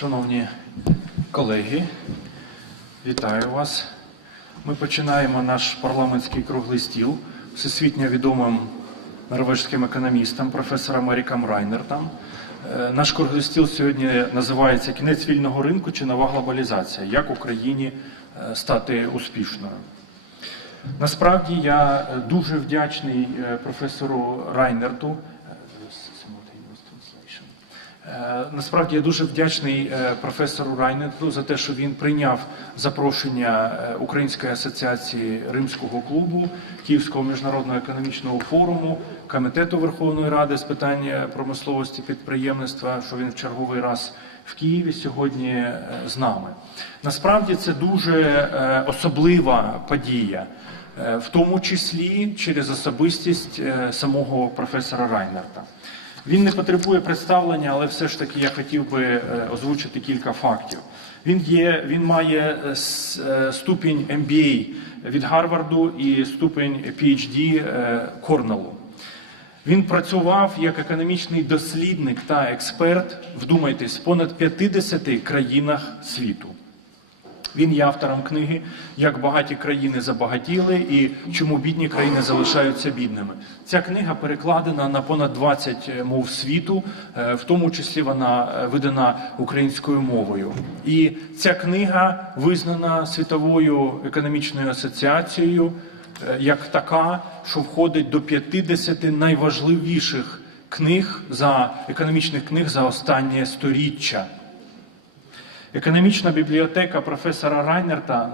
Шановні колеги, вітаю вас. Ми починаємо наш парламентський круглий стіл всесвітньо відомим норвезьким економістом, професором Еріком Райнертом. Наш круглий стіл сьогодні називається «Кінець вільного ринку чи нова глобалізація? Як Україні стати успішною?». Насправді я дуже вдячний професору Райнерту. Насправді я дуже вдячний професору Райнерту за те, що він прийняв запрошення Української асоціації Римського клубу, Київського міжнародного економічного форуму, Комітету Верховної Ради з питань промисловості підприємництва, що він в черговий раз в Києві сьогодні з нами. Насправді це дуже особлива подія, в тому числі через особистість самого професора Райнерта. Він не потребує представлення, але все ж таки я хотів би озвучити кілька фактів. Він має ступінь MBA від Гарварду і ступінь PhD Корнеллу. Він працював як економічний дослідник та експерт, вдумайтесь, в понад 50 країнах світу. Він є автором книги «Як багаті країни забагатіли і чому бідні країни залишаються бідними». Ця книга перекладена на понад 20 мов світу, в тому числі вона видана українською мовою. І ця книга визнана Світовою економічною асоціацією як така, що входить до 50 найважливіших економічних книг за останнє сторіччя. Економічна бібліотека професора Райнерта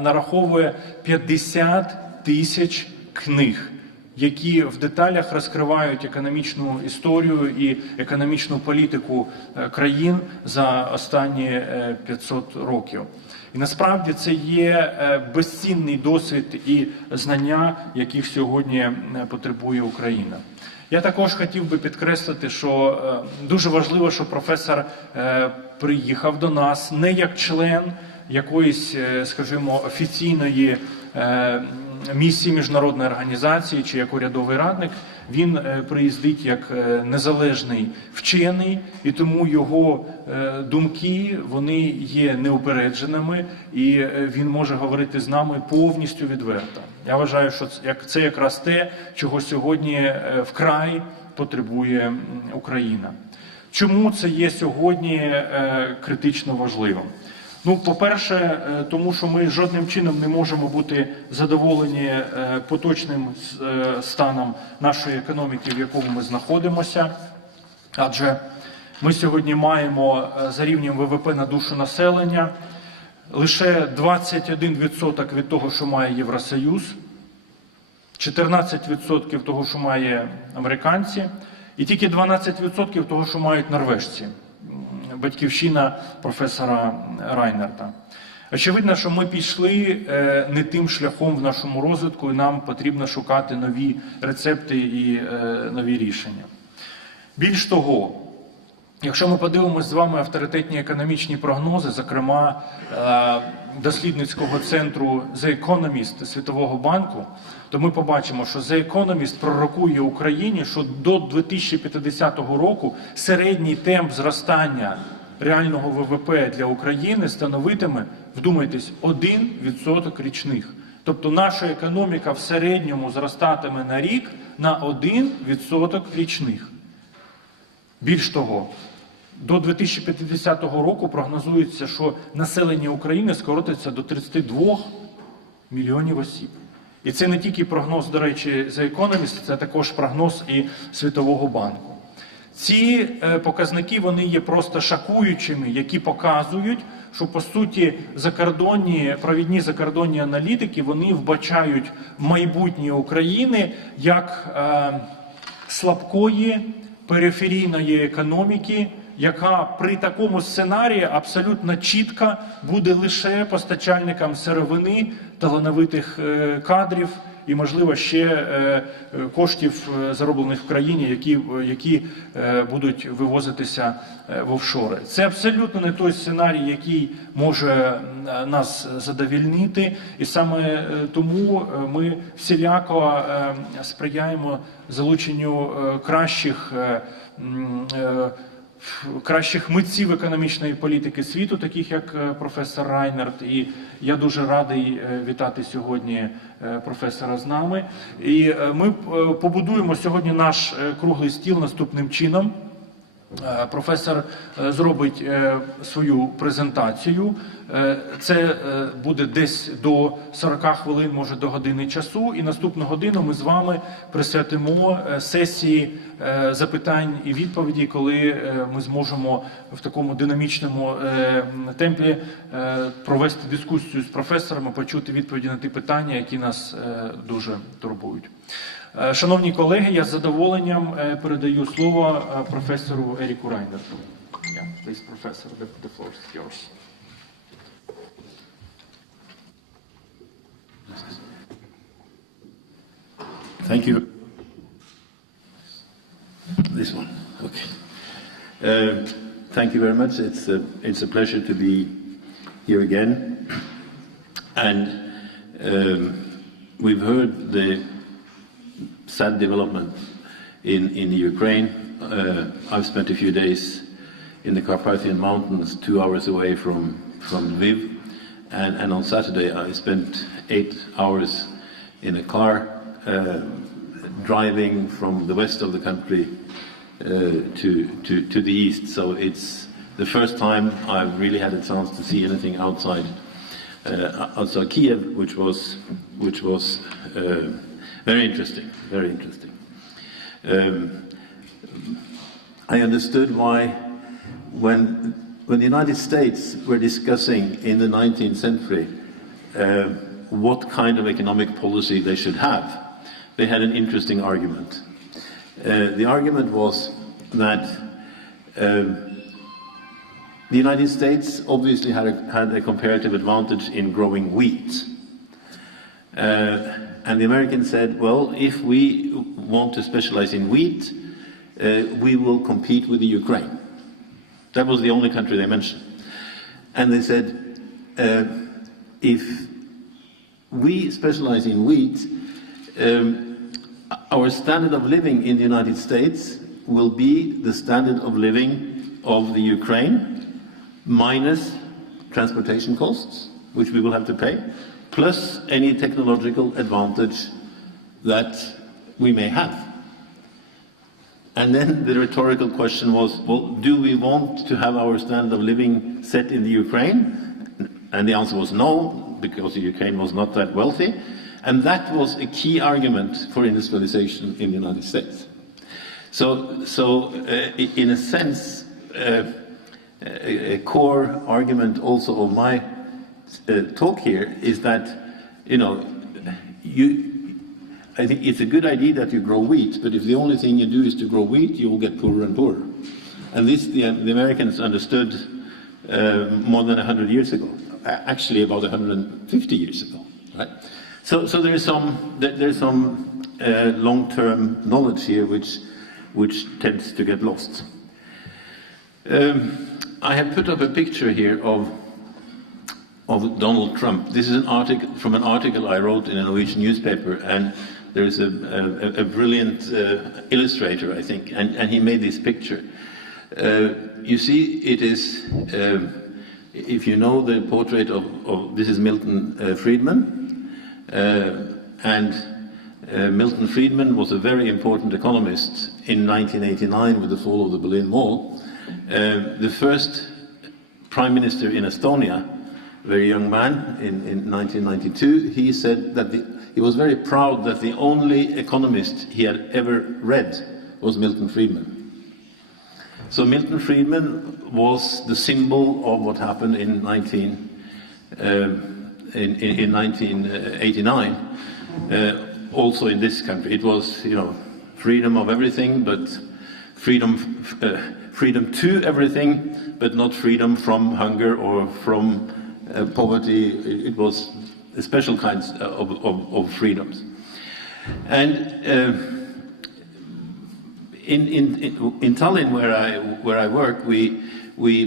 нараховує 50 тисяч книг, які в деталях розкривають економічну історію і економічну політику країн за останні 500 років. І насправді це є безцінний досвід і знання, яких сьогодні потребує Україна. Я також хотів би підкреслити, що дуже важливо, що професор приїхав до нас не як член якоїсь, скажімо, офіційної місії міжнародної організації чи як урядовий радник. Він приїздить як незалежний вчений, і тому його думки, вони є неупередженими, і він може говорити з нами повністю відверто. Я вважаю, що це якраз те, чого сьогодні вкрай потребує Україна. Чому це є сьогодні критично важливим? Ну, по-перше, тому що ми жодним чином не можемо бути задоволені поточним станом нашої економіки, в якому ми знаходимося. Адже ми сьогодні маємо за рівнем ВВП на душу населення лише 21% від того, що має Євросоюз, 14% того, що має американці, і тільки 12% того, що мають норвежці. Батьківщина професора Райнерта. Очевидно, що ми пішли не тим шляхом в нашому розвитку, і нам потрібно шукати нові рецепти і нові рішення. Більш того, якщо ми подивимося з вами авторитетні економічні прогнози, зокрема дослідницького центру The Economist Світового банку, то ми побачимо, що The Economist пророкує Україні, що до 2050 року середній темп зростання реального ВВП для України становитиме, вдумайтесь, 1% річних. Тобто наша економіка в середньому зростатиме на рік на 1% річних. Більш того, до 2050 року прогнозується, що населення України скоротиться до 32 мільйонів осіб. І це не тільки прогноз, до речі, The Economist, це також прогноз і Світового банку. Ці показники, вони є просто шокуючими, які показують, що, по суті, провідні закордонні аналітики, вони вбачають майбутнє України як слабкої периферійної економіки, яка при такому сценарії абсолютно чітко буде лише постачальником сировини, талановитих кадрів і, можливо, ще коштів, зароблених в країні, які будуть вивозитися в офшори. Це абсолютно не той сценарій, який може нас задовольнити, і саме тому ми всіляко сприяємо залученню кращих кращих митців економічної політики світу, таких як професор Райнерт. І я дуже радий вітати сьогодні професора з нами. І ми побудуємо сьогодні наш круглий стіл наступним чином. Професор зробить свою презентацію. Це буде десь до 40 хвилин, може до години часу. І наступну годину ми з вами присвятимо сесії запитань і відповідей, коли ми зможемо в такому динамічному темпі провести дискусію з професором і почути відповіді на ті питання, які нас дуже турбують. Шановні колеги, я з задоволенням передаю слово професору Еріку Райнерту. Please, professor, the floor is yours. Thank you. This one, okay. Thank you very much. It's a pleasure to be here again. And we've heard the sad development in Ukraine. I've spent a few days in the Carpathian Mountains, 2 hours away from Lviv, and on Saturday I spent 8 hours in a car driving from the west of the country to the east. So it's the first time I've really had a chance to see anything outside Kiev, which was very interesting, very interesting. I understood why when the United States were discussing in the 19th century what kind of economic policy they should have, they had an interesting argument. The argument was that the United States obviously had a comparative advantage in growing wheat. And the Americans said, well, if we want to specialize in wheat, we will compete with the Ukraine. That was the only country they mentioned. And they said, if we specialize in wheat, our standard of living in the United States will be the standard of living of the Ukraine, minus transportation costs, which we will have to pay, plus any technological advantage that we may have. And then the rhetorical question was, well, do we want to have our standard of living set in the Ukraine? And the answer was no, because the Ukraine was not that wealthy. And that was a key argument for industrialization in the United States. So in a sense, a core argument also of my talk here is that, you know, I think it's a good idea that you grow wheat, but if the only thing you do is to grow wheat, you will get poorer and poorer. And this the Americans understood more than 100 years ago, actually about 150 years ago, right? So there's some long-term knowledge here which tends to get lost. I have put up a picture here of Donald Trump. This is an article from an article I wrote in a Norwegian newspaper, and there is a brilliant illustrator, I think, and he made this picture. You see, it is, if you know the portrait of this is Milton Friedman, and Milton Friedman was a very important economist in 1989 with the fall of the Berlin Wall. The first prime minister in Estonia, a very young man, in 1992, he said that he was very proud that the only economist he had ever read was Milton Friedman. So Milton Friedman was the symbol of what happened in 1989, also in this country. It was, you know, freedom of everything, but freedom to everything, but not freedom from hunger or from poverty. It was special kinds of freedoms. And in Tallinn, where I work, we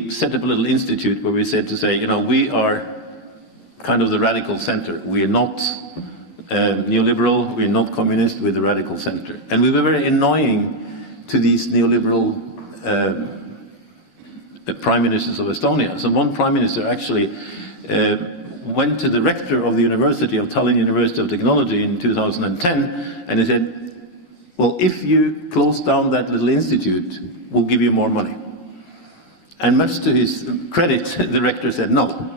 set up a little institute where we said to say, you know, we are kind of the radical center. We are not neoliberal, we are not communist, we're the radical center. And we were very annoying to these neoliberal prime ministers of Estonia. So one prime minister actually went to the rector of the University of Tallinn University of Technology in 2010, and he said, well, if you close down that little institute, we'll give you more money. And much to his credit, the rector said no.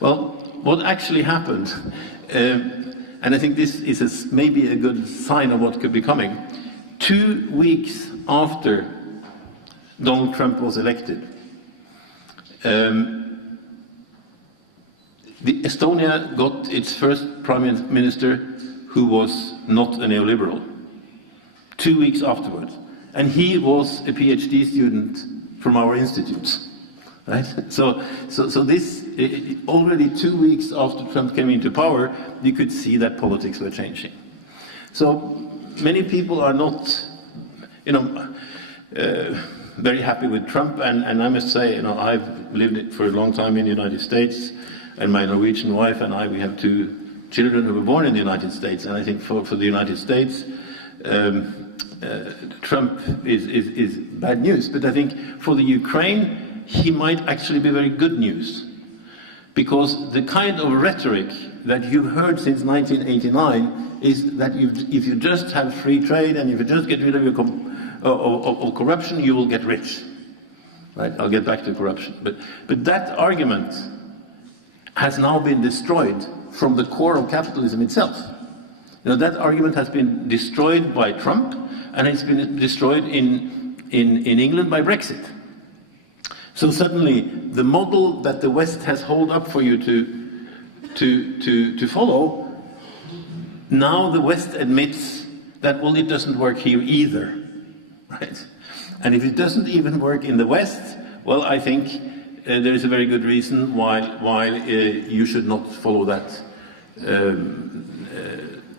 Well, what actually happened, and I think this is maybe a good sign of what could be coming, 2 weeks after Donald Trump was elected, Estonia got its first prime minister who was not a neoliberal. 2 weeks afterwards. And he was a PhD student from our institutes. Right? So this, already 2 weeks after Trump came into power, you could see that politics were changing. So many people are not, very happy with Trump, and I must say, I've lived for a long time in the United States, and my Norwegian wife and I, we have 2 children who were born in the United States, and I think for the United States, Trump is bad news. But I think for the Ukraine, he might actually be very good news. Because the kind of rhetoric that you've heard since 1989 is that if you just have free trade and if you just get rid of your corruption, you will get rich. Right? I'll get back to corruption. But that argument has now been destroyed from the core of capitalism itself. That argument has been destroyed by Trump, and it's been destroyed in England by Brexit. So suddenly, the model that the West has held up for you to follow, now the West admits that, well, it doesn't work here either, right? And if it doesn't even work in the West, well, I think there is a very good reason why you should not follow that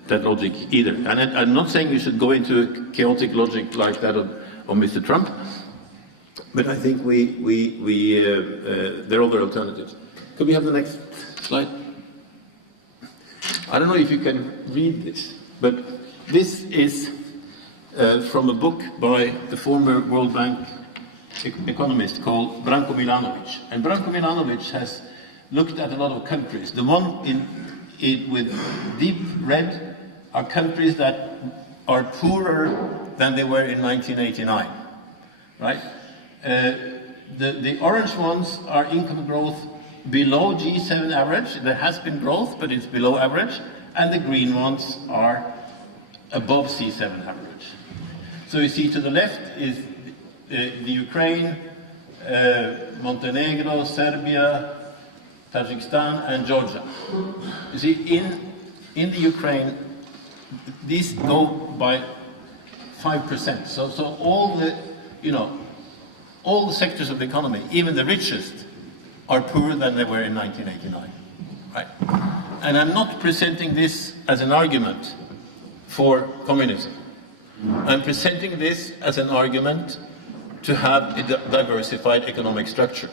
logic either. And I'm not saying you should go into a chaotic logic like that of Mr. Trump, but I think there are other alternatives. Could we have the next slide? I don't know if you can read this, but this is from a book by the former World Bank economist called Branko Milanovic. And Branko Milanovic has looked at a lot of countries. The one with deep red are countries that are poorer than they were in 1989, right? The orange ones are income growth below G7 average. There has been growth, but it's below average. And the green ones are above C7 average. So you see to the left is the Ukraine, Montenegro, Serbia, Tajikistan, and Georgia. You see, in the Ukraine, these go by 5%. So all the, all the sectors of the economy, even the richest, are poorer than they were in 1989, right? And I'm not presenting this as an argument for communism. I'm presenting this as an argument to have a diversified economic structure,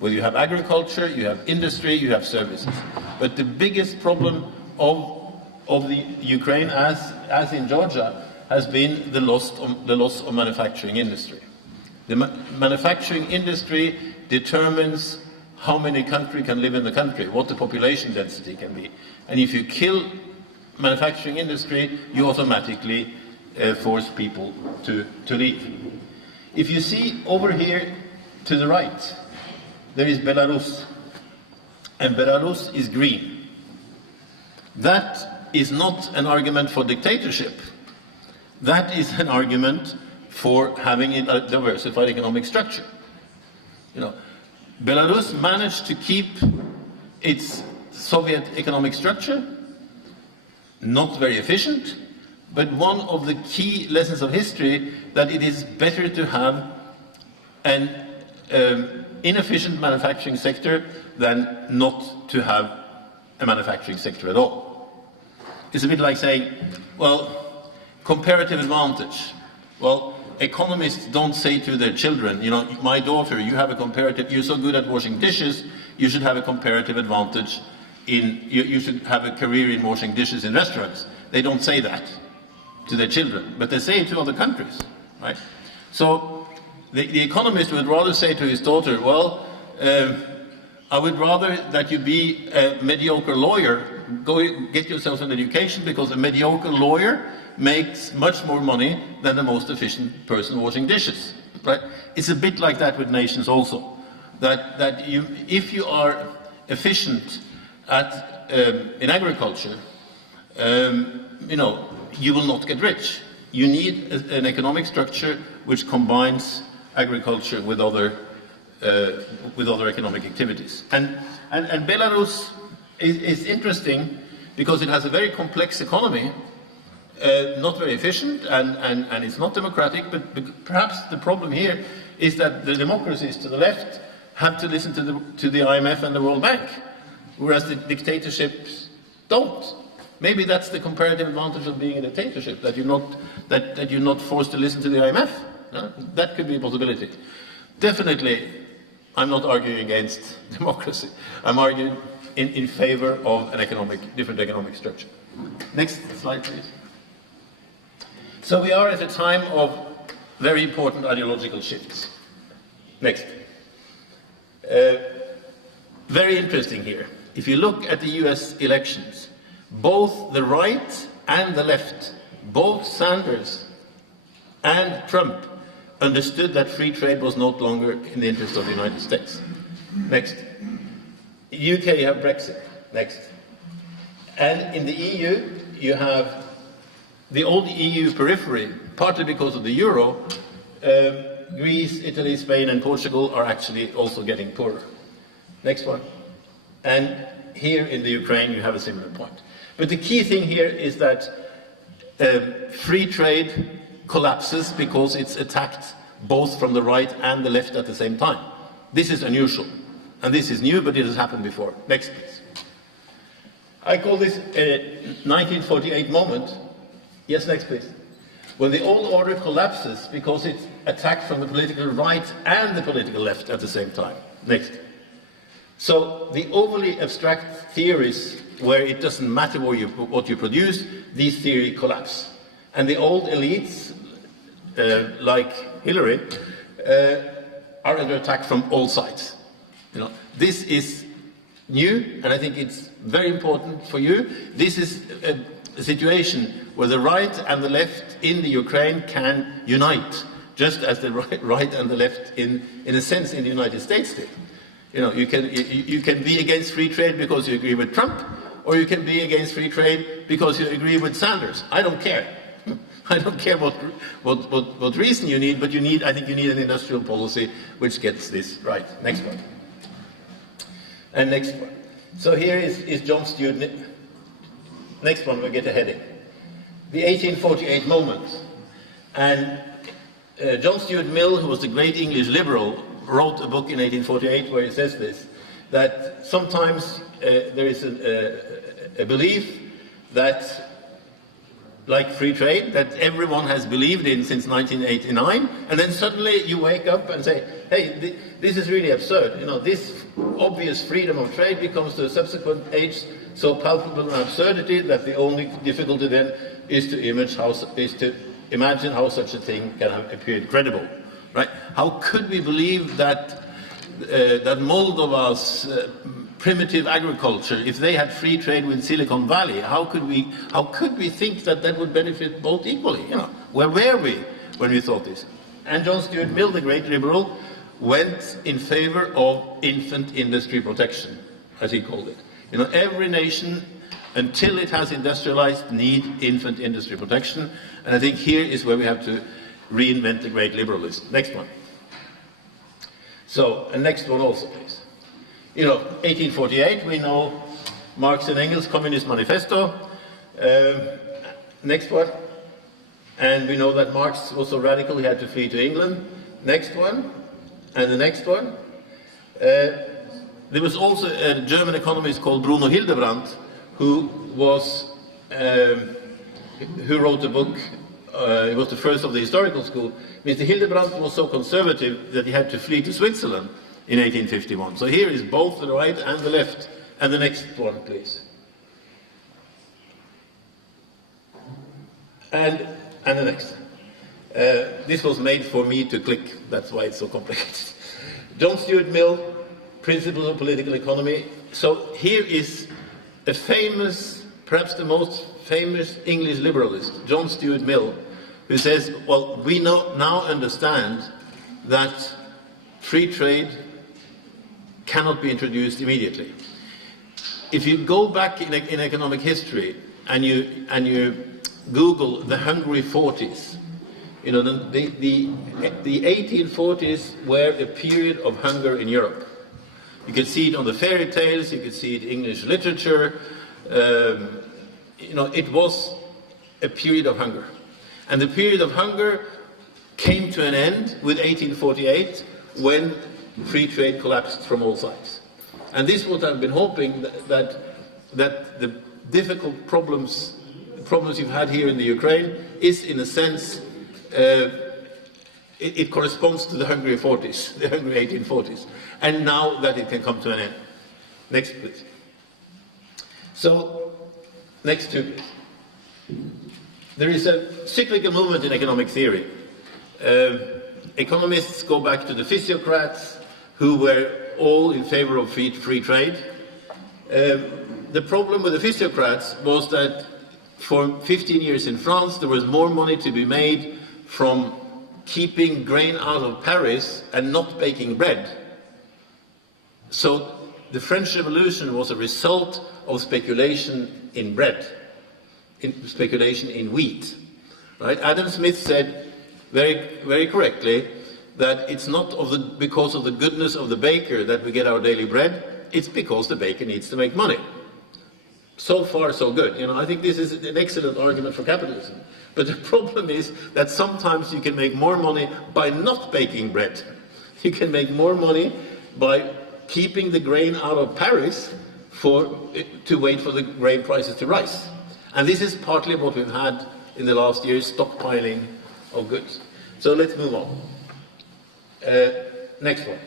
where you have agriculture, you have industry, you have services. But the biggest problem of the Ukraine, as in Georgia, has been the loss of manufacturing industry. The manufacturing industry determines how many country can live in the country, what the population density can be. And if you kill manufacturing industry, you automatically force people to leave. If you see over here to the right, there is Belarus, and Belarus is green. That is not an argument for dictatorship. That is an argument for having a diversified economic structure. Belarus managed to keep its Soviet economic structure, not very efficient, but one of the key lessons of history that it is better to have an inefficient manufacturing sector than not to have a manufacturing sector at all. It's a bit like saying, well, comparative advantage. Well, economists don't say to their children, my daughter, you're so good at washing dishes, you should have a comparative advantage you should have a career in washing dishes in restaurants. They don't say that to their children, but they say it to other countries, right? So the economist would rather say to his daughter, well, I would rather that you be a mediocre lawyer, go get yourself an education, because a mediocre lawyer makes much more money than the most efficient person washing dishes. Right? It's a bit like that with nations also. That you, if you are efficient at, in agriculture, you know, you will not get rich. You need an economic structure which combines agriculture with other economic activities. And Belarus is interesting because it has a very complex economy, not very efficient, and it's not democratic, but perhaps the problem here is that the democracies to the left have to listen to the IMF and the World Bank, whereas the dictatorships don't. Maybe that's the comparative advantage of being a dictatorship, that you're not forced to listen to the IMF. That could be a possibility. Definitely, I'm not arguing against democracy. I'm arguing in favor of an different economic structure. Next slide, please. So we are at a time of very important ideological shifts. Next. Very interesting here. If you look at the US elections, both the right and the left, both Sanders and Trump, understood that free trade was no longer in the interest of the United States. Next. UK, you have Brexit. Next. And in the EU, you have the old EU periphery, partly because of the euro. Greece, Italy, Spain, and Portugal are actually also getting poorer. Next one. And here in the Ukraine, you have a similar point. But the key thing here is that free trade collapses because it's attacked both from the right and the left at the same time. This is unusual. And this is new, but it has happened before. Next, please. I call this a 1948 moment. Yes, next, please. When the old order collapses because it's attacked from the political right and the political left at the same time. Next. So the overly abstract theories where it doesn't matter what you produce, these theories collapse. And the old elites, like Hillary, are under attack from all sides. You know, this is new, and I think it's very important for you. This is a situation where the right and the left in the Ukraine can unite, just as the right and the left, in a sense, in the United States did. You know, you can be against free trade because you agree with Trump, or you can be against free trade because you agree with Sanders. I don't care. I don't care what reason you need, but I think you need an industrial policy which gets this right. Next one. And next one. So here is John Stuart. Next one, we get a heading. The 1848 moment. And John Stuart Mill, who was the great English liberal, wrote a book in 1848 where he says this, that sometimes there is a belief that, like free trade, that everyone has believed in since 1989, and then suddenly you wake up and say, hey, this is really absurd. You know, this obvious freedom of trade becomes to a subsequent age so palpable an absurdity that the only difficulty then is to imagine how such a thing can have appeared credible. Right? How could we believe that that Moldova's primitive agriculture, if they had free trade with Silicon Valley, how could we think that that would benefit both equally? You know, where were we when we thought this? And John Stuart Mill, the great liberal, went in favor of infant industry protection, as he called it. You know, every nation, until it has industrialized, need infant industry protection. And I think here is where we have to reinvent the great liberalism. Next one. So, and next one also, please. You know, 1848, we know Marx and Engels' Communist Manifesto. Next one. And we know that Marx was so radical he had to flee to England. Next one. And the next one. There was also a German economist called Bruno Hildebrandt who wrote a book. It was the first of the historical school. Mr. Hildebrandt was so conservative that he had to flee to Switzerland in 1851. So here is both the right and the left. And the next one, please. And the next. This was made for me to click, that's why it's so complicated. John Stuart Mill, Principles of Political Economy. So here is a famous, perhaps the most famous English liberalist, John Stuart Mill, who says, well, we now understand that free trade cannot be introduced immediately. If you go back in economic history and you Google the Hungry 40s, you know, the 1840s were a period of hunger in Europe. You can see it on the fairy tales, you can see it in English literature. You know, it was a period of hunger. And the period of hunger came to an end with 1848 when free trade collapsed from all sides. And this is what I've been hoping, that the difficult problems you've had here in the Ukraine is, in a sense, it corresponds to the hungry 40s, the hungry 1840s. And now that it can come to an end. Next, please. So, next two, please. There is a cyclical movement in economic theory. Economists go back to the physiocrats, who were all in favor of free trade. The problem with the physiocrats was that for 15 years in France, there was more money to be made from keeping grain out of Paris and not baking bread. So the French Revolution was a result of speculation in bread, speculation in wheat. Right? Adam Smith said very, very correctly that it's not because of the goodness of the baker that we get our daily bread, it's because the baker needs to make money. So far, so good. You know, I think this is an excellent argument for capitalism. But the problem is that sometimes you can make more money by not baking bread. You can make more money by keeping the grain out of Paris to wait for the grain prices to rise. And this is partly what we've had in the last years, stockpiling of goods. So let's move on. Next one.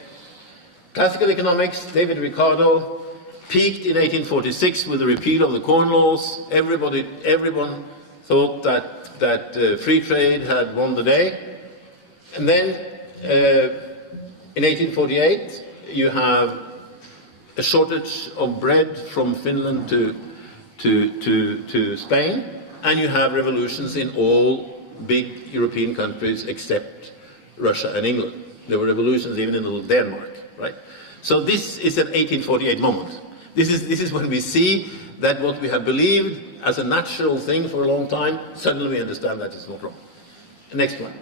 Classical economics, David Ricardo, peaked in 1846 with the repeal of the Corn Laws. Everyone thought that free trade had won the day. And then in 1848, you have a shortage of bread from Finland to Spain, and you have revolutions in all big European countries except Russia and England. There were revolutions even in little Denmark, right? So this is an 1848 moment. This is when we see that what we have believed as a natural thing for a long time, suddenly we understand that it's not wrong. Next one.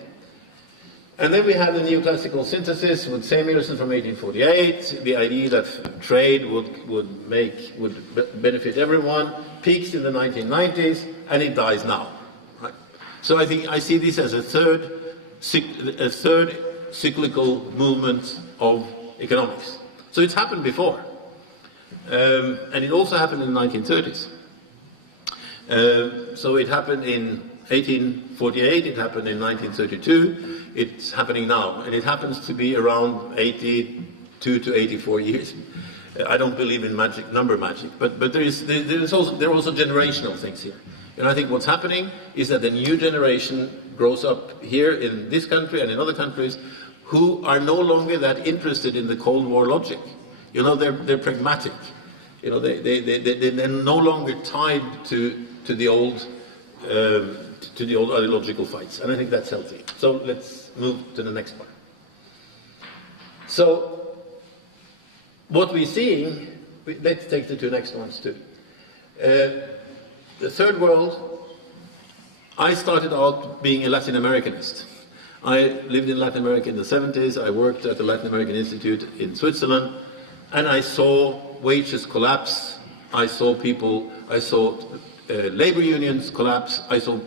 And then we have the neoclassical synthesis with Samuelson from 1848, the idea that trade would benefit everyone, peaks in the 1990s, and it dies now. Right? So I think I see this as a third cyclical movement of economics. So it's happened before. And it also happened in the 1930s. So it happened in 1848, it happened in 1932, it's happening now, and it happens to be around 82 to 84 years. I don't believe in magic, number magic, but there are also generational things here. And I think what's happening is that the new generation grows up here in this country and in other countries who are no longer that interested in the Cold War logic. You know, they're pragmatic. You know, they're no longer tied to the old ideological fights, and I think that's healthy. So let's move to the next one. So what we're seeing, let's take the two next ones too. The third world, I started out being a Latin Americanist. I lived in Latin America in the 70s, I worked at the Latin American Institute in Switzerland, and I saw wages collapse, I saw labor unions collapse, I saw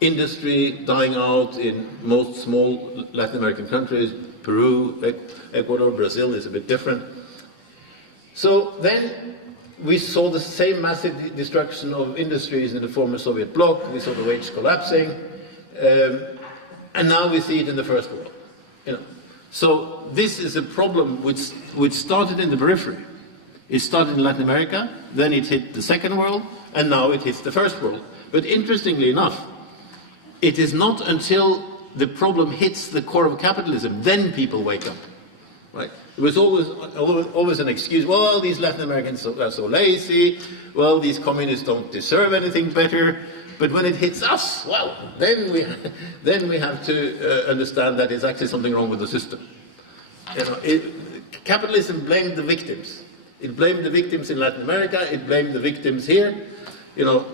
industry dying out in most small Latin American countries, Peru, Ecuador, Brazil is a bit different. So then we saw the same massive destruction of industries in the former Soviet bloc, we saw the wage collapsing, and now we see it in the first world. You know. So this is a problem which started in the periphery. It started in Latin America, then it hit the second world, and now it hits the first world. But interestingly enough, it is not until the problem hits the core of capitalism, then people wake up. Right? There was always an excuse, well, these Latin Americans are so lazy, well, these communists don't deserve anything better. But when it hits us, well, then we have to understand that there's actually something wrong with the system. You know, capitalism blamed the victims. It blamed the victims in Latin America, it blamed the victims here. You know,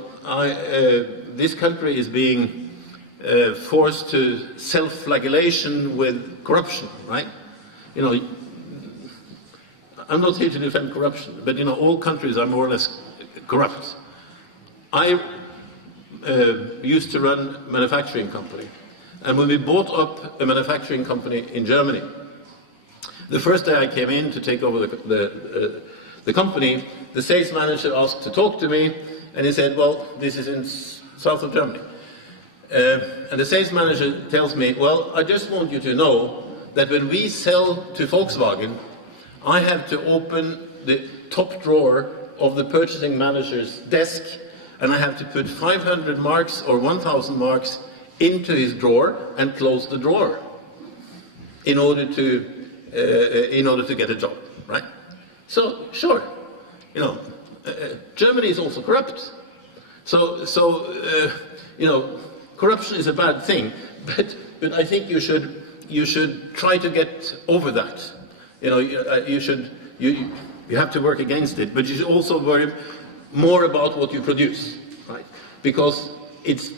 this country is being forced to self-flagellation with corruption, right? You know, I'm not here to defend corruption, but you know, all countries are more or less corrupt. I used to run a manufacturing company, and when we bought up a manufacturing company in Germany, the first day I came in to take over the company, the sales manager asked to talk to me, and he said, well, this is in south of Germany. And the sales manager tells me, well, I just want you to know that when we sell to Volkswagen, I have to open the top drawer of the purchasing manager's desk, and I have to put 500 marks or 1,000 marks into his drawer and close the drawer in order to get a job, right? So, sure, you know, Germany is also corrupt. So you know, corruption is a bad thing, but I think you should try to get over that. You know, you have to work against it, but you should also worry more about what you produce, right? Because it's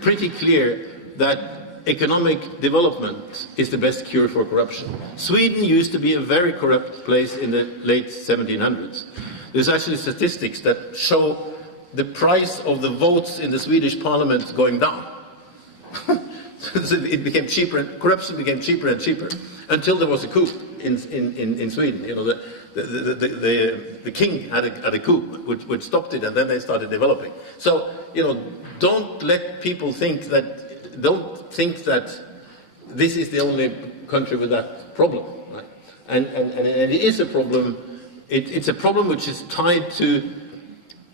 pretty clear that economic development is the best cure for corruption. Sweden used to be a very corrupt place in the late 1700s. There's actually statistics that show the price of the votes in the Swedish parliament going down. So it became cheaper, and corruption became cheaper and cheaper, until there was a coup in Sweden. You know, the king had a coup which stopped it, and then they started developing. So, you know, don't let people think that, don't think that this is the only country with that problem, right? And it is a problem. It's a problem which is tied to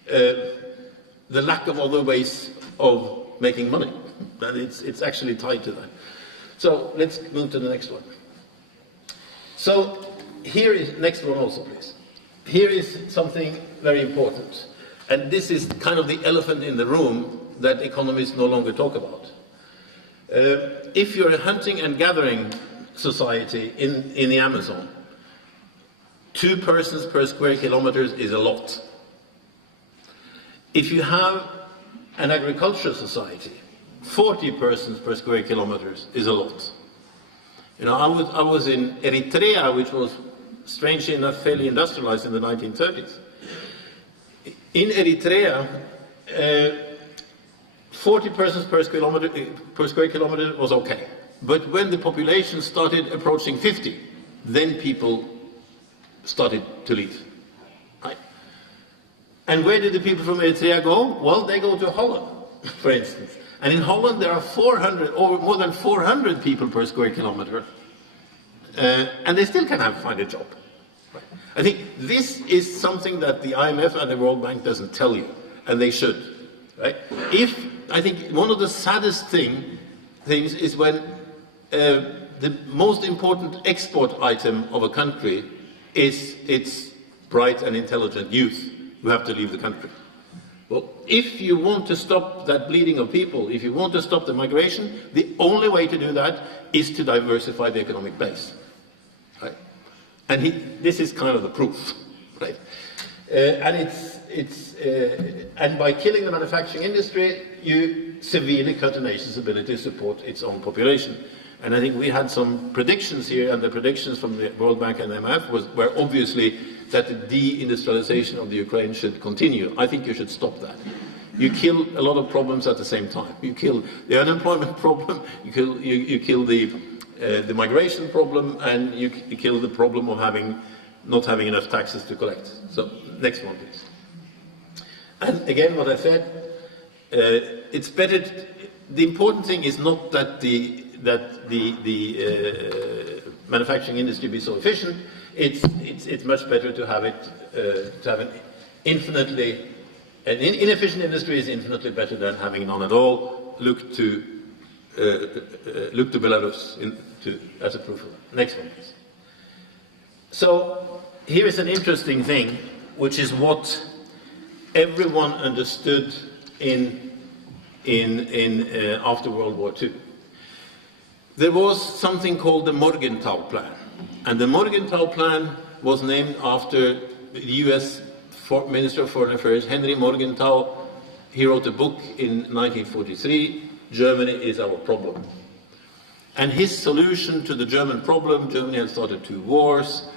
the lack of other ways of making money. And it's actually tied to that. So let's move to the next one. So here is, next one also please. Here is something very important. And this is kind of the elephant in the room that economists no longer talk about. If you're a hunting and gathering society in the Amazon, 2 persons per square kilometer is a lot. If you have an agricultural society, 40 persons per square kilometers is a lot. You know, I was in Eritrea, which was strangely enough fairly industrialized in the 1930s. In Eritrea, 40 persons per square kilometer was okay. But when the population started approaching 50, then people started to leave. Right? And where did the people from Eritrea go? Well, they go to Holland, for instance. And in Holland there are 400 or more than 400 people per square kilometer. And they still can find a job. Right? I think this is something that the IMF and the World Bank doesn't tell you, and they should. Right? I think one of the saddest things is when the most important export item of a country is its bright and intelligent youth who have to leave the country. Well, if you want to stop that bleeding of people, if you want to stop the migration, the only way to do that is to diversify the economic base. Right? And this is kind of the proof. Right? And by killing the manufacturing industry, you severely cut a nation's ability to support its own population. And I think we had some predictions here, and the predictions from the World Bank and IMF were obviously that the deindustrialization of the Ukraine should continue. I think you should stop that. You kill a lot of problems at the same time. You kill the unemployment problem, you kill the migration problem, and you kill the problem of not having enough taxes to collect. So, next one, please. And again, what I said, it's better. The important thing is not that the manufacturing industry be so efficient. It's much better to have an inefficient industry is infinitely better than having none at all. Look to look to Belarus as a proof of that. Next one, please. So here is an interesting thing, which is what everyone understood after World War II. There was something called the Morgenthau Plan, and the Morgenthau Plan was named after the U.S. Minister of Foreign Affairs, Henry Morgenthau. He wrote a book in 1943, Germany is our problem. And his solution to the German problem, Germany had started 2 wars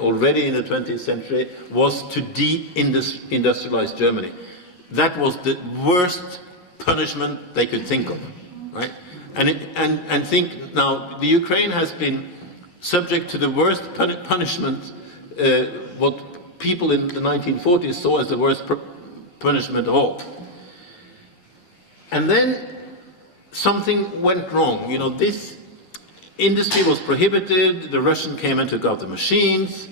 already in the 20th century, was to de-industrialize Germany. That was the worst punishment they could think of, right? And think now, the Ukraine has been subject to the worst punishment, what people in the 1940s saw as the worst punishment of all. And then something went wrong. You know, this industry was prohibited, the Russian came and took out the machines,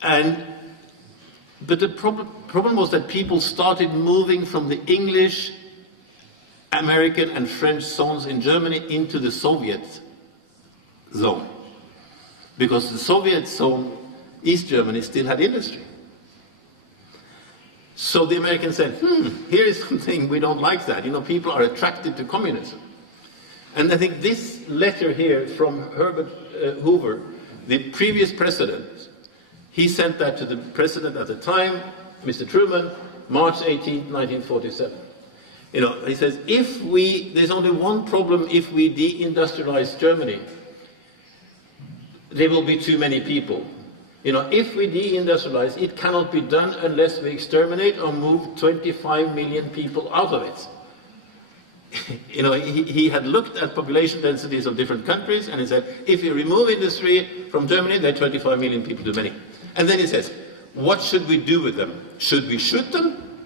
but the problem was that people started moving from the English, American and French zones in Germany into the Soviet zone. Because the Soviet zone, East Germany, still had industry. So the Americans said, here is something we don't like that. You know, people are attracted to communism. And I think this letter here from Herbert Hoover, the previous president, he sent that to the president at the time, Mr. Truman, March 18, 1947. You know, he says, there's only one problem if we deindustrialize Germany. There will be too many people. You know, if we deindustrialize, it cannot be done unless we exterminate or move 25 million people out of it. You know, he had looked at population densities of different countries, and he said, if you remove industry from Germany, there are 25 million people too many. And then he says, what should we do with them? Should we shoot them?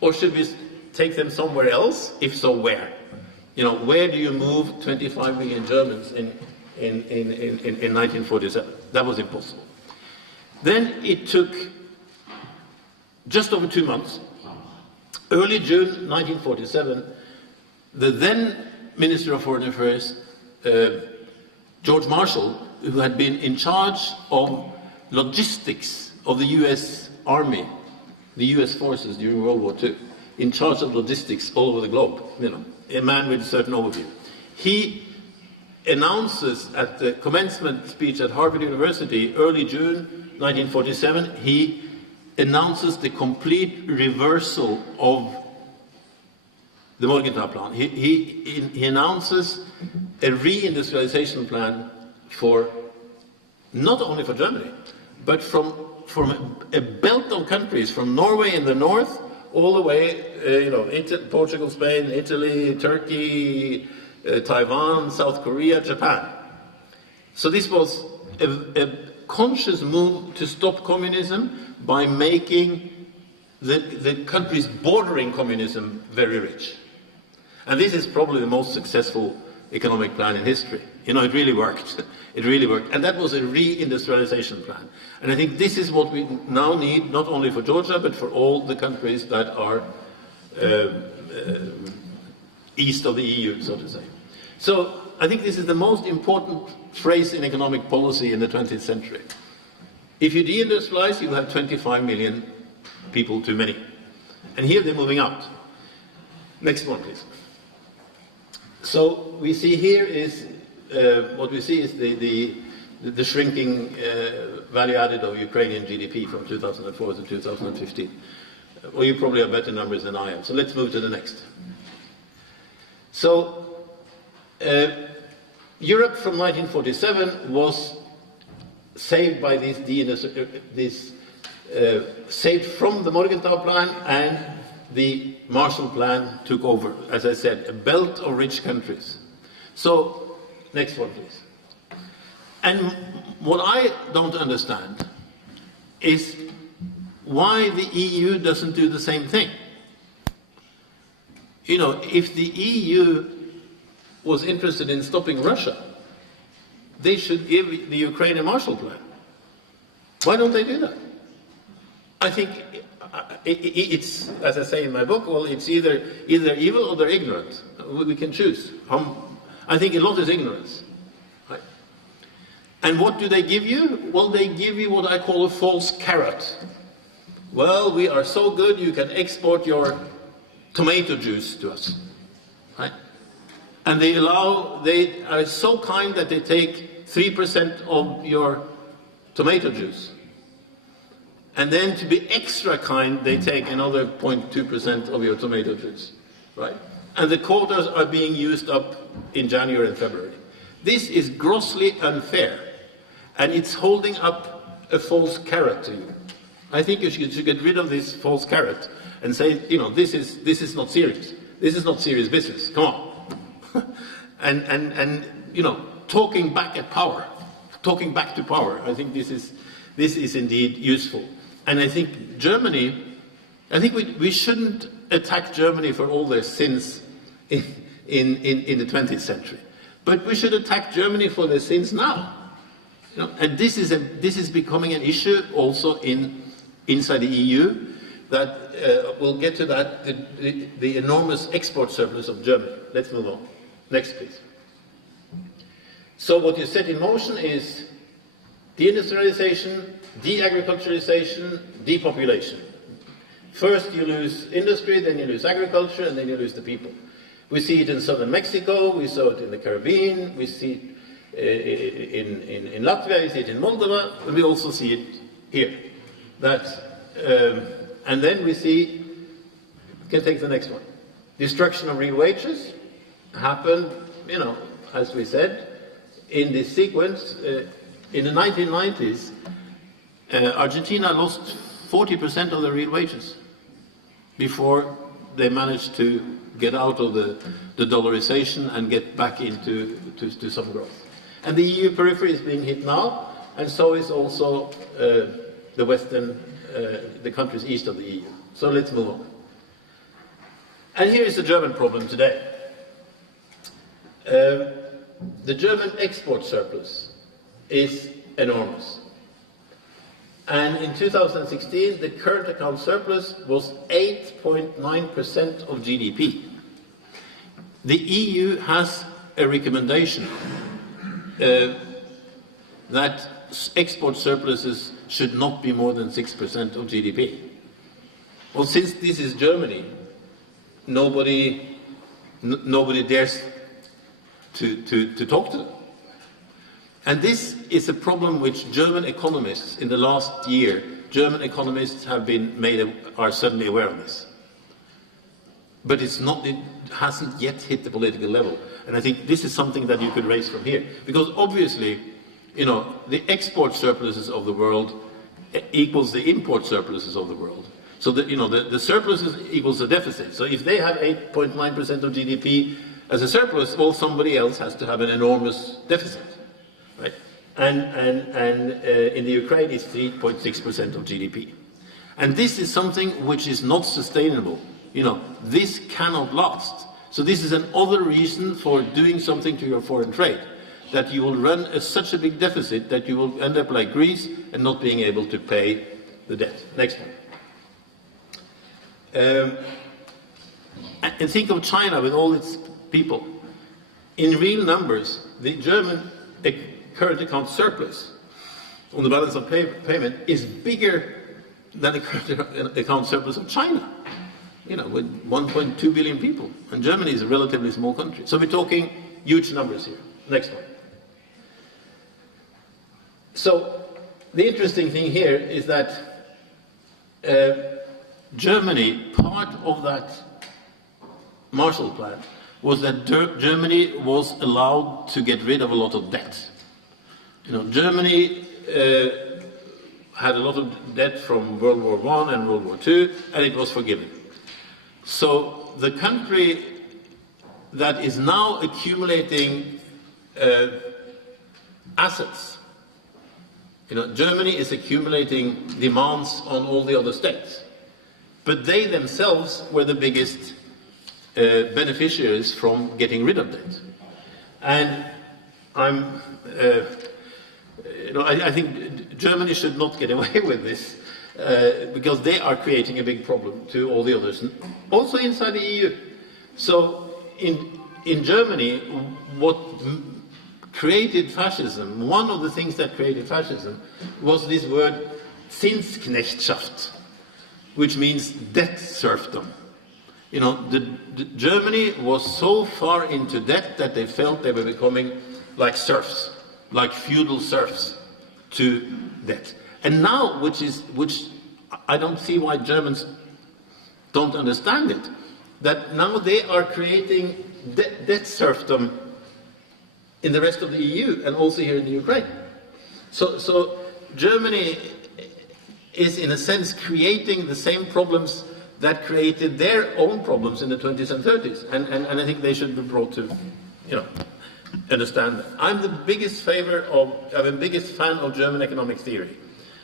Or should we take them somewhere else? If so, where? You know, where do you move 25 million Germans in 1947? That was impossible. Then it took just over 2 months. Early June 1947, the then Minister of Foreign Affairs, George Marshall, who had been in charge of logistics of the US Army, the US forces during World War II, in charge of logistics all over the globe, you know, a man with a certain overview. He announces at the commencement speech at Harvard University, early June 1947, he announces the complete reversal of the Morgenthau Plan. He announces a reindustrialization plan for, not only for Germany, but from a belt of countries, from Norway in the north, all the way, you know, Portugal, Spain, Italy, Turkey, Taiwan, South Korea, Japan. So this was a conscious move to stop communism by making the countries bordering communism very rich. And this is probably the most successful economic plan in history. You know, it really worked. It really worked. And that was a reindustrialization plan. And I think this is what we now need, not only for Georgia, but for all the countries that are east of the EU, so to say. So I think this is the most important phrase in economic policy in the 20th century. If you deindustrialize, you will have 25 million people too many. And here they're moving out. Next one, please. So we see here is, what we see is the shrinking value added of Ukrainian GDP from 2004 to 2015. Well, you probably have better numbers than I am. So let's move to the next. So Europe from 1947 was saved by saved from the Morgenthau Plan, and the Marshall Plan took over, as I said, a belt of rich countries. So, next one, please. And what I don't understand is why the EU doesn't do the same thing. You know, if the EU was interested in stopping Russia, they should give the Ukraine a Marshall Plan. Why don't they do that? I think it's, as I say in my book, well, it's either evil or they're ignorant. We can choose. I think a lot is ignorance. Right? And what do they give you? Well, they give you what I call a false carrot. Well, we are so good, you can export your tomato juice to us. Right? And they are so kind that they take 3% of your tomato juice. And then to be extra kind, they take another 0.2% of your tomato juice. Right? And the quotas are being used up in January and February. This is grossly unfair. And it's holding up a false carrot to you. I think you should get rid of this false carrot and say, you know, this is not serious. This is not serious business. Come on. and you know, talking back at power, talking back to power. I think this is indeed useful. And I think Germany, I think we shouldn't attack Germany for all their sins in the 20th century, but we should attack Germany for their sins now. You know, and this is becoming an issue also inside the EU. That we'll get to that. The enormous export surplus of Germany. Let's move on. Next, please. So what you set in motion is deindustrialization, de-agriculturalization, depopulation. First you lose industry, then you lose agriculture, and then you lose the people. We see it in southern Mexico, we saw it in the Caribbean, we see it in Latvia, we see it in Moldova, and we also see it here. And then we see, you can take the next one. Destruction of real wages happened, you know, as we said, in this sequence. In the 1990s, Argentina lost 40% of their real wages before they managed to get out of the dollarization and get back into some growth. And the EU periphery is being hit now, and so is also the countries east of the EU. So let's move on. And here is the German problem today. The German export surplus is enormous. And in 2016, the current account surplus was 8.9% of GDP. The EU has a recommendation that export surpluses should not be more than 6% of GDP. Well, since this is Germany, nobody dares to talk to them. And this is a problem which German economists, in the last year, German economists are suddenly aware of this. But it hasn't yet hit the political level. And I think this is something that you could raise from here. Because obviously, you know, the export surpluses of the world equals the import surpluses of the world. So that, you know, the surpluses equals the deficit. So if they have 8.9% of GDP as a surplus, well, somebody else has to have an enormous deficit. Right? And in the Ukraine, it's 3.6% of GDP. And this is something which is not sustainable. You know, this cannot last. So this is another reason for doing something to your foreign trade, that you will run such a big deficit that you will end up like Greece and not being able to pay the debt. Next one. And think of China with all its people. In real numbers, the German current account surplus on the balance of payment is bigger than the current account surplus of China, you know, with 1.2 billion people. And Germany is a relatively small country. So we're talking huge numbers here. Next one. So the interesting thing here is that Germany, part of that Marshall Plan was that Germany was allowed to get rid of a lot of debt. You know, Germany had a lot of debt from World War I and World War II, and it was forgiven. So the country that is now accumulating assets, you know, Germany is accumulating demands on all the other states, but they themselves were the biggest beneficiaries from getting rid of debt. And I think Germany should not get away with this. because they are creating a big problem to all the others, also inside the EU. So in Germany, what created fascism, one of the things that created fascism was this word Zinsknechtschaft, which means debt serfdom. You know, Germany was so far into debt that they felt they were becoming like serfs, like feudal serfs to debt. And now, which I don't see why Germans don't understand it, that now they are creating debt serfdom in the rest of the EU and also here in the Ukraine. So Germany is in a sense creating the same problems that created their own problems in the 20s and 30s. And I think they should be brought to, you know, understand that. I'm the biggest fan of German economic theory.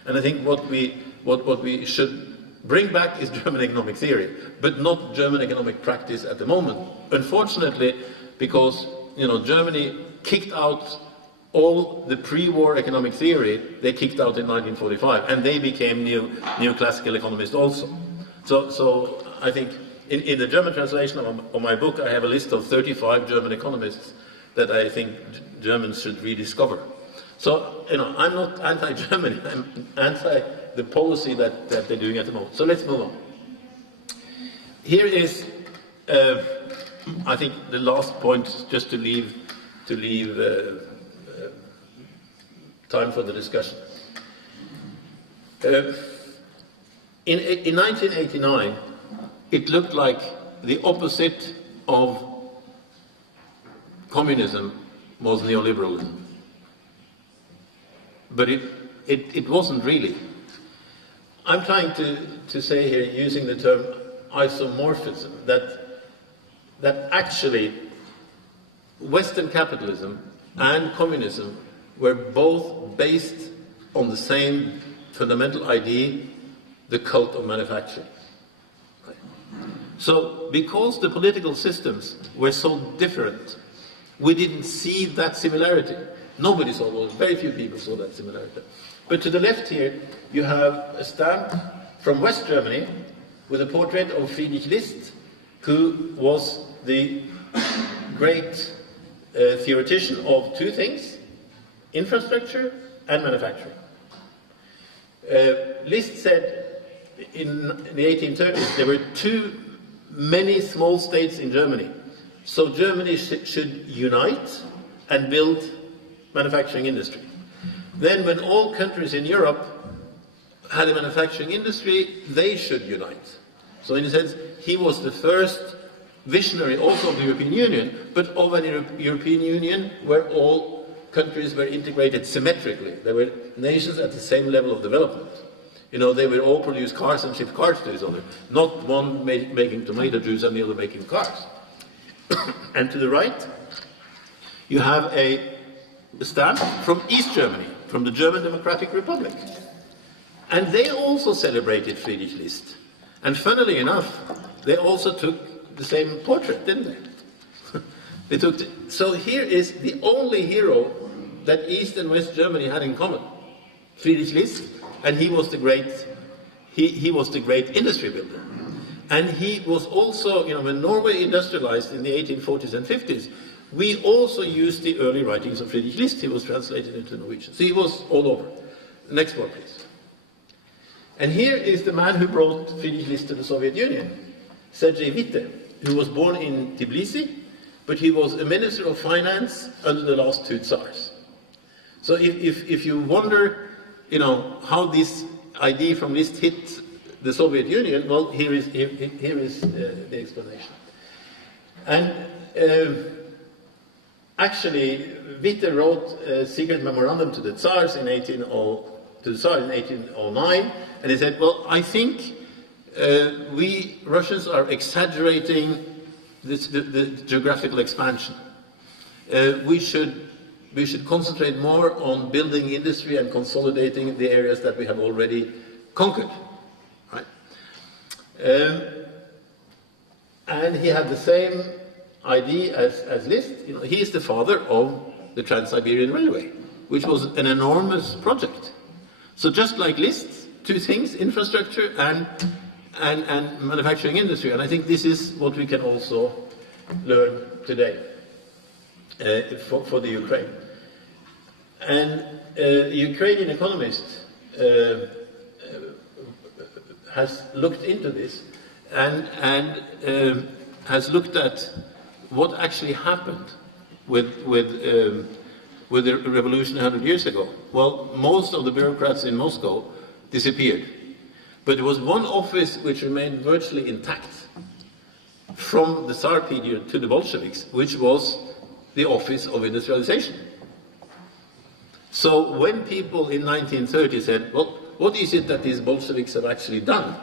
And I think what we should bring back is German economic theory, but not German economic practice at the moment. Unfortunately, because, you know, Germany kicked out all the pre-war economic theory, they kicked out in 1945, and they became neoclassical economists also. So I think in the German translation of my book, I have a list of 35 German economists that I think Germans should rediscover. So, you know, I'm not anti-Germany, I'm anti the policy that they're doing at the moment. So let's move on. Here is, I think, the last point, just to leave time for the discussion. In 1989, it looked like the opposite of communism was neoliberalism. But it wasn't really. I'm trying to say here, using the term isomorphism, that actually Western capitalism and communism were both based on the same fundamental idea, the cult of manufacturing. So, because the political systems were so different, we didn't see that similarity. Nobody saw those, very few people saw that similarity. But to the left here, you have a stamp from West Germany with a portrait of Friedrich List, who was the great theoretician of two things, infrastructure and manufacturing. List said in the 1830s there were too many small states in Germany, so Germany should unite and build manufacturing industry. Then when all countries in Europe had a manufacturing industry, they should unite. So in a sense, he was the first visionary also of the European Union, but of a European Union where all countries were integrated symmetrically. There were nations at the same level of development. You know, they would all produce cars and ship cars to each other, not one making tomato juice and the other making cars. And to the right, you have a stamp from East Germany, from the German Democratic Republic. And they also celebrated Friedrich List. And funnily enough, they also took the same portrait, didn't they? So here is the only hero that East and West Germany had in common, Friedrich List, and he was the great industry builder. And he was also, you know, when Norway industrialized in the 1840s and 50s, we also used the early writings of Friedrich List. He was translated into Norwegian. So he was all over. Next one, please. And here is the man who brought Friedrich List to the Soviet Union, Sergei Witte, who was born in Tbilisi, but he was a minister of finance under the last two Tsars. So if you wonder, you know, how this idea from List hit the Soviet Union, well, here is the explanation. And actually, Witte wrote a secret memorandum to the Tsars in 1809, and he said, well, I think we Russians are exaggerating the geographical expansion. We should concentrate more on building industry and consolidating the areas that we have already conquered. Right? And he had the same idea as List. You know, he is the father of the Trans-Siberian Railway, which was an enormous project. So just like List, two things, infrastructure and manufacturing industry. And I think this is what we can also learn today for the Ukraine. And a Ukrainian economist has looked into this and has looked at what actually happened with the revolution 100 years ago. Well, most of the bureaucrats in Moscow disappeared. But there was one office which remained virtually intact from the Tsar period to the Bolsheviks, which was the Office of Industrialization. So when people in 1930 said, well, what is it that these Bolsheviks have actually done?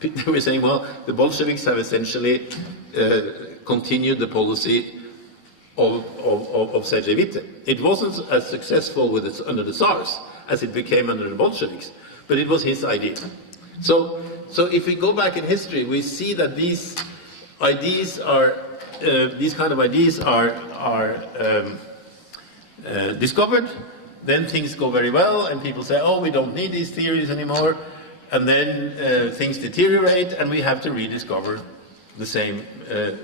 They were saying, well, the Bolsheviks have essentially continued the policy of Sergevite. It wasn't as successful under the Tsars as it became under the Bolsheviks, but it was his idea. So if we go back in history, we see that these ideas are, these kind of ideas are discovered, then things go very well, and people say, oh, we don't need these theories anymore, and then things deteriorate, and we have to rediscover the same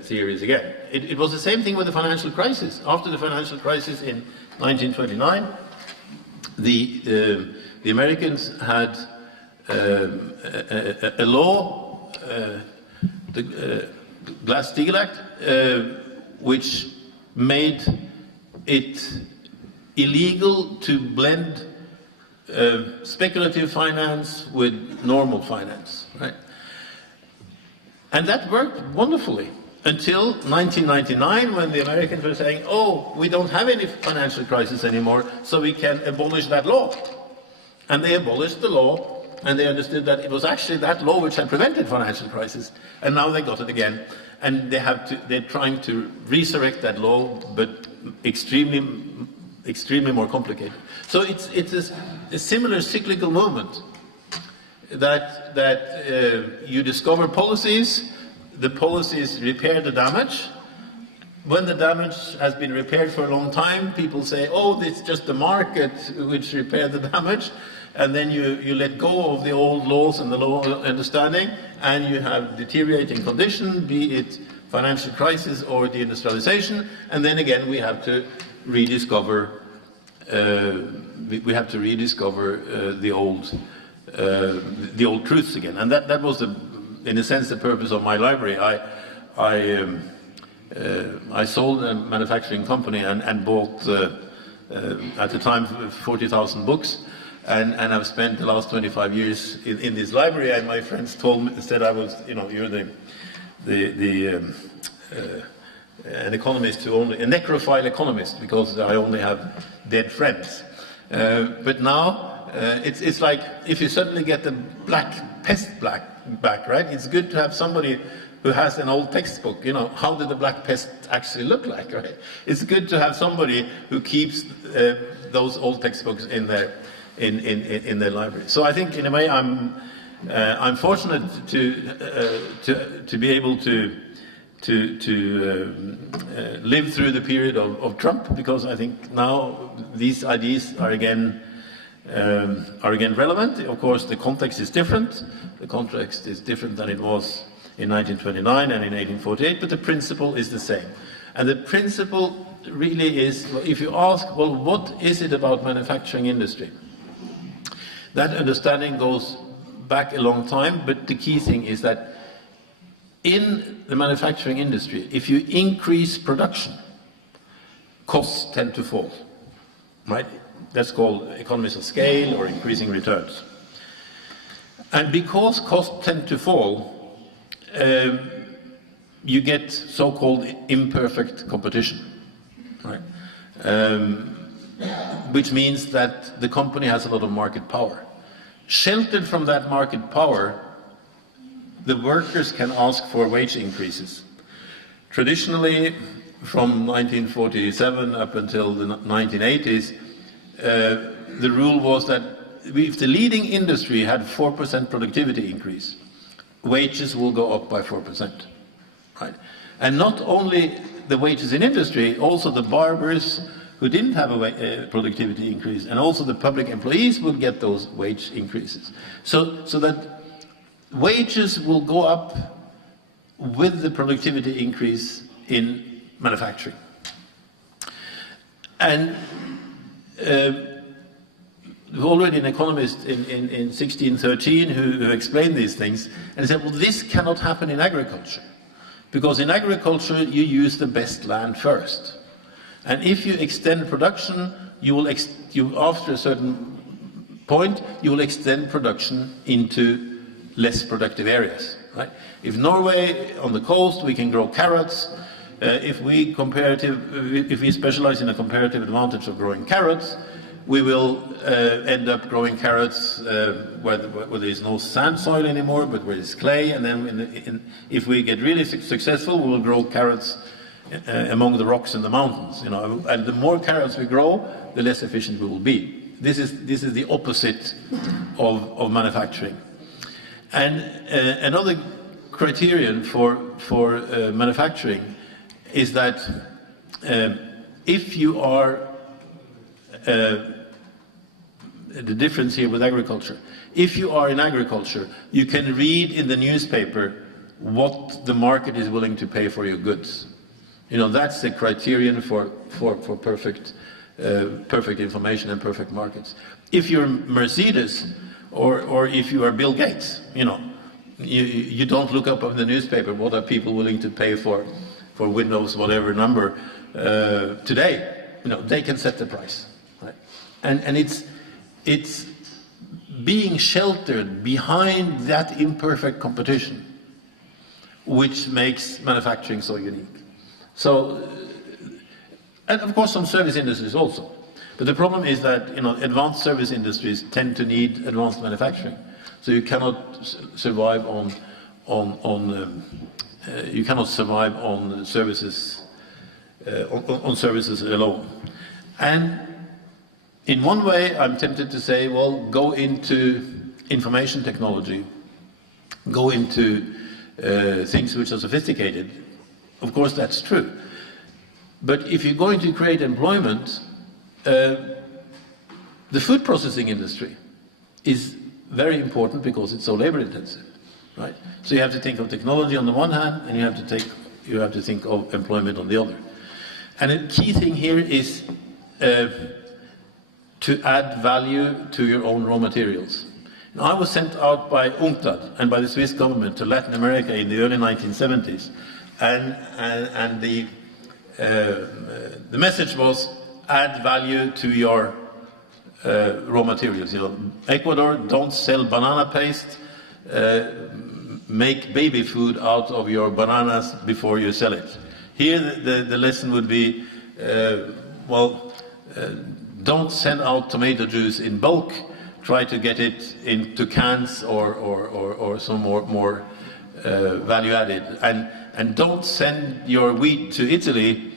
theories again. It was the same thing with the financial crisis. After the financial crisis in 1929, the Americans had a law, the Glass-Steagall Act, which made it illegal to blend speculative finance with normal finance, right? And that worked wonderfully until 1999, when the Americans were saying, oh, we don't have any financial crisis anymore, so we can abolish that law. And they abolished the law, and they understood that it was actually that law which had prevented financial crisis, and now they got it again. And they're trying to resurrect that law, but extremely more complicated. So it's a similar cyclical movement that you discover policies, the policies repair the damage. When the damage has been repaired for a long time, people say, oh, it's just the market which repaired the damage, and then you let go of the old laws and the law understanding, and you have deteriorating condition, be it financial crisis or deindustrialization, and then again we have to rediscover the old truths again. And that was, in a sense, the purpose of my library. I sold a manufacturing company and bought, at the time, 40,000 books. And I've spent the last 25 years in this library. And my friends said I was, you're an economist who a necrophile economist, because I only have dead friends. But now it's like if you suddenly get the black pest back, right? It's good to have somebody who has an old textbook. How did the black pest actually look like, right? It's good to have somebody who keeps those old textbooks in their library. So I think, in a way, I'm fortunate to be able to live through the period of Trump, because I think now these ideas are again relevant. Of course, the context is different. The context is different than it was in 1929 and in 1848, but the principle is the same. And the principle really is, if you ask, well, what is it about manufacturing industry? That understanding goes back a long time, but the key thing is that in the manufacturing industry, if you increase production, costs tend to fall, right? That's called economies of scale or increasing returns. And because costs tend to fall, you get so-called imperfect competition, right? Which means that the company has a lot of market power. Sheltered from that market power, the workers can ask for wage increases. Traditionally, from 1947 up until the 1980s, the rule was that if the leading industry had 4% productivity increase, wages will go up by 4%, right? And not only the wages in industry, also the barbers, who didn't have a productivity increase, and also the public employees will get those wage increases. So that wages will go up with the productivity increase in manufacturing. And already an economist in 1613 who explained these things, and said, well, this cannot happen in agriculture, because in agriculture you use the best land first. And if you extend production, you will after a certain point, you will extend production into less productive areas. Right? If Norway, on the coast, we can grow carrots, if we specialize in a comparative advantage of growing carrots, we will end up growing carrots where there is no sand soil anymore, but where there's clay. And then if we get really successful, we will grow carrots among the rocks in the mountains. You know, and the more carrots we grow, the less efficient we will be. This is the opposite of manufacturing. And another criterion for manufacturing is that if you are the difference here with agriculture. If you are in agriculture, you can read in the newspaper what the market is willing to pay for your goods. You know, that's the criterion for perfect information and perfect markets. If you're Mercedes or if you are Bill Gates, you know, you don't look up in the newspaper what are people willing to pay for Windows whatever number today. You know, they can set the price. Right? And it's being sheltered behind that imperfect competition which makes manufacturing so unique. So, and of course some service industries also. But the problem is that, you know, advanced service industries tend to need advanced manufacturing. So you cannot survive on services alone. And in one way, I'm tempted to say, well, go into information technology, go into things which are sophisticated. Of course, that's true. But if you're going to create employment, the food processing industry is very important because it's so labor intensive, right? So you have to think of technology on the one hand, and you have to think of employment on the other. And a key thing here is to add value to your own raw materials. Now, I was sent out by UNCTAD and by the Swiss government to Latin America in the early 1970s, and the message was add value to your raw materials. You know, Ecuador, don't sell banana paste. Make baby food out of your bananas before you sell it. Here, the lesson would be, don't send out tomato juice in bulk. Try to get it into cans or some more value added. And don't send your wheat to Italy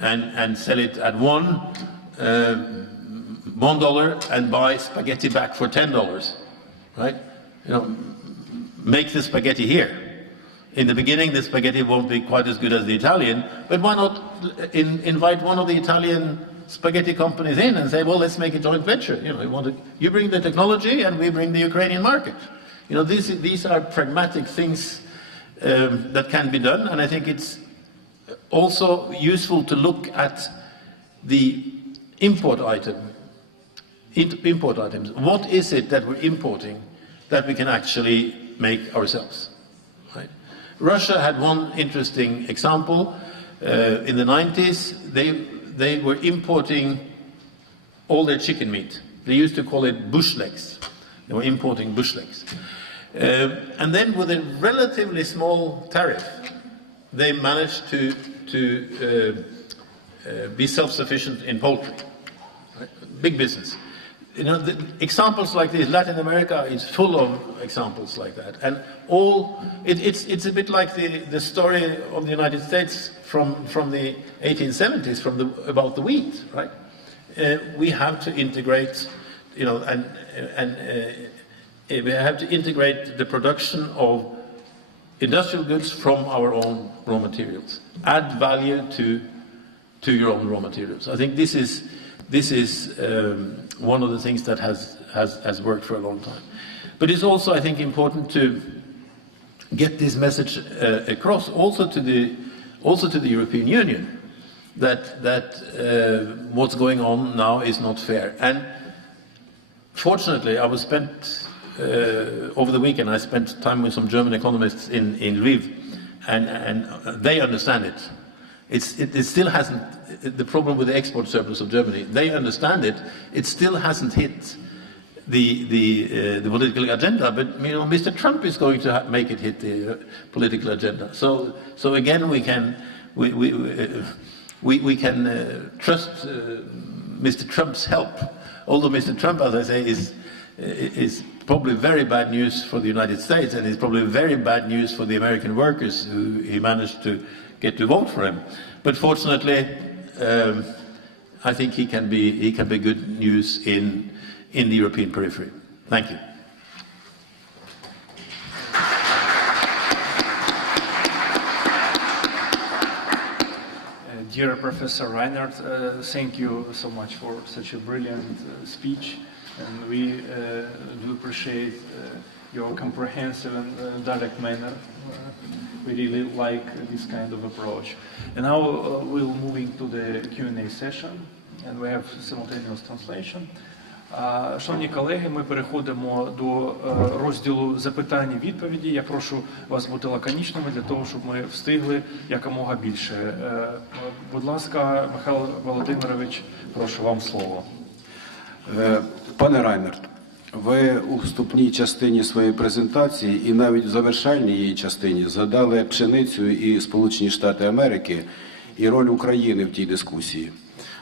and sell it at $1 and buy spaghetti back for $10, right? You know, make the spaghetti here. In the beginning, the spaghetti won't be quite as good as the Italian, but why not invite one of the Italian spaghetti companies in and say, well, let's make a joint venture. You know, you bring the technology and we bring the Ukrainian market. You know, these are pragmatic things that can be done, and I think it's also useful to look at the import items. What is it that we're importing that we can actually make ourselves? Right? Russia had one interesting example. In the 90s, they were importing all their chicken meat. They used to call it bush legs. They were importing bush legs. And then with a relatively small tariff, they managed to be self-sufficient in poultry. Right? Big business. You know, the examples like this, Latin America is full of examples like that. And it's a bit like the story of the United States from the 1870s, about the wheat, right? We have to integrate, you know, and we have to integrate the production of industrial goods from our own raw materials. Add value to to your own raw materials. I think this is one of the things that has worked for a long time. But it's also, I think, important to get this message across also to the European Union that what's going on now is not fair. And fortunately, over the weekend I spent time with some German economists in Lviv, and they understand it. It still hasn't, the problem with the export surplus of Germany, they understand it. It still hasn't hit the political agenda, but you know, Mr. Trump is going to make it hit the political agenda. So again, we can trust Mr. Trump's help. Although Mr. Trump, as I say, is probably very bad news for the United States, and is probably very bad news for the American workers who he managed to get to vote for him. But fortunately, I think he can be good news in the European periphery. Thank you. Dear Professor Reinert, thank you so much for such a brilliant speech, and we do appreciate your comprehensive and direct manner. We really like this kind of approach. And now we'll moving to the Q&A session, and we have simultaneous translation. Шановні колеги, ми переходимо до розділу запитань і відповіді. Я прошу вас бути лаконічними для того, щоб ми встигли якомога більше. Будь ласка, Михайло Володимирович, прошу, вам слово. Пане Райнерт, ви у вступній частині своєї презентації і навіть в завершальній її частині згадали пшеницю і Сполучені Штати Америки і роль України в тій дискусії.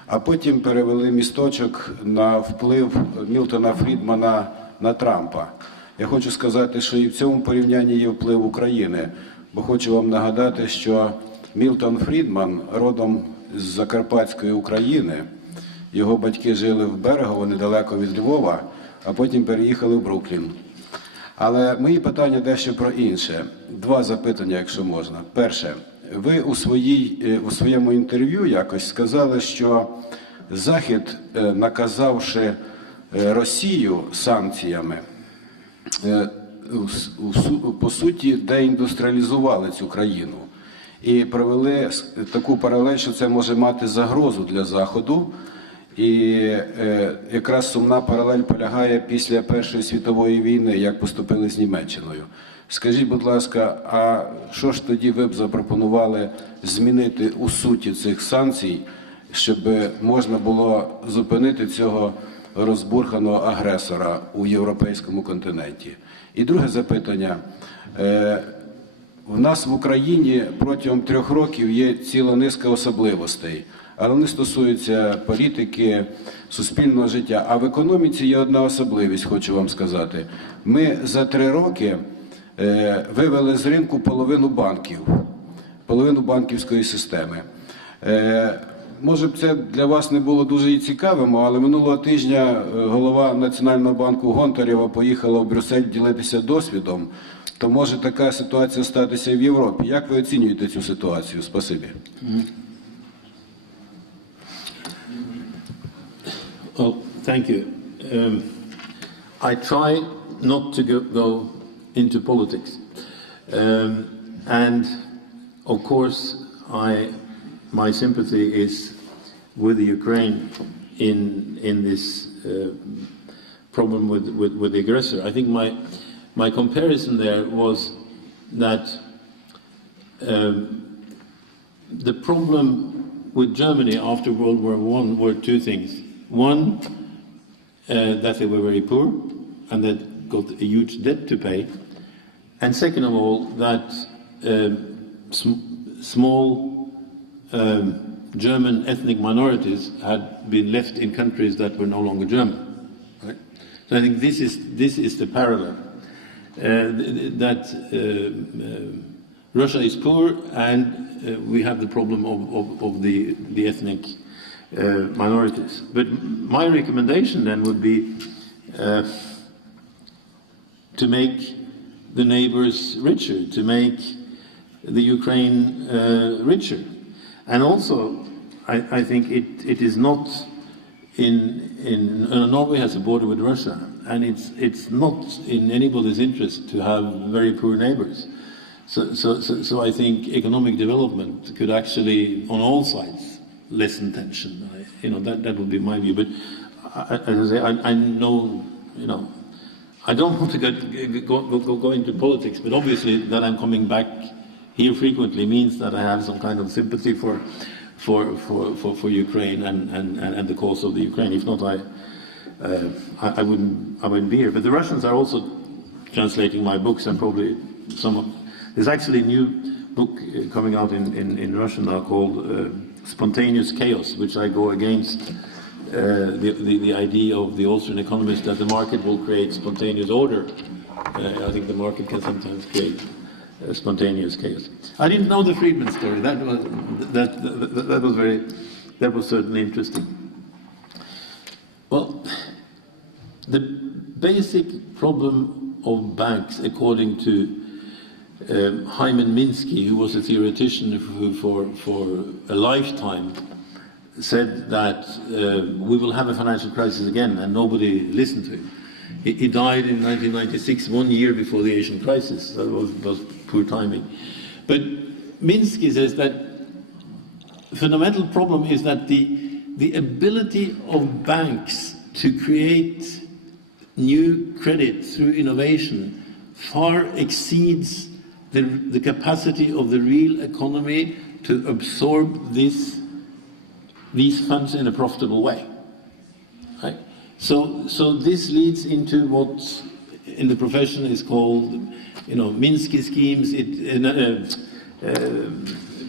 А потім перевели місточок на вплив Мілтона Фрідмана на Трампа. Я хочу сказати, що і в цьому порівнянні є вплив України, бо хочу вам нагадати, що Мілтон Фрідман родом з Закарпатської України, його батьки жили в Берегово, недалеко від Львова, а потім переїхали в Бруклін. Але мої питання дещо про інше. Два запитання, якщо можна. Перше. Ви у своєму інтерв'ю якось сказали, що Захід, наказавши Росію санкціями, по суті деіндустріалізували цю країну. І провели таку паралель, що це може мати загрозу для Заходу. І якраз сумна паралель полягає після Першої світової війни, як поступили з Німеччиною. Скажіть, будь ласка, а що ж тоді ви б запропонували змінити у суті цих санкцій, щоб можна було зупинити цього розбурханого агресора у європейському континенті? І друге запитання. В нас в Україні протягом 3 років є ціла низка особливостей, але вони стосуються політики, суспільного життя. А в економіці є одна особливість, хочу вам сказати. Ми за 3 роки вивели з ринку половину банківської системи. Може б це для вас не було дуже і цікавим, але минулого тижня голова Національного банку Гонтарева поїхала в Брюссель ділитися досвідом, то може така ситуація статися і в Європі. Як ви оцінюєте цю ситуацію? Спасибі. Well, thank you. I try not to go into politics. And of course, my sympathy is with the Ukraine in this problem with the aggressor. I think my comparison there was that the problem with Germany after World War I were 2 things. One, that they were very poor and that got a huge debt to pay. And second of all, that small German ethnic minorities had been left in countries that were no longer German. Right? So I think this is the parallel. That Russia is poor and we have the problem of the ethnic minorities. But my recommendation then would be to make the neighbors richer, to make the Ukraine richer. And also, I think it is not in Norway has a border with Russia, and it's not in anybody's interest to have very poor neighbors. So I think economic development could actually, on all sides, lessen tension. That would be my view. But as I say, I know, I don't want to go into politics, but obviously that I'm coming back here frequently means that I have some kind of sympathy for Ukraine and the cause of the Ukraine. If not, I wouldn't be here. But the Russians are also translating my books, and probably there's actually a new book coming out in Russian now called Spontaneous Chaos, which I go against the idea of the Austrian economist that the market will create spontaneous order. I think the market can sometimes create spontaneous chaos. I didn't know the Friedman story. That was certainly interesting. Well, the basic problem of banks, according to Hyman Minsky, who was a theoretician who for a lifetime said that we will have a financial crisis again, and nobody listened to him. He died in 1996, 1 year before the Asian crisis. That was poor timing. But Minsky says that the fundamental problem is that the ability of banks to create new credit through innovation far exceeds the capacity of the real economy to absorb these funds in a profitable way. Right? So this leads into what in the profession is called, Minsky schemes,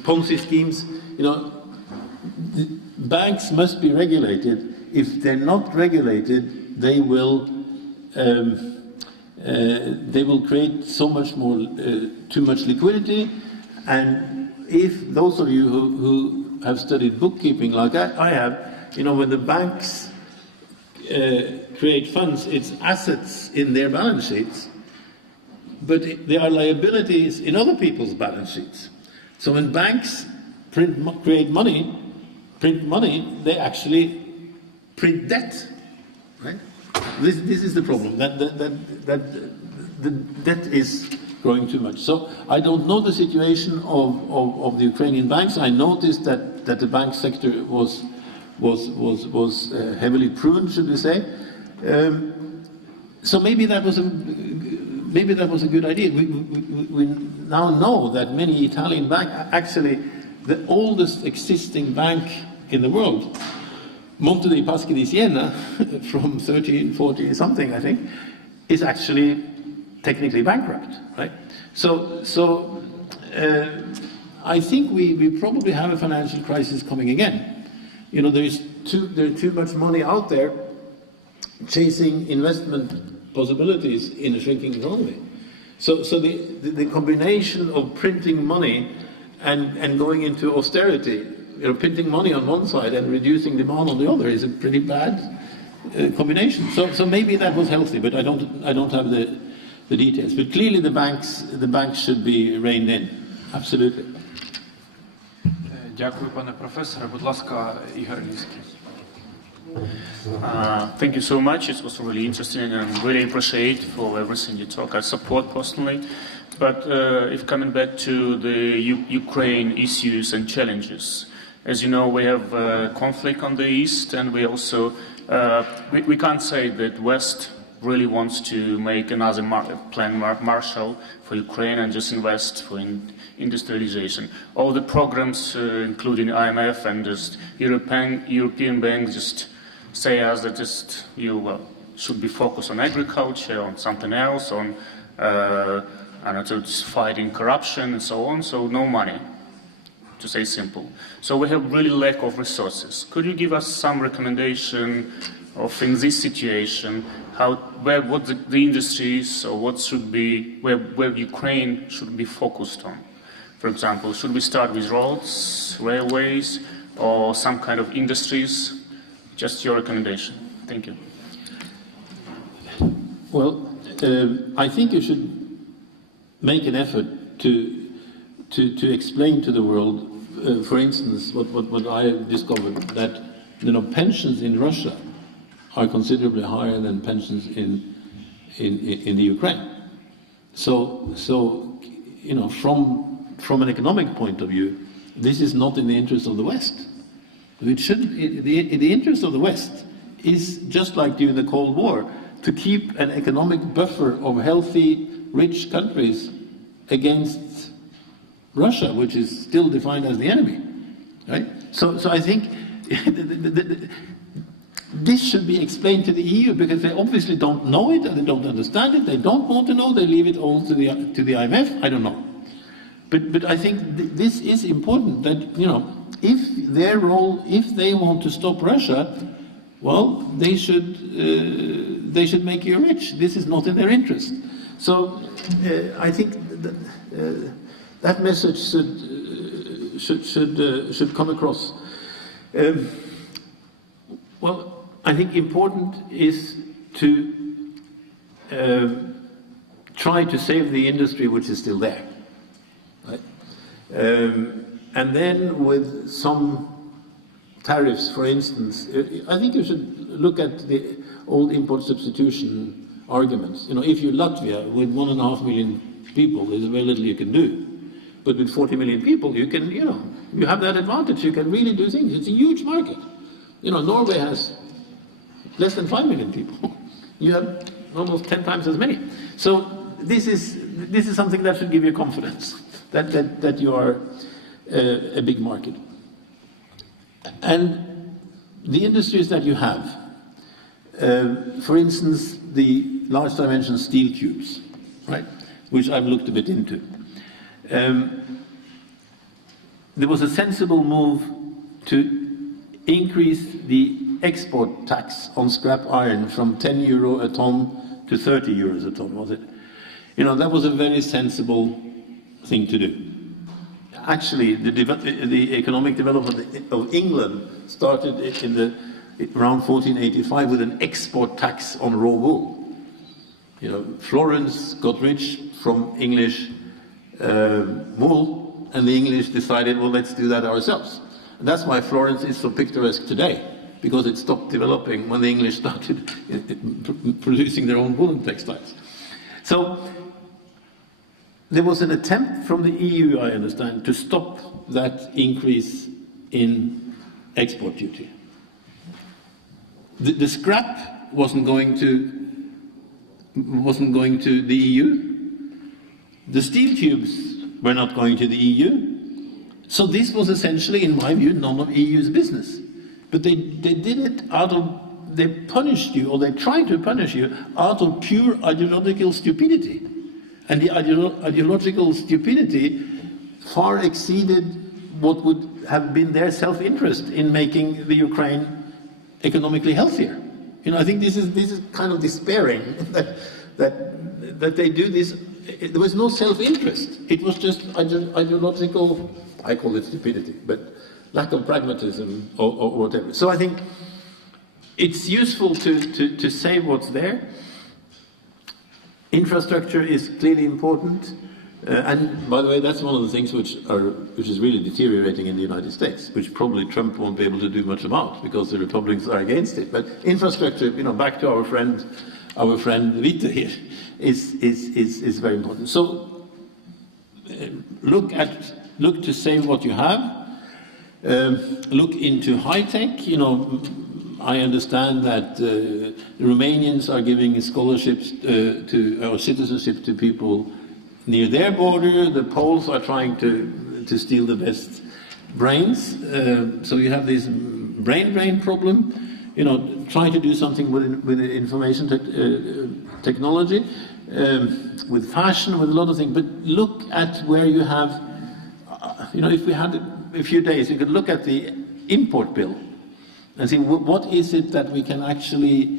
Ponzi schemes. Banks must be regulated. If they're not regulated, they will create so much more, too much liquidity. And if those of you who have studied bookkeeping like I have, when the banks create funds, it's assets in their balance sheets, but there are liabilities in other people's balance sheets. So when banks print money, they actually print debt, right? This is the problem, that the debt is growing too much. So I don't know the situation of the Ukrainian banks. I noticed that the bank sector was heavily pruned, should we say. So maybe that was a good idea. We now know that many Italian banks, actually the oldest existing bank in the world, Monte dei Paschi di Siena, from 1340 something, I think, is actually technically bankrupt, right? So I think we probably have a financial crisis coming again. There's too much money out there chasing investment possibilities in a shrinking economy. So the combination of printing money and going into austerity, printing money on one side and reducing demand on the other, is a pretty bad combination. So maybe that was healthy, but I don't have the details. But clearly the banks should be reined in. Absolutely. Дякую, пане професоре. Будь ласка, Ігор Ліський. Thank you so much. It was really interesting and really appreciate for everything you talk. I support personally. But if coming back to the Ukraine issues and challenges, as you know, we have conflict on the east, and we also we can't say that West really wants to make another plan Marshall for Ukraine and just invest for industrialization. All the programs, including IMF and just European banks, just say us that just should be focused on agriculture, on something else, on just fighting corruption and so on. So no money, to say simple. So we have really lack of resources. Could you give us some recommendation of in this situation what the industries or what should be where Ukraine should be focused on? For example, should we start with roads, railways, or some kind of industries? Just your recommendation. Thank you. Well, I think you should make an effort to explain to the world for instance, what I discovered, that pensions in Russia are considerably higher than pensions in the Ukraine. So from an economic point of view, this is not in the interest of the West. The interest of the West is, just like during the Cold War, to keep an economic buffer of healthy, rich countries against Russia, which is still defined as the enemy, right? So I think this should be explained to the EU, because they obviously don't know it and they don't understand it. They don't want to know. They leave it all to the IMF. I don't know, but I think this is important. That if their role, if they want to stop Russia, well, they should make you rich. This is not in their interest. So I think that message should come across. Well, I think important is to try to save the industry which is still there, right? And then with some tariffs, for instance, I think you should look at the old import substitution arguments. If you're Latvia with 1.5 million people, there's very little you can do. But with 40 million people, you can, you have that advantage. You can really do things. It's a huge market. Norway has less than 5 million people. You have almost 10 times as many. So this is something that should give you confidence that you are a big market. And the industries that you have, for instance, the large dimension steel tubes, right, which I've looked a bit into. There was a sensible move to increase the export tax on scrap iron from 10 euro a ton to 30 euros a ton, was it? That was a very sensible thing to do. Actually, the economic development of England started around 1485 with an export tax on raw wool. Florence got rich from English wool, and the English decided, well, let's do that ourselves. And that's why Florence is so picturesque today, because it stopped developing when the English started producing their own woolen textiles. So there was an attempt from the EU, I understand, to stop that increase in export duty. The scrap wasn't going to the EU. The steel tubes were not going to the EU. So this was essentially, in my view, none of EU's business. But they did it they punished you, or they tried to punish you, out of pure ideological stupidity. And the ideological stupidity far exceeded what would have been their self-interest in making the Ukraine economically healthier. I think this is kind of despairing that they do this. There was no self-interest. It was just ideological, I call it stupidity, but lack of pragmatism or whatever. So I think it's useful to say what's there. Infrastructure is clearly important, and by the way, that's one of the things which is really deteriorating in the United States, which probably Trump won't be able to do much about because the Republicans are against it. But infrastructure, back to our friend Vita here, is very important. So look to save what you have. Look into high tech. I understand that the Romanians are giving scholarships or citizenship to people near their border. The Poles are trying to steal the best brains. So you have this brain drain problem. Try to do something with information technology, with fashion, with a lot of things. But look at where you have. If we had a few days, we could look at the import bill and see what is it that we can actually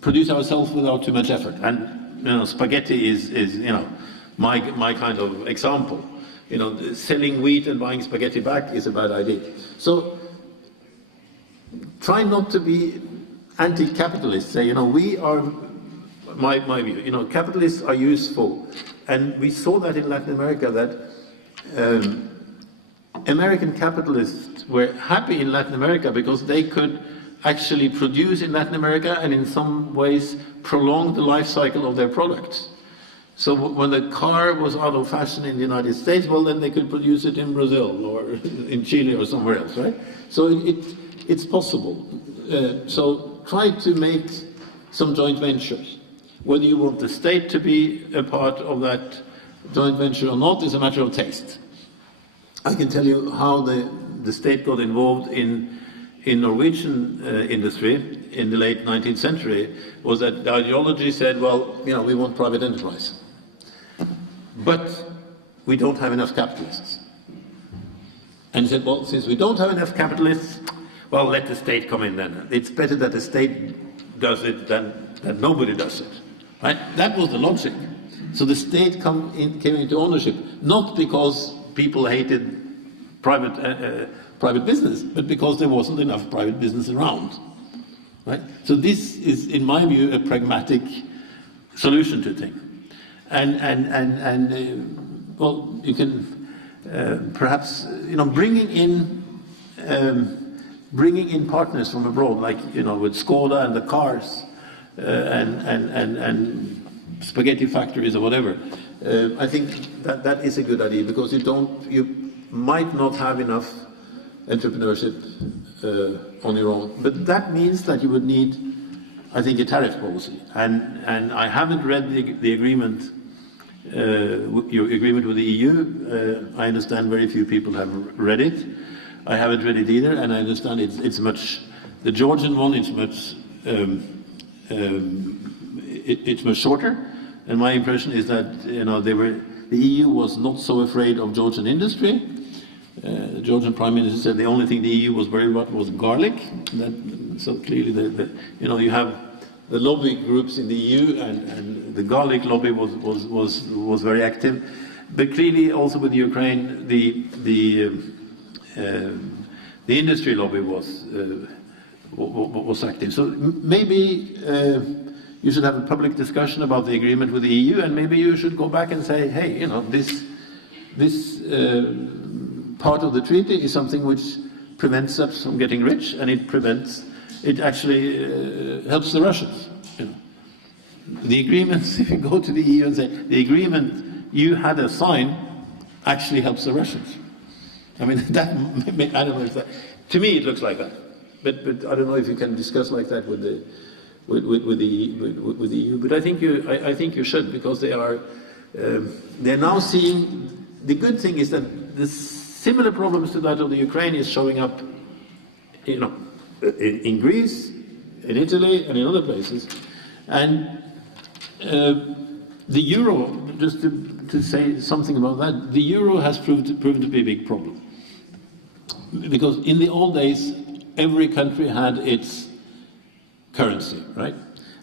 produce ourselves without too much effort. And spaghetti is my kind of example. Selling wheat and buying spaghetti back is a bad idea. So try not to be anti-capitalist. Say, we are, my view, capitalists are useful. And we saw that in Latin America, that American capitalists were happy in Latin America because they could actually produce in Latin America and in some ways prolong the life cycle of their products. So when the car was out of fashion in the United States, well, then they could produce it in Brazil or in Chile or somewhere else, right? So it's possible. So try to make some joint ventures. Whether you want the state to be a part of that joint venture or not is a matter of taste. I can tell you how the state got involved in Norwegian industry in the late 19th century was that the ideology said, well, you know, we want private enterprise. But we don't have enough capitalists. And he said, well, since we don't have enough capitalists, well, let the state come in then. It's better that the state does it than that nobody does it. Right? That was the logic. So the state came into ownership, not because people hated private business, but because there wasn't enough private business around. Right? So this is, in my view, a pragmatic solution to things. Well, you can perhaps, you know, bringing in partners from abroad, like, you know, with Skoda and the cars and spaghetti factories or whatever. I think that is a good idea because you might not have enough entrepreneurship on your own, but that means that you would need, I think, a tariff policy. And I haven't read the agreement, your agreement with the EU. I understand very few people have read it. I haven't read it either, and I understand it's much. The Georgian one is much. It's much shorter, and my impression is that, you know, the EU was not so afraid of Georgian industry. The Georgian Prime Minister said the only thing the EU was worried about was garlic. So clearly, you know, you have the lobby groups in the EU, and the garlic lobby was very active. But clearly, also with Ukraine, the industry lobby was active. So maybe you should have a public discussion about the agreement with the EU, and maybe you should go back and say, hey, you know, this part of the treaty is something which prevents us from getting rich, and it actually helps the Russians. You know. The agreements, if you go to the EU and say, the agreement you had to sign actually helps the Russians. I mean, that, I don't know if that, to me it looks like that. But I don't know if you can discuss like that with the EU. But I think you should, because they're now seeing. The good thing is that the similar problems to that of the Ukraine is showing up, you know, in Greece, in Italy, and in other places, and the euro. Just to say something about that, the euro has proven to be a big problem, because in the old days, every country had its currency, right?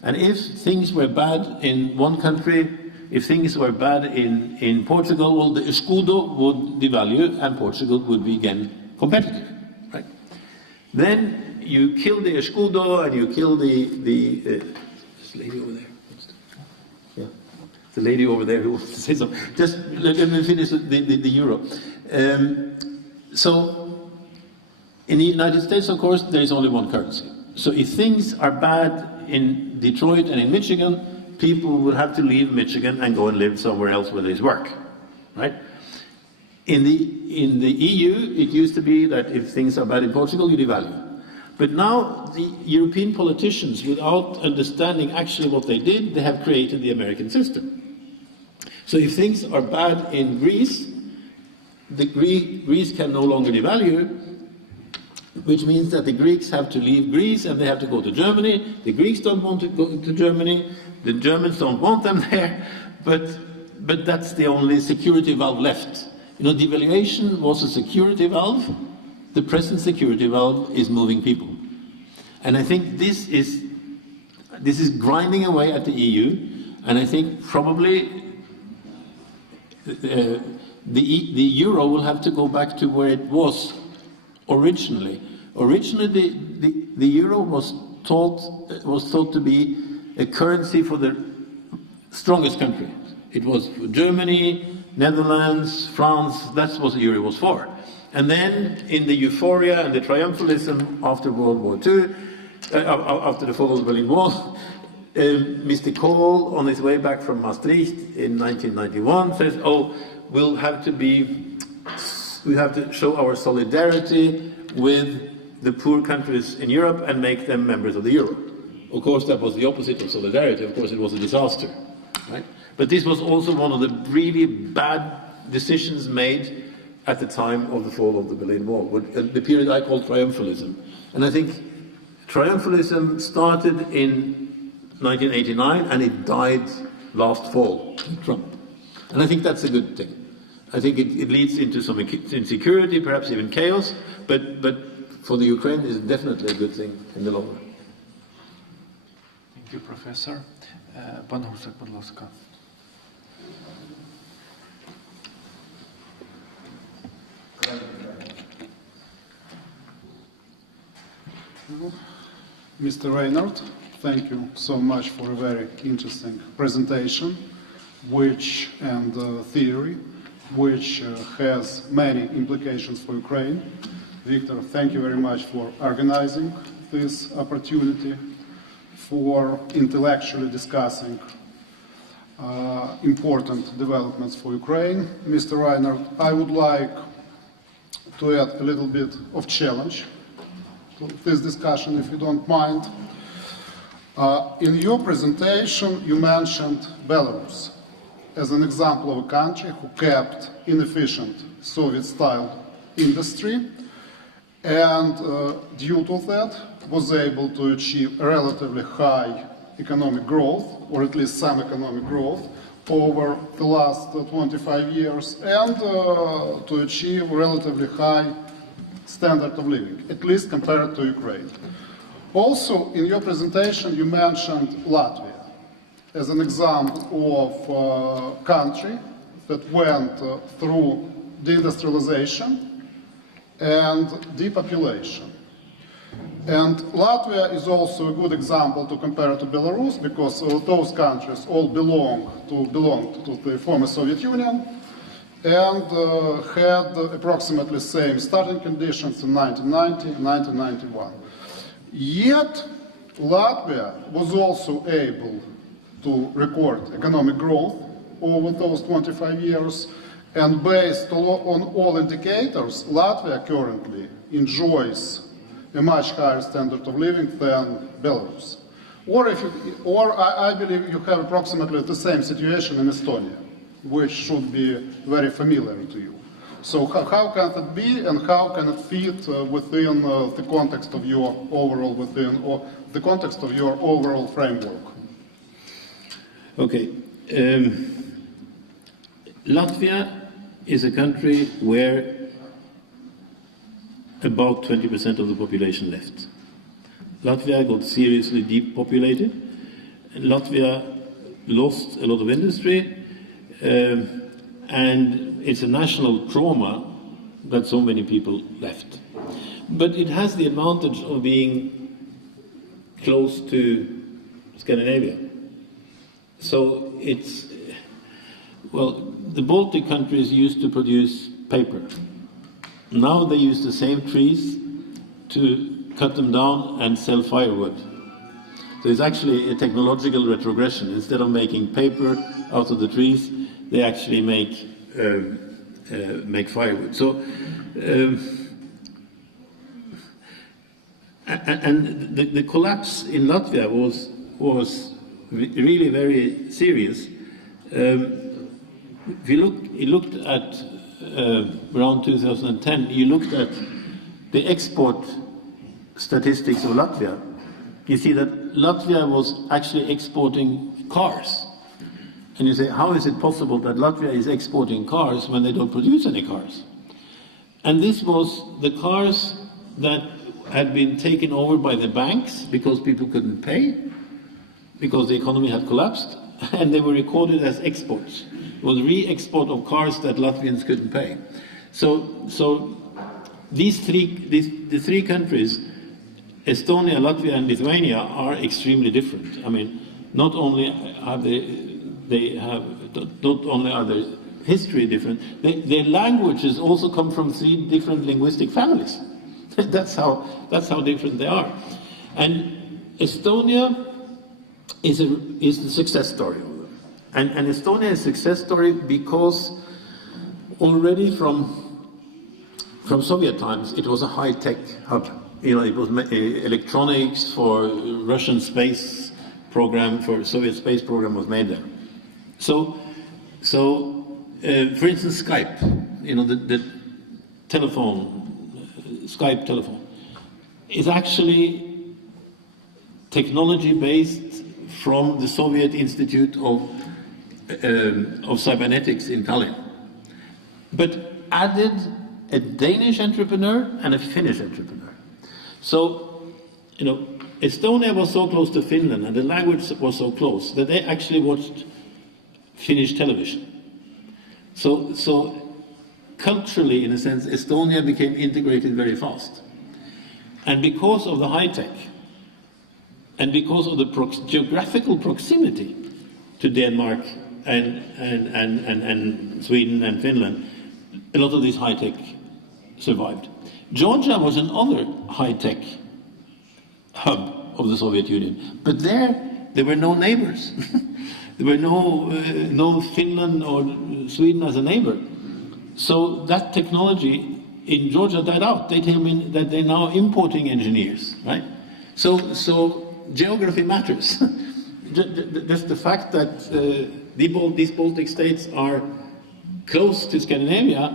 And if things were bad in one country, if things were bad in Portugal, well, the escudo would devalue and Portugal would be again competitive, right? Then you kill the escudo and you kill this lady over there. Yeah, the lady over there who wants to say something. Just let me finish the euro. So in the United States, of course, there is only one currency. So if things are bad in Detroit and in Michigan, people will have to leave Michigan and go and live somewhere else where there's work, right? In the EU, it used to be that if things are bad in Portugal, you devalue. But now the European politicians, without understanding actually what they did, they have created the American system. So if things are bad in Greece, Greece can no longer devalue, which means that the Greeks have to leave Greece and they have to go to Germany. The Greeks don't want to go to Germany. The Germans don't want them there. But that's the only security valve left. You know, devaluation was a security valve. The present security valve is moving people. And I think this is grinding away at the EU. And I think probably the euro will have to go back to where it was originally. Originally, the euro was thought to be a currency for the strongest country. It was for Germany, Netherlands, France, that's what the euro was for. And then in the euphoria and the triumphalism after World War II, after the fall of the Berlin Wall, Mr. Kohl, on his way back from Maastricht in 1991, says, oh, we have to show our solidarity with the poor countries in Europe and make them members of the euro. Of course, that was the opposite of solidarity. Of course, it was a disaster. Right? But this was also one of the really bad decisions made at the time of the fall of the Berlin Wall, the period I call triumphalism. And I think triumphalism started in 1989 and it died last fall with Trump. And I think that's a good thing. I think it leads into some insecurity, perhaps even chaos, but for the Ukraine it's definitely a good thing in the long run. Thank you, Professor. Пан Гусак, будь ласка. Mr. Reinert, thank you so much for a very interesting presentation, and theory, which has many implications for Ukraine. Victor, thank you very much for organizing this opportunity, for intellectually discussing important developments for Ukraine. Mr. Reinert, I would like to add a little bit of challenge to this discussion, if you don't mind. In your presentation, you mentioned Belarus as an example of a country who kept inefficient Soviet-style industry and due to that was able to achieve a relatively high economic growth, or at least some economic growth, over the last 25 years and to achieve a relatively high standard of living, at least compared to Ukraine. Also, in your presentation, you mentioned Latvia as an example of a country that went through deindustrialization and depopulation. And Latvia is also a good example to compare to Belarus because those countries all belonged to the former Soviet Union and had approximately the same starting conditions in 1990, 1991. Yet, Latvia was also able to record economic growth over those 25 years, and based on all indicators, Latvia currently enjoys a much higher standard of living than Belarus. Or I believe you have approximately the same situation in Estonia, which should be very familiar to you. So how can that be, and how can it fit within the context of your overall framework? Okay. Latvia is a country where about 20% of the population left. Latvia got seriously depopulated. Latvia lost a lot of industry, and it's a national trauma that so many people left. But it has the advantage of being close to Scandinavia. So it's, well, the Baltic countries used to produce paper. Now they use the same trees to cut them down and sell firewood. So it's actually a technological retrogression. Instead of making paper out of the trees, they actually make firewood. So, and the collapse in Latvia was really very serious. If you looked at around 2010, you looked at the export statistics of Latvia, you see that Latvia was actually exporting cars. And you say, how is it possible that Latvia is exporting cars when they don't produce any cars? And this was the cars that had been taken over by the banks because people couldn't pay, because the economy had collapsed, and they were recorded as exports. It was re-export of cars that Latvians couldn't pay. So the three countries, Estonia, Latvia, and Lithuania, are extremely different. I mean, not only are they history different. Their languages also come from 3 different linguistic families. That's how different they are. And Estonia is the success story of them. And Estonia is a success story because already from Soviet times, it was a high-tech hub. You know, it was electronics for Russian space program, for Soviet space program was made there. So for instance, Skype, you know, the telephone, Skype telephone, is actually technology-based from the Soviet Institute of Cybernetics in Tallinn, but added a Danish entrepreneur and a Finnish entrepreneur. So, you know, Estonia was so close to Finland and the language was so close that they actually watched Finnish television. So culturally, in a sense, Estonia became integrated very fast. And because of the high tech, and because of the geographical proximity to Denmark and Sweden and Finland, a lot of this high tech survived. Georgia was another high tech hub of the Soviet Union, but there were no neighbors. There were no Finland or Sweden as a neighbor. So that technology in Georgia died out. They tell me that they're now importing engineers, right? So geography matters. Just the fact that these Baltic states are close to Scandinavia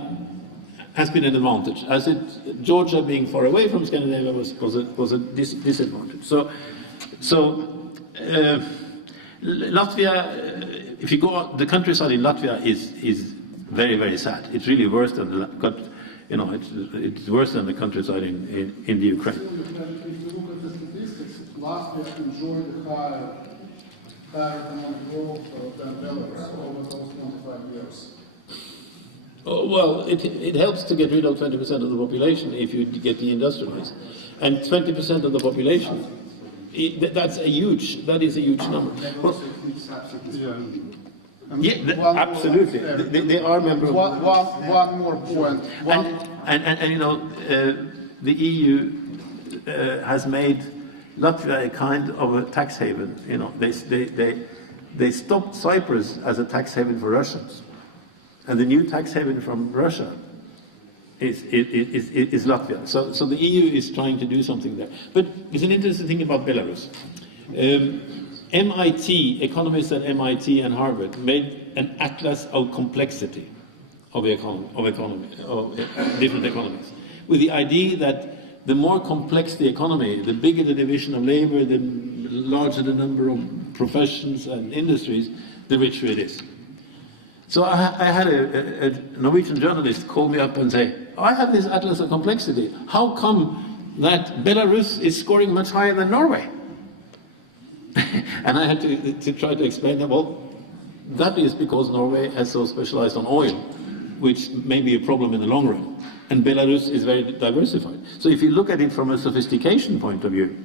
has been an advantage. As Georgia being far away from Scandinavia was a disadvantage. So Latvia, if you go out, the countryside in Latvia is very, very sad. It's really worse than it's worse than the countryside in the Ukraine. If you look at the statistics, Latvia enjoyed a higher economic growth than Belarus over those 25 years. Oh, well, it helps to get rid of 20% of the population if you get deindustrialized, and 20% of the population. That is a huge number. Well, absolutely. They are members. One more point. And you know, the EU has made Latvia a kind of a tax haven. You know, they stopped Cyprus as a tax haven for Russians, and the new tax haven from Russia is Latvia. So the EU is trying to do something there. But it's an interesting thing about Belarus. MIT, economists at MIT and Harvard made an atlas of complexity of different economies, with the idea that the more complex the economy, the bigger the division of labor, the larger the number of professions and industries, the richer it is. So I had a Norwegian journalist call me up and say, I have this atlas of complexity. How come that Belarus is scoring much higher than Norway? And I had to try to explain that, well, that is because Norway has so specialized on oil, which may be a problem in the long run. And Belarus is very diversified. So if you look at it from a sophistication point of view,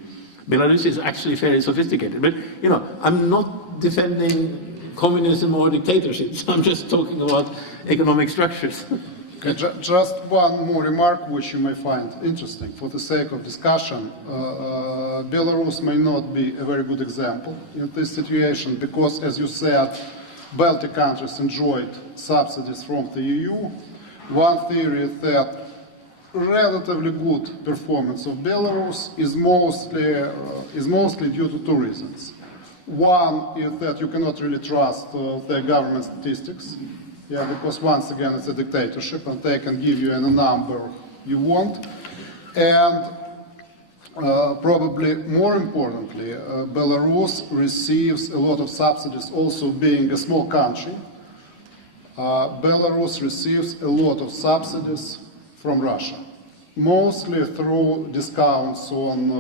Belarus is actually fairly sophisticated. But, you know, I'm not defending communism or dictatorships. I'm just talking about economic structures. Okay, just one more remark which you may find interesting. For the sake of discussion, Belarus may not be a very good example in this situation because, as you said, Baltic countries enjoyed subsidies from the EU. One theory is that relatively good performance of Belarus is mostly due to two reasons. One is that you cannot really trust the government statistics, because once again it's a dictatorship and they can give you any number you want. And probably more importantly, Belarus receives a lot of subsidies also being a small country. Belarus receives a lot of subsidies from Russia, mostly through discounts on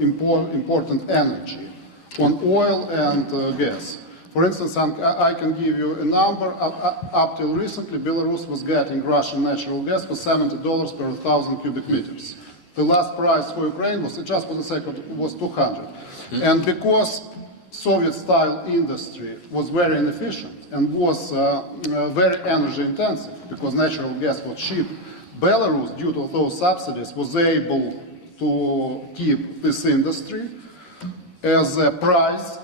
important energy, on oil and gas. For instance, I can give you a number. Up till recently, Belarus was getting Russian natural gas for $70 per 1,000 cubic meters. The last price for Ukraine was, just for the sake of it, was 200. And because Soviet-style industry was very inefficient and was very energy intensive because natural gas was cheap. Belarus, due to those subsidies, was able to keep this industry as a price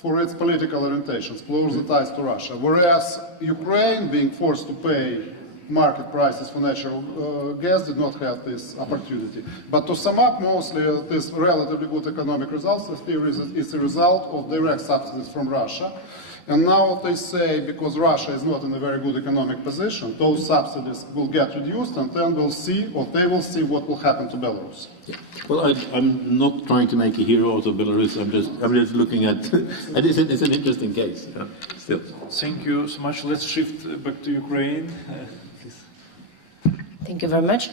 for its political orientations, close the ties to Russia. Whereas Ukraine, being forced to pay market prices for natural gas, did not have this opportunity. But to sum up, mostly this relatively good economic results is a result of direct subsidies from Russia. And now they say, because Russia is not in a very good economic position, those subsidies will get reduced, and then we'll see, or they will see, what will happen to Belarus. Yeah. Well, I'm not trying to make a hero out of Belarus. I'm just looking at, and it's an interesting case. Yeah. Still. Thank you so much. Let's shift back to Ukraine. Please. Thank you very much.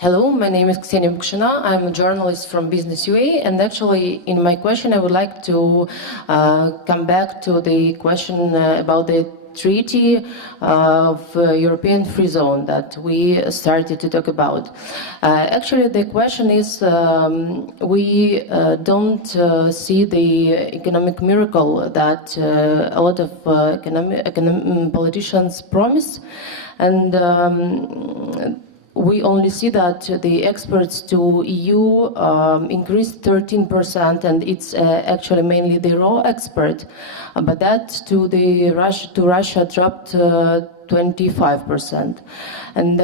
Hello, my name is Ksenia Bukshina. I'm a journalist from Business UA, and actually in my question I would like to come back to the question about the treaty of European Free Zone that we started to talk about. Actually, the question is, we don't see the economic miracle that a lot of politicians promise, and we only see that the exports to EU increased 13%, and it's actually mainly the raw export, but that to Russia dropped 25%. And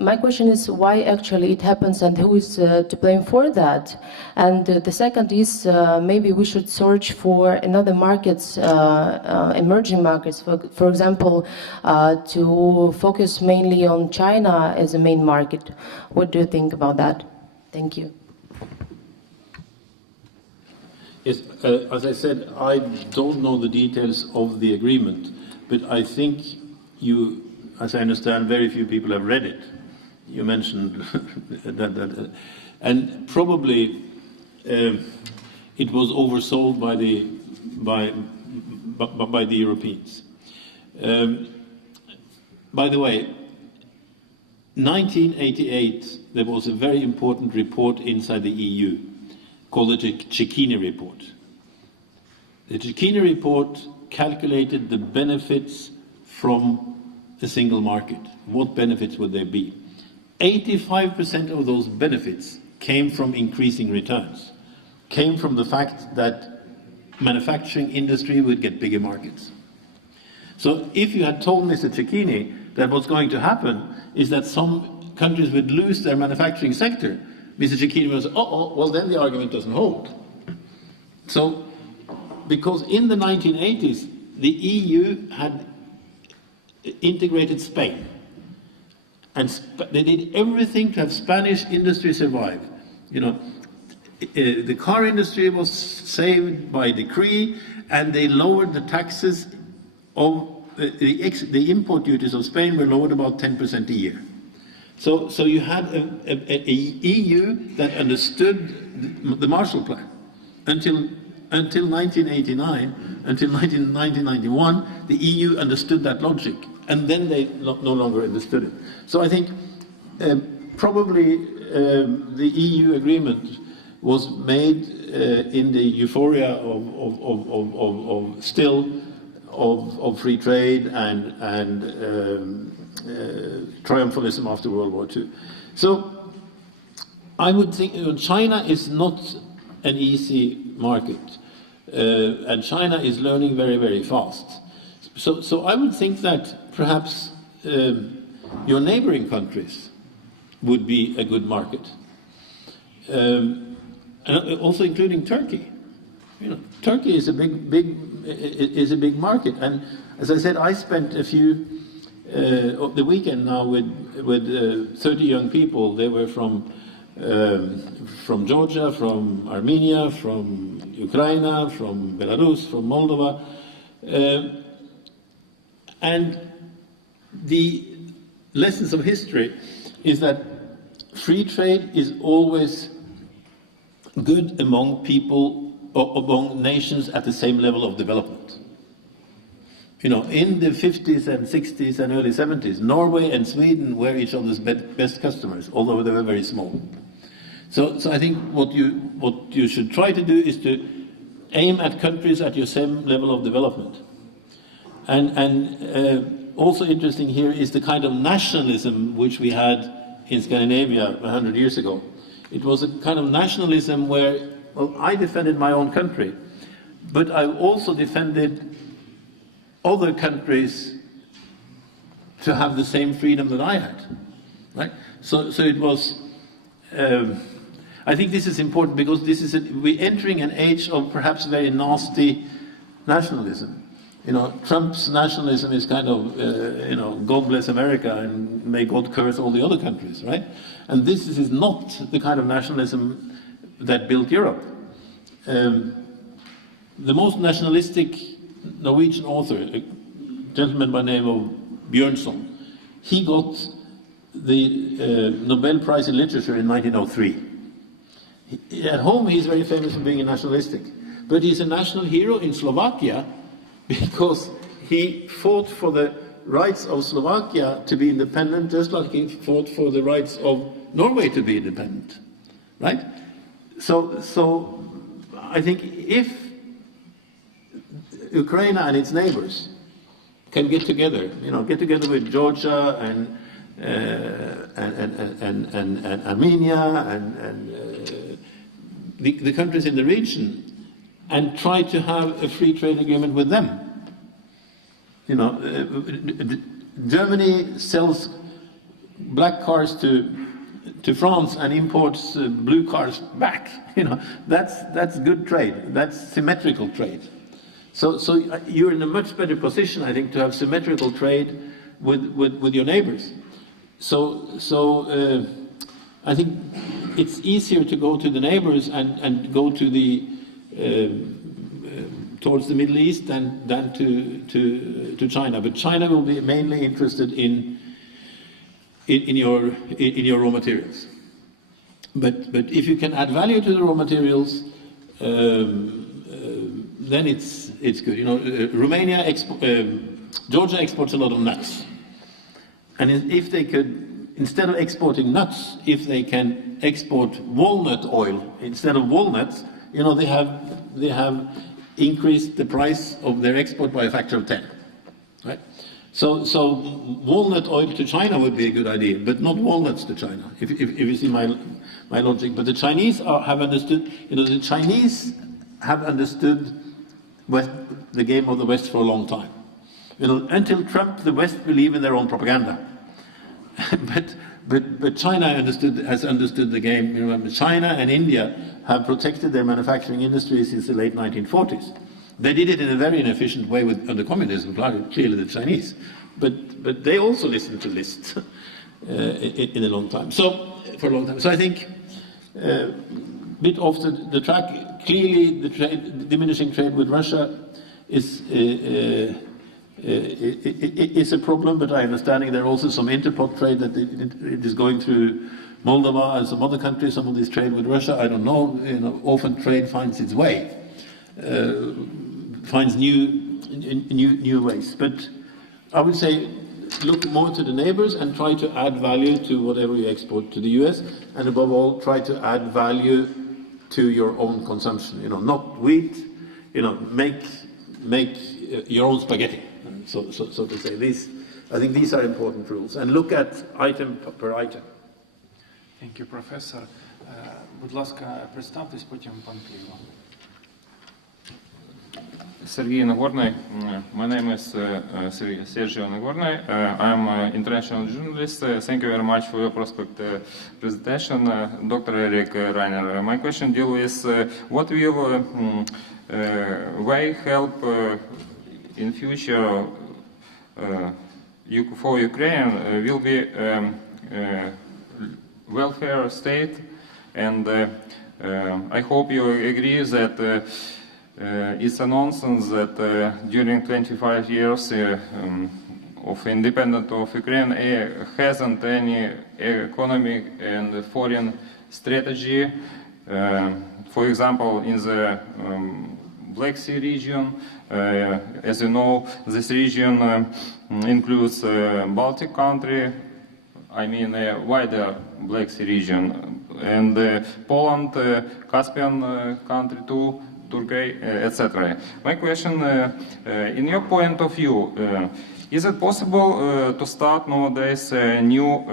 my question is why actually it happens and who is to blame for that? And the second is maybe we should search for another markets, emerging markets, for example, to focus mainly on China as a main market. What do you think about that? Thank you. Yes, as I said, I don't know the details of the agreement, but I think you, as I understand, very few people have read it. You mentioned that, and probably it was oversold by the Europeans. By the way, 1988 there was a very important report inside the EU called the Cecchini report. The Cecchini report calculated the benefits from the single market. What benefits would there be? 85% of those benefits came from increasing returns, came from the fact that manufacturing industry would get bigger markets. So if you had told Mr. Cecchini that what's going to happen is that some countries would lose their manufacturing sector, Mr. Cecchini was, well then the argument doesn't hold. So, because in the 1980s, the EU had integrated Spain. And they did everything to have Spanish industry survive. You know, the car industry was saved by decree, and they lowered the taxes of the import duties of Spain were lowered about 10% a year. So you had a EU that understood the Marshall Plan until 1989, until 1991, the EU understood that logic, and then they no longer understood it. So I think probably the EU agreement was made in the euphoria of free trade and triumphalism after World War II. So I would think China is not an easy market, and China is learning very, very fast. So I would think that perhaps your neighboring countries would be a good market, and also including Turkey. You know, Turkey is a big market, and as I said, I spent a few of the weekend now with 30 young people. They were from Georgia, from Armenia, from Ukraine, from Belarus, from Moldova, and the lessons of history is that free trade is always good among people, or among nations at the same level of development. You know, in the 50s and 60s and early 70s, Norway and Sweden were each other's best customers, although they were very small. So I think what you should try to do is to aim at countries at your same level of development. And also interesting here is the kind of nationalism which we had in Scandinavia 100 years ago. It was a kind of nationalism where, well, I defended my own country, but I also defended other countries to have the same freedom that I had, right? So it was, I think this is important because we're entering an age of perhaps very nasty nationalism. You know, Trump's nationalism is kind of, you know, God bless America and may God curse all the other countries, right? And this is not the kind of nationalism that built Europe. The most nationalistic Norwegian author, a gentleman by the name of Bjørnson, he got the Nobel Prize in Literature in 1903. At home he's very famous for being a nationalistic, but he's a national hero in Slovakia because he fought for the rights of Slovakia to be independent, just like he fought for the rights of Norway to be independent, right? So I think if Ukraine and its neighbors can get together, you know, get together with Georgia and Armenia and the countries in the region, and try to have a free trade agreement with them. You know, Germany sells black cars to France and imports blue cars back. You know, that's good trade. That's symmetrical trade. So you're in a much better position, I think, to have symmetrical trade with your neighbors. So I think it's easier to go to the neighbors and go to the towards the Middle East than to China. But China will be mainly interested in your raw materials. But if you can add value to the raw materials, then it's good. You know, Georgia exports a lot of nuts, and if they could, instead of exporting nuts, if they can export walnut oil instead of walnuts, you know, they have increased the price of their export by a factor of 10, right? So walnut oil to China would be a good idea, but not walnuts to China, if you see my logic. But the Chinese have understood, you know, the Chinese have understood the game of the West for a long time. You know, until Trump, the West believe in their own propaganda. But China has understood the game. You remember, China and India have protected their manufacturing industry since the late 1940s. They did it in a very inefficient way under communism, clearly the Chinese. But they also listened to Liszt in a long time. For a long time. So I think a bit off the track. Clearly, the diminishing trade with Russia is a problem, but I understand there are also some interport trade that it is going through Moldova and some other countries. Some of this trade with Russia, I don't know. You know, often trade finds its way, finds new ways. But I would say look more to the neighbors and try to add value to whatever you export to the US, and above all, try to add value to your own consumption. You know, not wheat. You know, make your own spaghetti. So to say, I think these are important rules. And look at item per item. Thank you, Professor. Будь ласка, представтесь, потім пан Кліво. Sergei Nagorny. My name is Sergio Nagorny. I'm an international journalist. Thank you very much for your prospect presentation, Dr. Еріком Райнертом. My question deals with what will way help in future for Ukraine will be welfare state, and I hope you agree that it's a nonsense that during 25 years of independence of Ukraine hasn't any economic and foreign strategy. For example, in the Black Sea region, as you know, this region includes Baltic country, I mean a wider Black Sea region, and Poland, Caspian country too, Turkey, etc. My question, in your point of view, is it possible to start nowadays a new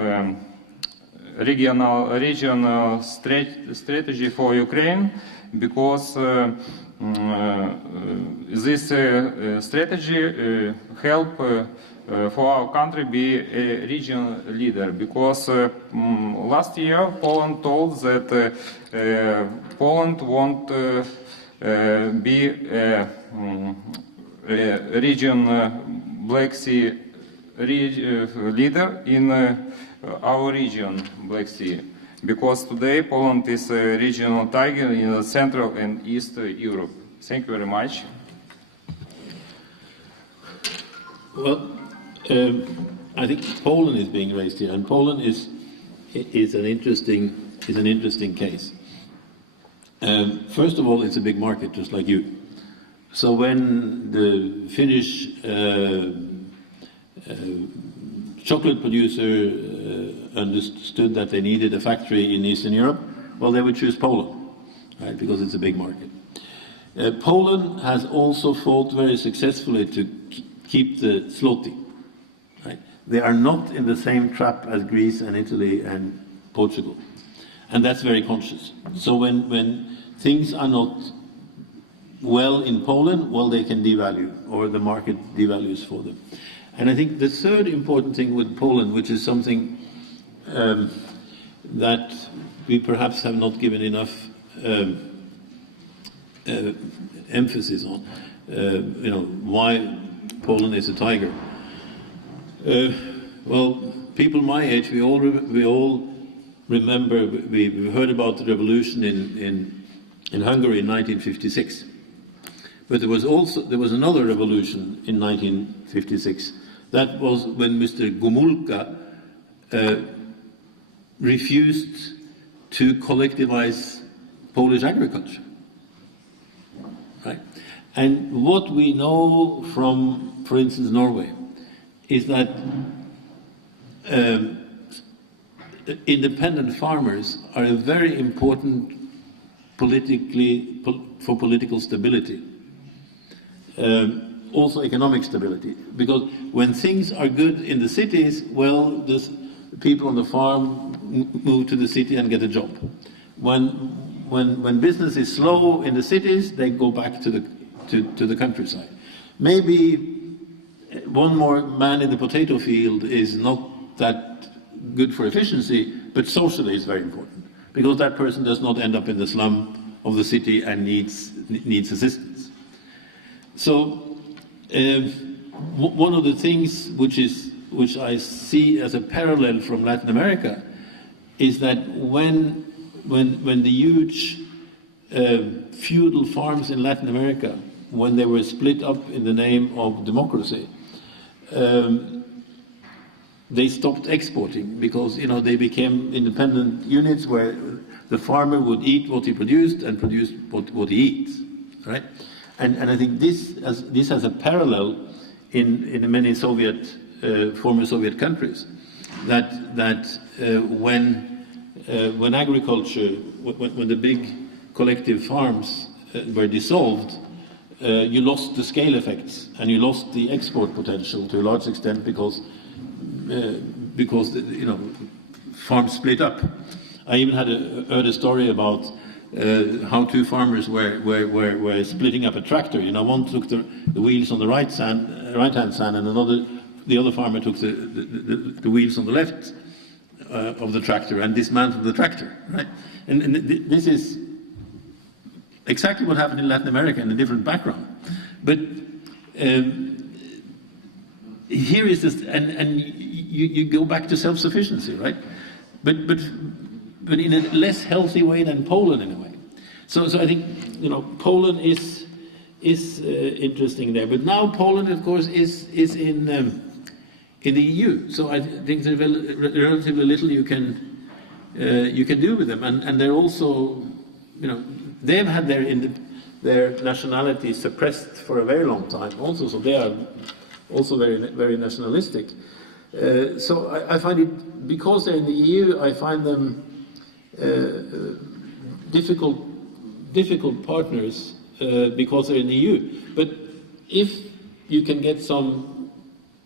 regional strategy for Ukraine? Because this strategy help for our country be a regional leader. Because last year Poland told that Poland won't be a region Black Sea leader in our region, Black Sea. Because today Poland is a regional tiger in Central and East Europe. Thank you very much. Well, I think Poland is being raised here, and Poland is an interesting case. First of all, it's a big market, just like you. So when the Finnish chocolate producer understood that they needed a factory in Eastern Europe, well, they would choose Poland, right? Because it's a big market. Poland has also fought very successfully to keep the zloty. Right? They are not in the same trap as Greece and Italy and Portugal, and that's very conscious. So when things are not well in Poland, well, they can devalue, or the market devalues for them. And I think the third important thing with Poland, which is something that we perhaps have not given enough emphasis on, why Poland is a tiger. Well, people my age, we all remember, we heard about the revolution in Hungary in 1956. But there was another revolution in 1956. That was when Mr. Gomulka refused to collectivize Polish agriculture. Right? And what we know from, for instance, Norway, is that independent farmers are a very important for political stability. Also economic stability, because when things are good in the cities, well, the people on the farm move to the city and get a job. When business is slow in the cities, they go back to the countryside. Maybe one more man in the potato field is not that good for efficiency, but socially it's very important, because that person does not end up in the slum of the city and needs assistance. So one of the things which I see as a parallel from Latin America is that when the huge feudal farms in Latin America, when they were split up in the name of democracy, they stopped exporting, because they became independent units where the farmer would eat what he produced and produce what he eats, right? And I think this has a parallel in many former Soviet countries, that when agriculture, when the big collective farms were dissolved, you lost the scale effects and you lost the export potential to a large extent, because farms split up. I even heard a story about how two farmers were splitting up a tractor. One took the wheels on the right-hand side, and the other farmer took the wheels on the left of the tractor and dismantled the tractor. Right, and this is exactly what happened in Latin America in a different background. But here is this, and you go back to self-sufficiency, right? But in a less healthy way than Poland, in a way. So I think Poland is interesting there. But now Poland, of course, is in the EU. So I think there's relatively little you can do with them, and they're also they've had their nationality suppressed for a very long time also. So they are also very very nationalistic. So I find it, because they're in the EU, I find them difficult partners because they're in the EU. But if you can get some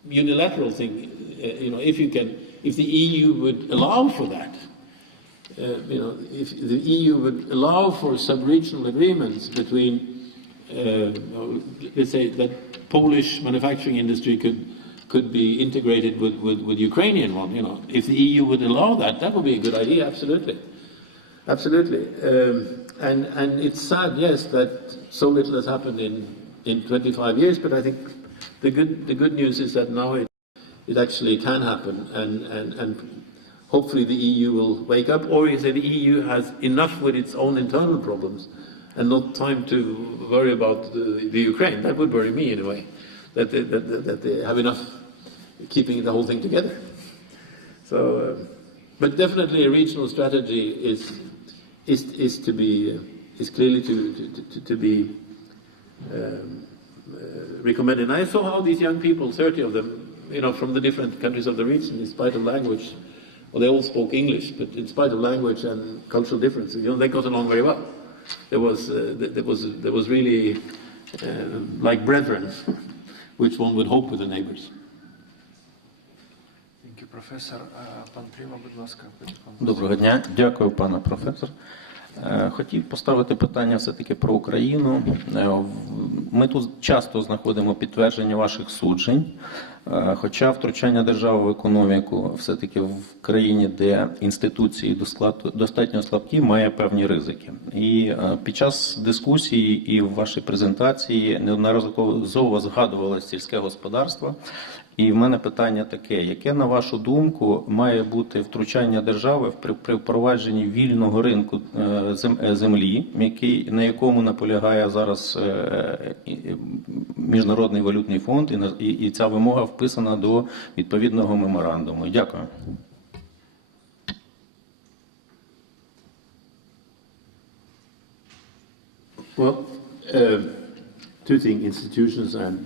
unilateral thing, if the EU would allow for that, if the EU would allow for sub-regional agreements between, let's say that Polish manufacturing industry could be integrated with Ukrainian one, if the EU would allow that, that would be a good idea, absolutely. Absolutely. And it's sad, yes, that so little has happened in 25 years, but I think the good news is that now it actually can happen, and hopefully the EU will wake up, or you say the EU has enough with its own internal problems and not time to worry about the Ukraine. That would worry me in a way, that they have enough keeping the whole thing together. So, but definitely a regional strategy is clearly to be recommended. And I saw how these young people, 30 of them, from the different countries of the region, in spite of language, well, they all spoke English, but in spite of language and cultural differences, they got along very well. There was really like brethren, which one would hope with the neighbors. Thank you, Professor. Пан Пріма, будь ласка. Доброго дня. Дякую, пане професор. Хотів поставити питання все-таки про Україну. Ми тут часто знаходимо підтвердження ваших суджень, хоча втручання держави в економіку все-таки в країні, де інституції достатньо слабкі, має певні ризики. І під час дискусії і в вашій презентації неодноразово згадувалося сільське господарство. І в мене питання таке, яке, на вашу думку, має бути втручання держави при впровадженні вільного ринку землі, на якому наполягає зараз Міжнародний валютний фонд, і ця вимога вписана до відповідного меморандуму. Дякую. Well, two things, institutions and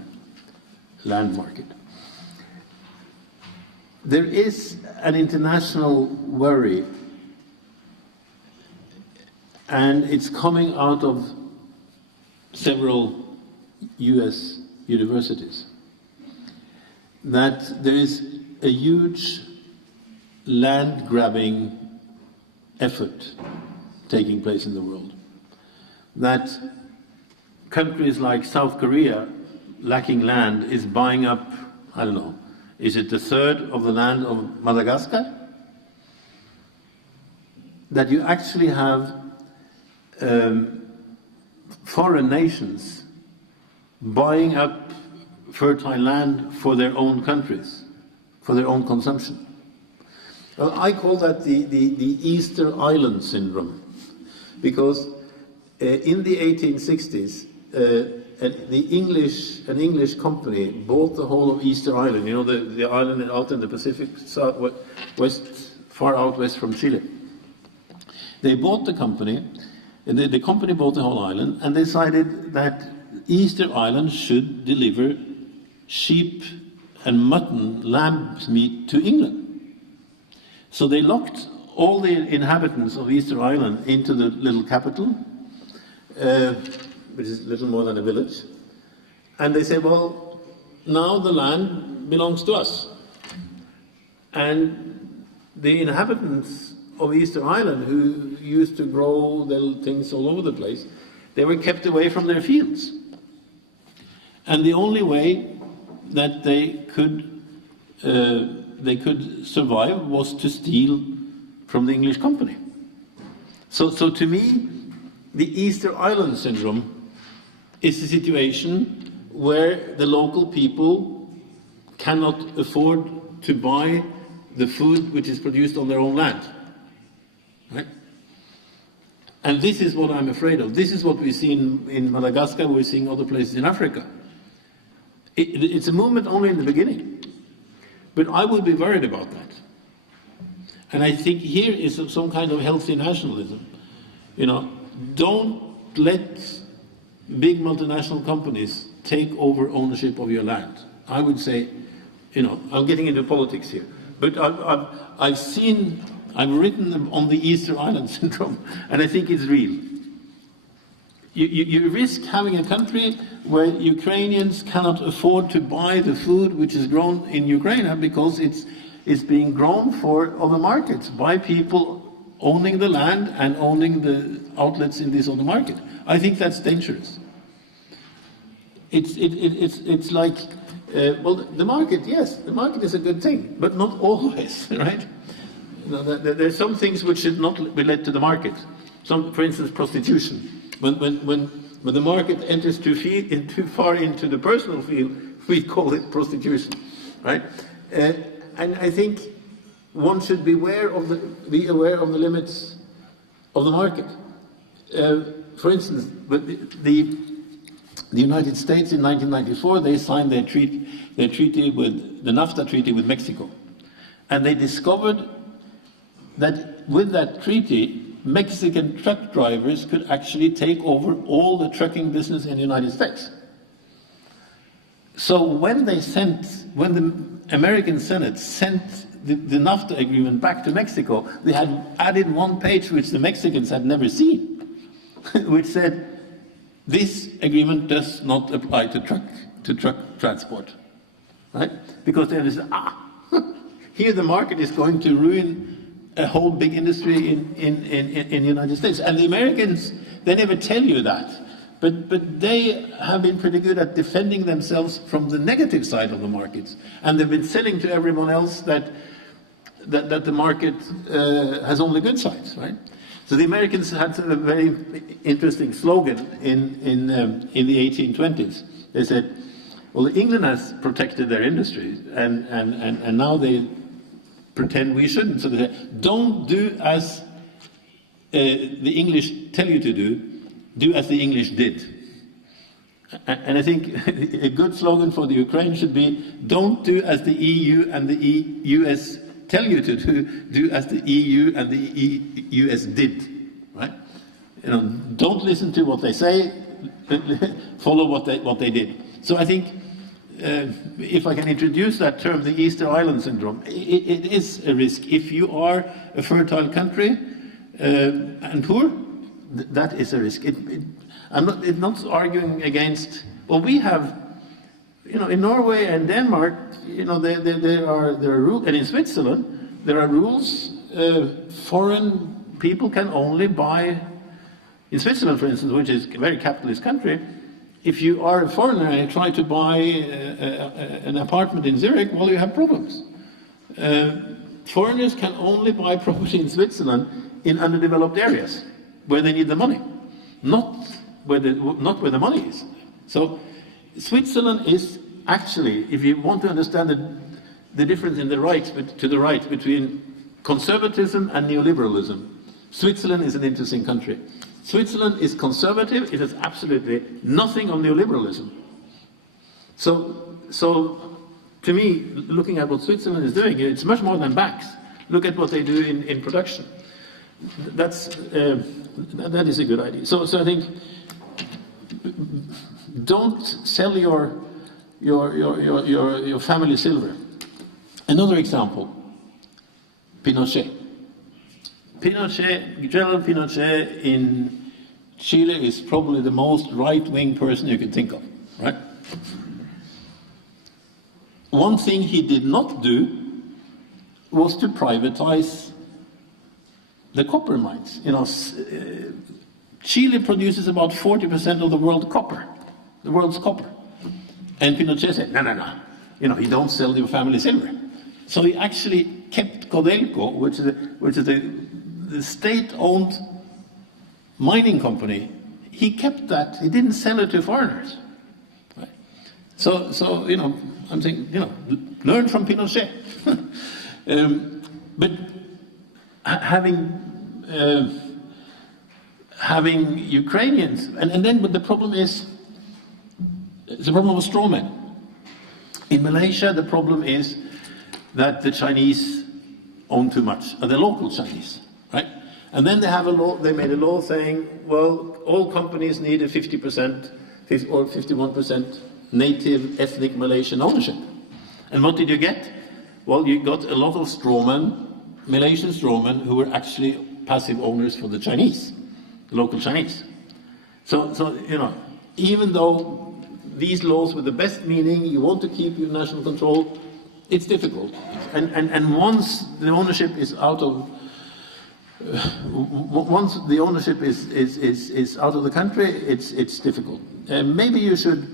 land market. There is an international worry, and it's coming out of several US universities, that there is a huge land grabbing effort taking place in the world. That countries like South Korea, lacking land, is buying up, I don't know, is it a third of the land of Madagascar? That you actually have foreign nations buying up fertile land for their own countries, for their own consumption. Well, I call that the Easter Island syndrome, because in the 1860s, an English company bought the whole of Easter Island, the island out in the Pacific, far out west from Chile. They bought the company, and the company bought the whole island, and decided that Easter Island should deliver sheep and mutton, lamb meat to England. So they locked all the inhabitants of Easter Island into the little capital, which is little more than a village. And they say, well, now the land belongs to us. And the inhabitants of Easter Island, who used to grow little things all over the place, they were kept away from their fields. And the only way that they could survive was to steal from the English company. So to me, the Easter Island syndrome is a situation where the local people cannot afford to buy the food which is produced on their own land. Right? And this is what I'm afraid of. This is what we see in Madagascar, we're seeing other places in Africa. It's a movement only in the beginning. But I would be worried about that. And I think here is some kind of healthy nationalism. Don't let big multinational companies take over ownership of your land. I would say, I'm getting into politics here, but I've written on the Easter Island syndrome, and I think it's real. you risk having a country where Ukrainians cannot afford to buy the food which is grown in Ukraine because it's being grown for other markets by people owning the land and owning the outlets in this other market. I think that's dangerous. It's like, well, the market, yes, the market is a good thing, but not always, right? There's some things which should not be led to the market. For instance, prostitution. When the market enters too far into the personal field, we call it prostitution, right? And I think one should be aware of the limits of the market. For instance, the United States in 1994, they signed their treaty with the NAFTA treaty with Mexico, and they discovered that with that treaty, Mexican truck drivers could actually take over all the trucking business in the United States. So when the American Senate sent the NAFTA agreement back to Mexico, they had added one page which the Mexicans had never seen, which said, this agreement does not apply to truck transport, right? Because they understand, here the market is going to ruin a whole big industry in the United States. And the Americans, they never tell you that. But they have been pretty good at defending themselves from the negative side of the markets. And they've been selling to everyone else that the market has only good sides, right? So the Americans had a very interesting slogan in the 1820s. They said, well, England has protected their industries, and now they pretend we shouldn't. So they say, don't do as the English tell you to do as the English did. And I think a good slogan for the Ukraine should be, don't do as the EU and the US tell you to do as the EU and the US did, right? You know, don't listen to what they say, follow what they did. So I think, if I can introduce that term, the Easter Island syndrome, it is a risk. If you are a fertile country and poor, that is a risk. I'm not arguing against. Well, we have, you know, in Norway and Denmark, you know, there are rules, and in Switzerland there are rules. Foreign people can only buy. In Switzerland, for instance, which is a very capitalist country, if you are a foreigner and you try to buy an apartment in Zurich, well, you have problems. Foreigners can only buy property in Switzerland in underdeveloped areas where they need the money, not where the money is. So Switzerland is actually, if you want to understand the difference in the right between conservatism and neoliberalism, Switzerland is an interesting country. Switzerland is conservative. It has absolutely nothing of neoliberalism. So to me, looking at what Switzerland is doing, it's much more than banks. Look at what they do in production. That is a good idea. So I think, don't sell your family silver. Another example, Pinochet. General Pinochet in Chile is probably the most right-wing person you can think of, right? One thing he did not do was to privatize the copper mines. You know, Chile produces about 40% of the world's copper. And Pinochet said, no. You know, you don't sell your family silver. So he actually kept Codelco, which is the state-owned mining company. He kept that. He didn't sell it to foreigners. Right? So you know, I'm saying, you know, learn from Pinochet. But having Ukrainians, and then, but the problem is, the problem of straw men. In Malaysia, the problem is that the Chinese own too much, the local Chinese, right? And then they have a law. They made a law saying, well, all companies need a 50% or 51% native ethnic Malaysian ownership. And what did you get? Well, you got a lot of strawmen, Malaysian strawmen, who were actually passive owners for the Chinese, the local Chinese. So, you know, even though these laws with the best meaning, you want to keep your national control, it's difficult. And once the ownership is out of once the ownership is out of the country, it's difficult. Maybe you should.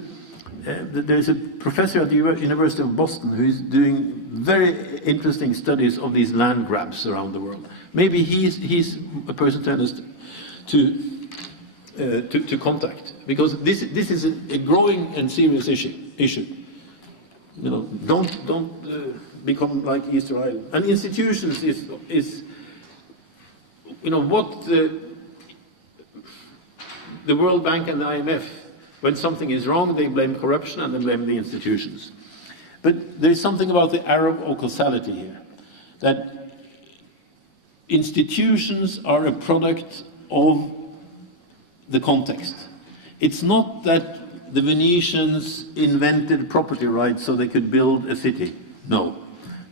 There's a professor at the University of Boston who's doing very interesting studies of these land grabs around the world. Maybe he's a person to contact, because this is a growing and serious issue. You know, don't become like Easter Island. And institutions is you know what the World Bank and the IMF. When something is wrong, they blame corruption and they blame the institutions. But there's something about the arrow of causality here, that institutions are a product of the context. It's not that the Venetians invented property rights so they could build a city. No.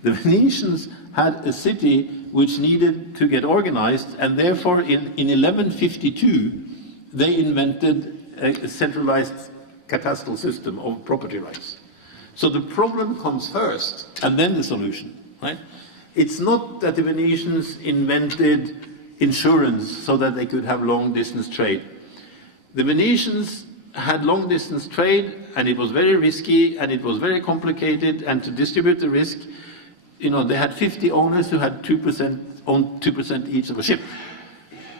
The Venetians had a city which needed to get organized, and therefore in 1152 they invented a centralized cadastral system of property rights. So the problem comes first, and then the solution, right? It's not that the Venetians invented insurance so that they could have long-distance trade. The Venetians had long-distance trade, and it was very risky, and it was very complicated, and to distribute the risk, you know, they had 50 owners who had owned 2% each of a ship.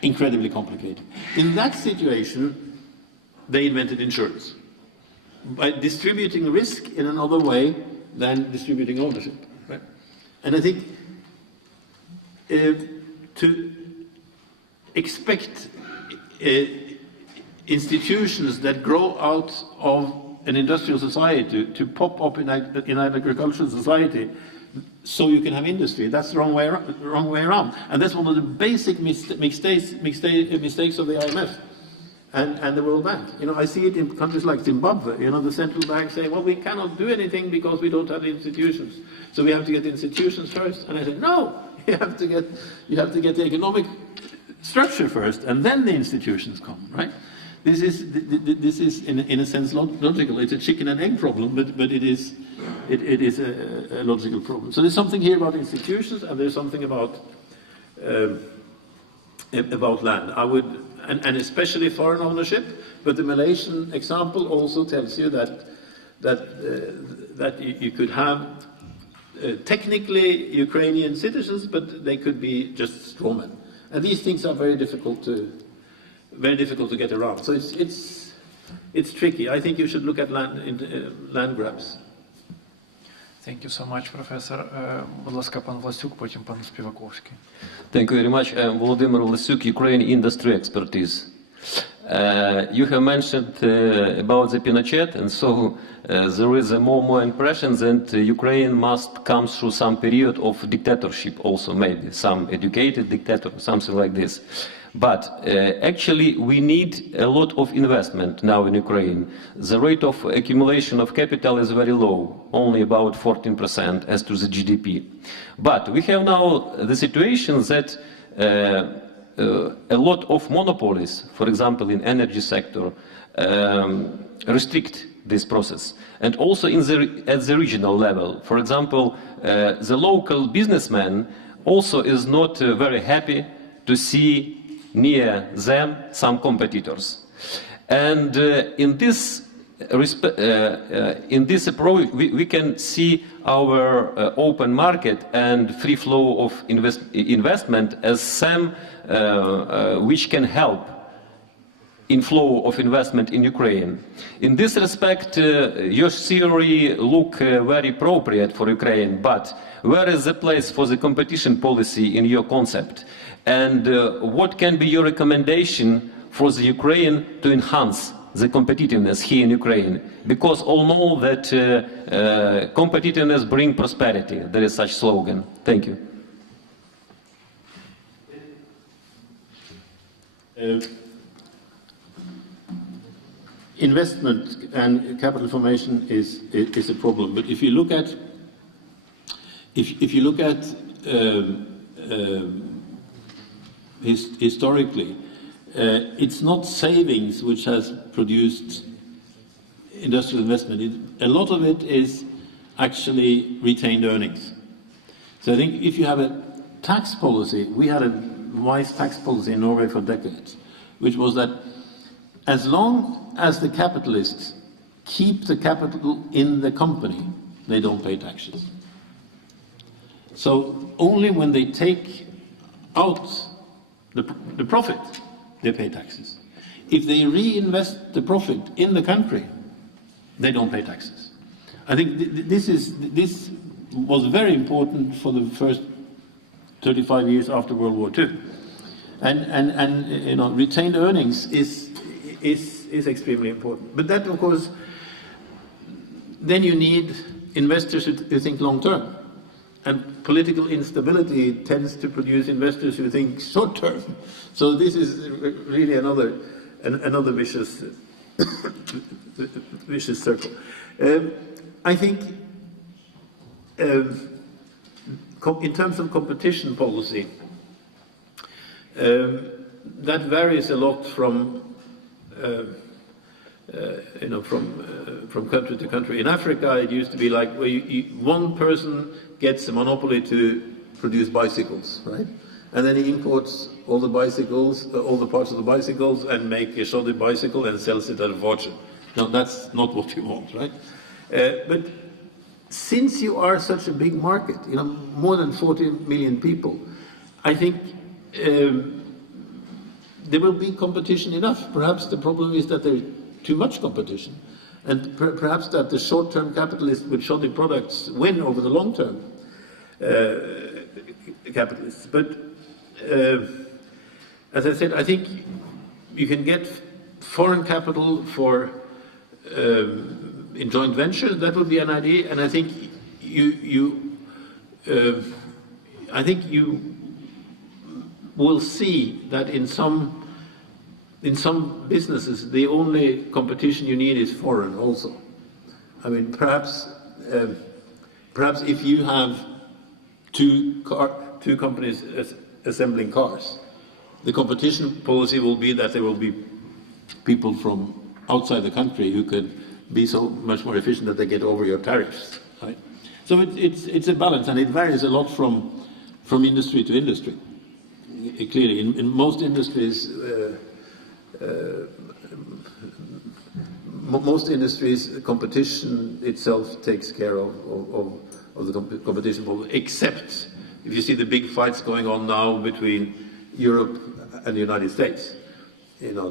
Incredibly complicated. In that situation, they invented insurance by distributing risk in another way than distributing ownership. Right? And I think to expect institutions that grow out of an industrial society to pop up in an agricultural society so you can have industry, that's the wrong way around. And that's one of the basic mistakes of the IMF. And the World Bank. You know, I see it in countries like Zimbabwe. You know, the central bank saying, well, we cannot do anything because we don't have the institutions. So we have to get the institutions first. And I say, no, you have to get the economic structure first, and then the institutions come, right? This is in a sense logical. It's a chicken and egg problem, but it is a logical problem. So there's something here about institutions, and there's something about land. I would, and especially foreign ownership, but the Malaysian example also tells you that you could have technically Ukrainian citizens, but they could be just strawmen. And these things are very difficult to get around. So it's tricky. I think you should look at land grabs. Thank you so much, Professor. Будь ласка, пан Галасюк, потім пан Співаковський. Thank you very much. Volodymyr Галасюк, Ukraine industry expertise. You have mentioned about the Pinochet, and so there is a more impression that Ukraine must come through some period of dictatorship also, maybe some educated dictator, something like this. But actually we need a lot of investment now in Ukraine. The rate of accumulation of capital is very low, only about 14% as to the GDP. But we have now the situation that a lot of monopolies, for example in energy sector, restrict this process. And also at the regional level. For example, the local businessman also is not very happy to see near them some competitors. And in this approach we can see our open market and free flow of investment as some which can help in flow of investment in Ukraine. In this respect, your theory look very appropriate for Ukraine, but where is the place for the competition policy in your concept? And what can be your recommendation for the Ukraine to enhance the competitiveness here in Ukraine? Because all know that competitiveness brings prosperity. There is such slogan. Thank you. Investment and capital formation is a problem. But if you look at historically, it's not savings which has produced industrial investment. A lot of it is actually retained earnings. So I think if you have a tax policy, we had a wise tax policy in Norway for decades, which was that as long as the capitalists keep the capital in the company, they don't pay taxes. So only when they take out the profit, they pay taxes. If they reinvest the profit in the country, they don't pay taxes. I think this was very important for the first 35 years after World War II. And you know, retained earnings is extremely important. But that, of course, then you need investors who think long term. And political instability tends to produce investors who think short term. So this is really another vicious vicious circle. I think in terms of competition policy, that varies a lot from from country to country. In Africa, it used to be like where one person gets a monopoly to produce bicycles, right? And then he imports all the bicycles, all the parts of the bicycles, and make a shoddy bicycle and sells it at a fortune. Now, that's not what you want, right? But since you are such a big market, you know, more than 40 million people, I think there will be competition enough. Perhaps the problem is that there's too much competition, and perhaps that the short-term capitalists with shoddy products win over the long-term capitalists. But as I said, I think you can get foreign capital for in joint ventures. That would be an idea, and I think you will see that in some businesses the only competition you need is foreign also. I mean, perhaps if you have two companies assembling cars, the competition policy will be that there will be people from outside the country who could be so much more efficient that they get over your tariffs, right? So it's a balance, and it varies a lot from industry to industry. Clearly, in most industries, competition itself takes care of the competition problem, except if you see the big fights going on now between Europe and the United States. You know,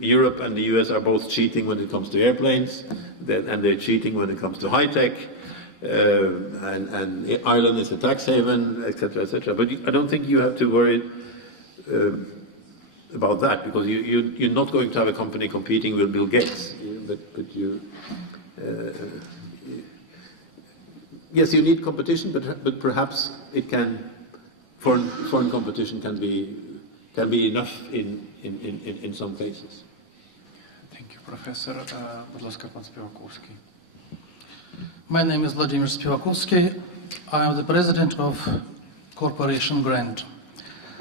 Europe and the US are both cheating when it comes to airplanes, and they're cheating when it comes to high tech. And Ireland is a tax haven, etc., etc. But I don't think you have to worry about that, because you're not going to have a company competing with Bill Gates. Yes, you need competition, but perhaps it can foreign competition can be enough in some cases. Thank you, Professor. Будь ласка, пан Співаковський. My name is Vladimir Spivakovsky. I am the president of Corporation Grant.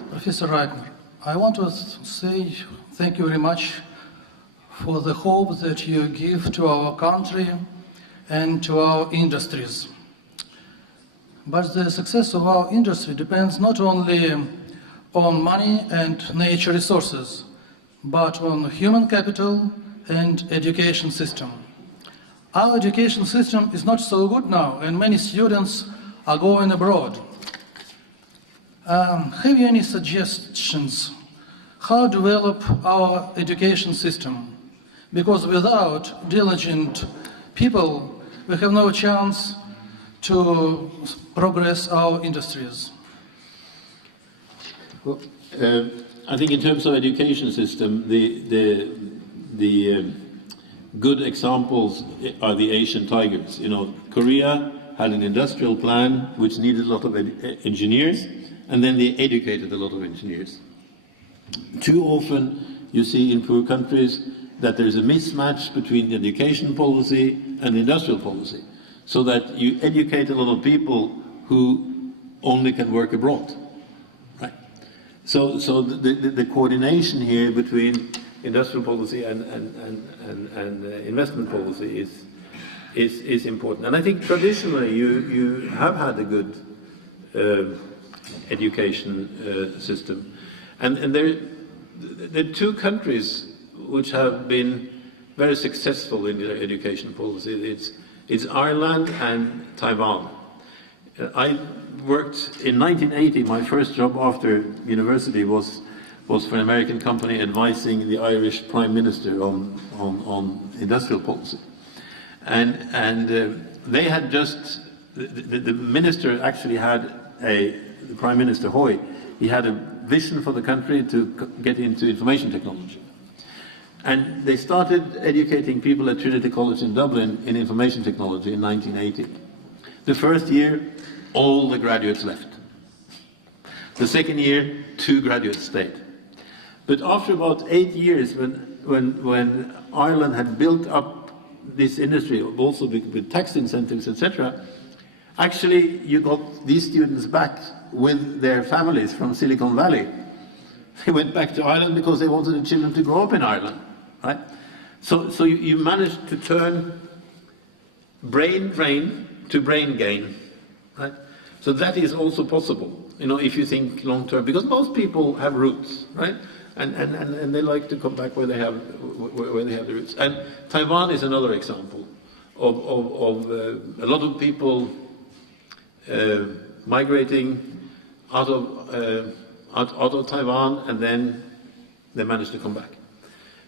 Professor Reitner, I want to say thank you very much for the hope that you give to our country and to our industries. But the success of our industry depends not only on money and nature resources, but on human capital and education system. Our education system is not so good now, and many students are going abroad. Have you any suggestions how to develop our education system? Because without diligent people, we have no chance to progress our industries. Well, I think in terms of education system, the good examples are the Asian tigers. You know, Korea had an industrial plan which needed a lot of engineers, and then they educated a lot of engineers. Too often you see in poor countries that there's a mismatch between the education policy and the industrial policy, so that you educate a lot of people who only can work abroad. Right? So the coordination here between industrial policy and investment policy is important. And I think traditionally you have had a good education system. And there are two countries which have been very successful in their education policy. It's Ireland and Taiwan. I worked in 1980, my first job after university was for an American company advising the Irish Prime Minister on industrial policy. And they had just, the minister actually had the Prime Minister Hoy, he had a vision for the country to get into information technology. And they started educating people at Trinity College in Dublin in information technology in 1980. The first year, all the graduates left. The second year, 2 graduates stayed. But after about 8 years, when Ireland had built up this industry, also with tax incentives, etc., actually you got these students back with their families from Silicon Valley. They went back to Ireland because they wanted the children to grow up in Ireland, right? So you managed to turn brain drain to brain gain, right? So that is also possible, you know, if you think long term, because most people have roots, right? And they like to come back where they have the roots. And Taiwan is another example of a lot of people migrating out of Taiwan, and then they manage to come back.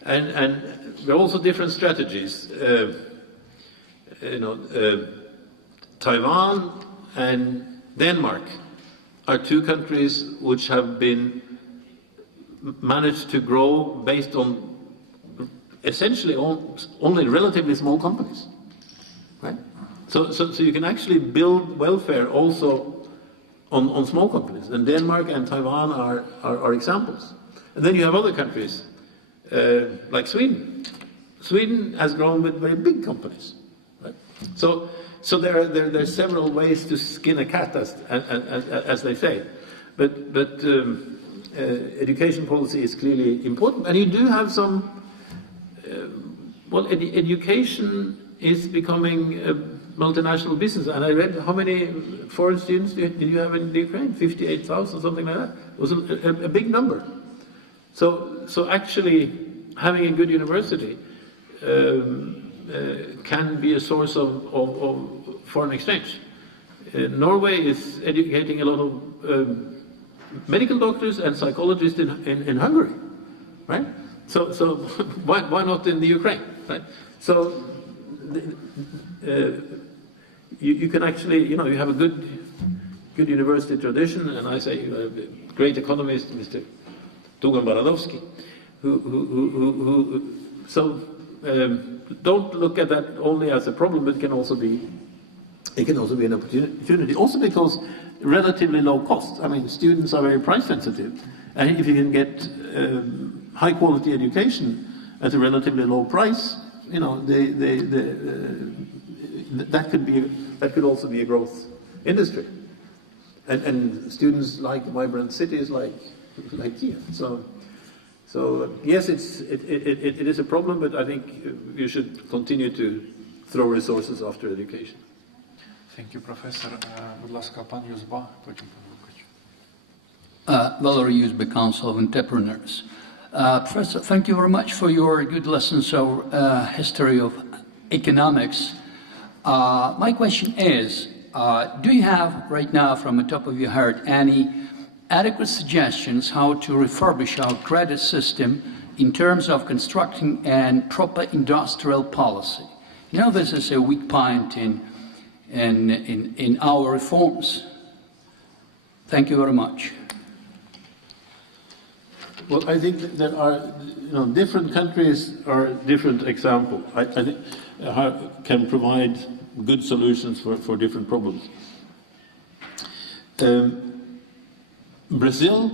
And there are also different strategies. Taiwan and Denmark are 2 countries which have been managed to grow based on essentially only relatively small companies, right? So you can actually build welfare also on small companies, and Denmark and Taiwan are examples. And then you have other countries like Sweden. Sweden has grown with very big companies, right? So there are several ways to skin a cat, as they say, but education policy is clearly important, and you do have some. Education is becoming a multinational business, and I read how many foreign students did you have in the Ukraine? 58,000, something like that. It was a big number. So actually, having a good university can be a source of foreign exchange. Norway is educating a lot of medical doctors and psychologists in Hungary, right? So why not in the Ukraine, right? So you can actually, you have a good university tradition, and I say a great economist, Mr. Tugan Baradowski, don't look at that only as a problem, but it can also be an opportunity. Also because relatively low cost. I mean, students are very price sensitive, and if you can get high quality education at a relatively low price, that could also be a growth industry, and students like vibrant cities like here. So yes, it is a problem, but I think you should continue to throw resources after education. Thank you, Professor. Будь ласка, пан Юзба, потім пан Лукач. Valerie Usbe, Council of Entrepreneurs. Professor, thank you very much for your good lessons of history of economics. My question is, do you have right now, from the top of your head, any adequate suggestions how to refurbish our credit system in terms of constructing a proper industrial policy? This is a weak point in our reforms. Thank you very much. Well, I think that there are, different countries are different examples. I think can provide good solutions for different problems. Brazil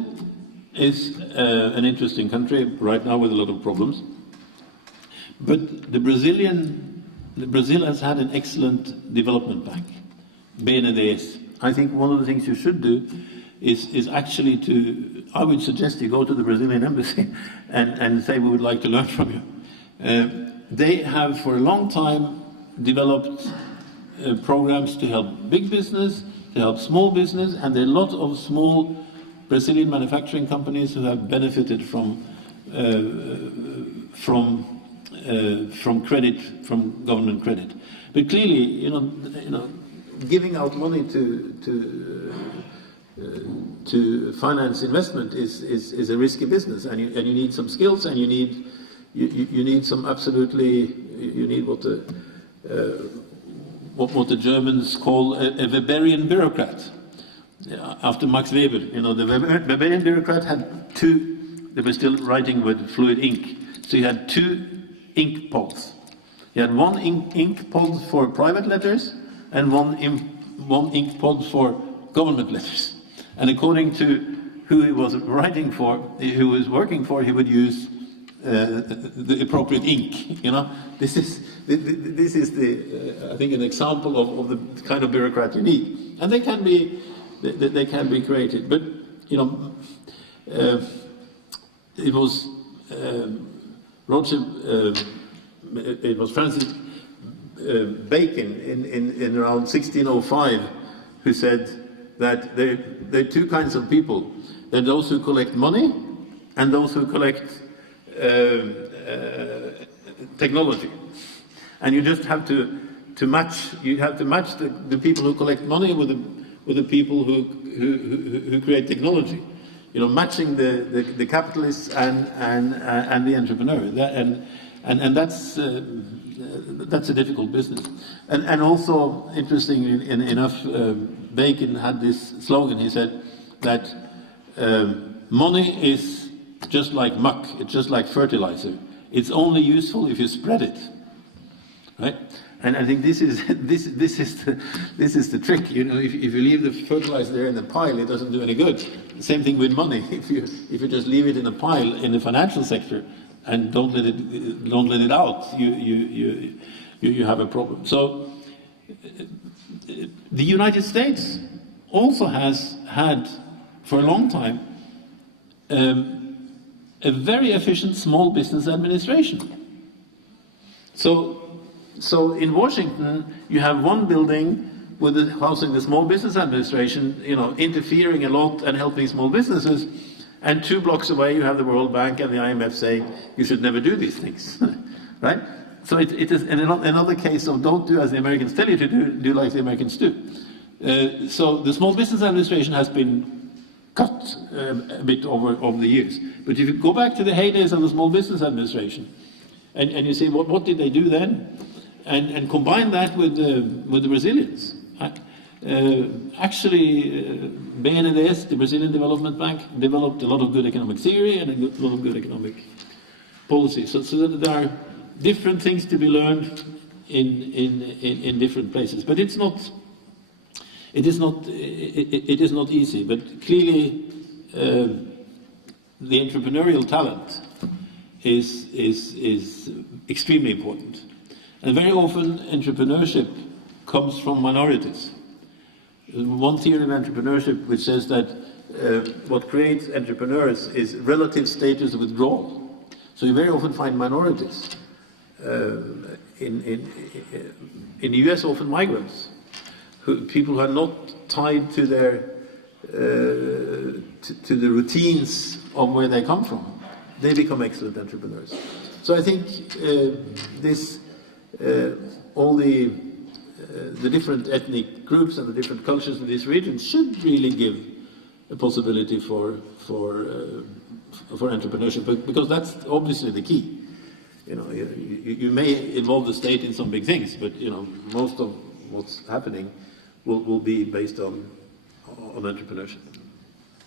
is an interesting country right now with a lot of problems, but Brazil has had an excellent development bank, BNDES. I think one of the things you should do is actually to, I would suggest you go to the Brazilian embassy and say we would like to learn from you. They have for a long time developed programs to help big business, to help small business, and there are a lot of small Brazilian manufacturing companies who have benefited from credit, from government credit. But clearly, you know, giving out money to finance investment is a risky business, and you need some skills, and you need some absolutely, you need what the Germans call a Weberian bureaucrat. After Max Weber, you know, the Weberian bureaucrat had two. They were still writing with fluid ink, so he had two ink pods. He had one ink pod for private letters and one ink pod for government letters. And according to who he was writing for, who was working for, he would use the appropriate ink. You know, this is the I think an example of the kind of bureaucrat you need, and they can be created. But you know, it was it was Francis Bacon in around 1605 who said that there are two kinds of people. There are those who collect money and those who collect technology. And you just have to match. You have to match the people who collect money with the people who create technology. You know, matching the capitalists and the entrepreneur. And that's a difficult business. And also, interestingly enough, Bacon had this slogan. He said that money is just like muck. It's just like fertilizer. It's only useful if you spread it, right? And I think this is the trick. You know, if you leave the fertilizer there in the pile, it doesn't do any good. The same thing with money. If you just leave it in a pile in the financial sector and don't let it out, you have a problem. So the United States also has had for a long time a very efficient small business administration. So in Washington, you have one building with housing the small business administration, you know, interfering a lot and helping small businesses, and 2 blocks away you have the World Bank and the IMF saying you should never do these things, right? So it is another case of don't do as the Americans tell you to do like the Americans do. So the small business administration has been cut a bit over the years. But if you go back to the heydays of the small business administration, and you say, what did they do then? And combine that with the Brazilians. Actually, BNDES, the Brazilian Development Bank, developed a lot of good economic theory and a lot of good economic policy. So that there are different things to be learned in different places. But it is not easy. But clearly, the entrepreneurial talent is extremely important. And very often entrepreneurship comes from minorities. One theory of entrepreneurship which says that what creates entrepreneurs is relative status withdrawal. So you very often find minorities. In the US, often migrants, people who are not tied to their to the routines of where they come from. They become excellent entrepreneurs. So I think all the different ethnic groups and the different cultures in this region should really give a possibility for entrepreneurship, because that's obviously the key. You know, you may involve the state in some big things, but you know, most of what's happening will be based on entrepreneurship.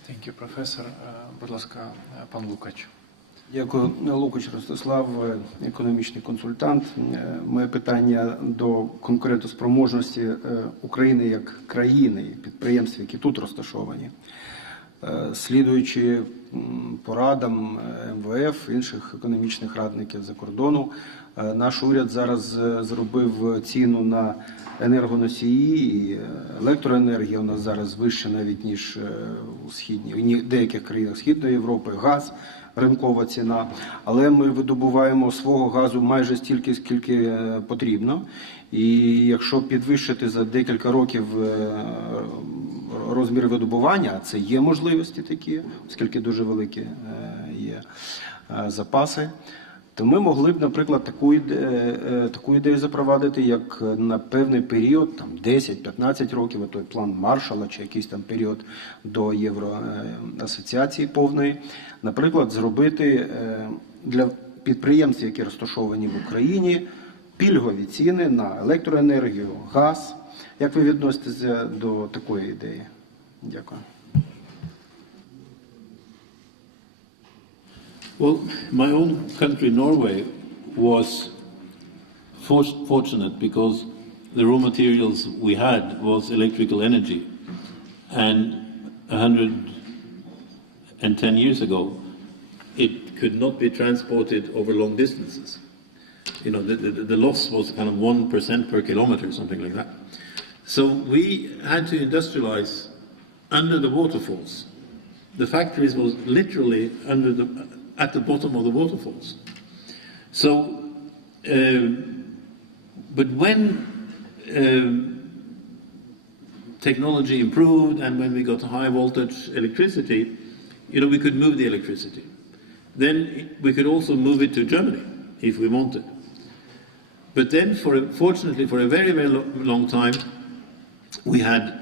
Thank you, Professor. Будь ласка, пан Лукач. Дякую. Лукач Ростислав, економічний консультант. Моє питання до конкурентоспроможності України як країни, підприємств, які тут розташовані. слідуючи порадам МВФ, інших економічних радників за кордону, наш уряд зараз зробив ціну на енергоносії, і електроенергія у нас зараз вища навіть, ніж у деяких країнах Східної Європи, газ, ринкова ціна. Але ми видобуваємо свого газу майже стільки, скільки потрібно. І якщо підвищити за декілька років розмір видобування, це є можливості такі, оскільки дуже великі є запаси, то ми могли б, наприклад, таку ідею запровадити, як на певний період, там 10-15 років, той план Маршалла чи якийсь там період до Євроасоціації повної, наприклад, зробити для підприємств, які розташовані в Україні, пільгові ціни на електроенергію, газ. Як ви відноситеся до такої ідеї? Дякую. Well, my own country, Norway, was fortunate because the raw materials we had was electrical energy. And 110 years ago, it could not be transported over long distances. You know, the loss was kind of 1% per kilometer, something like that. So we had to industrialize under the waterfalls. The factories was literally at the bottom of the waterfalls. So, but when technology improved and when we got high voltage electricity, you know, we could move the electricity. Then we could also move it to Germany if we wanted. But then, fortunately, for a very, very long time, we had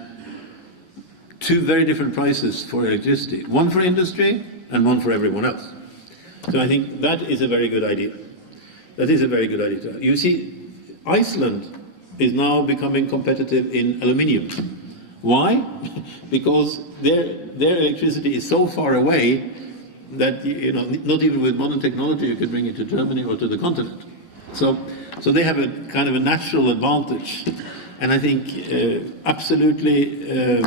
two very different prices for electricity. One for industry and one for everyone else. So I think that is a very good idea. That is a very good idea. You see, Iceland is now becoming competitive in aluminium. Why? Because their electricity is so far away that, you know, not even with modern technology you could bring it to Germany or to the continent. So they have a kind of a natural advantage. And I think absolutely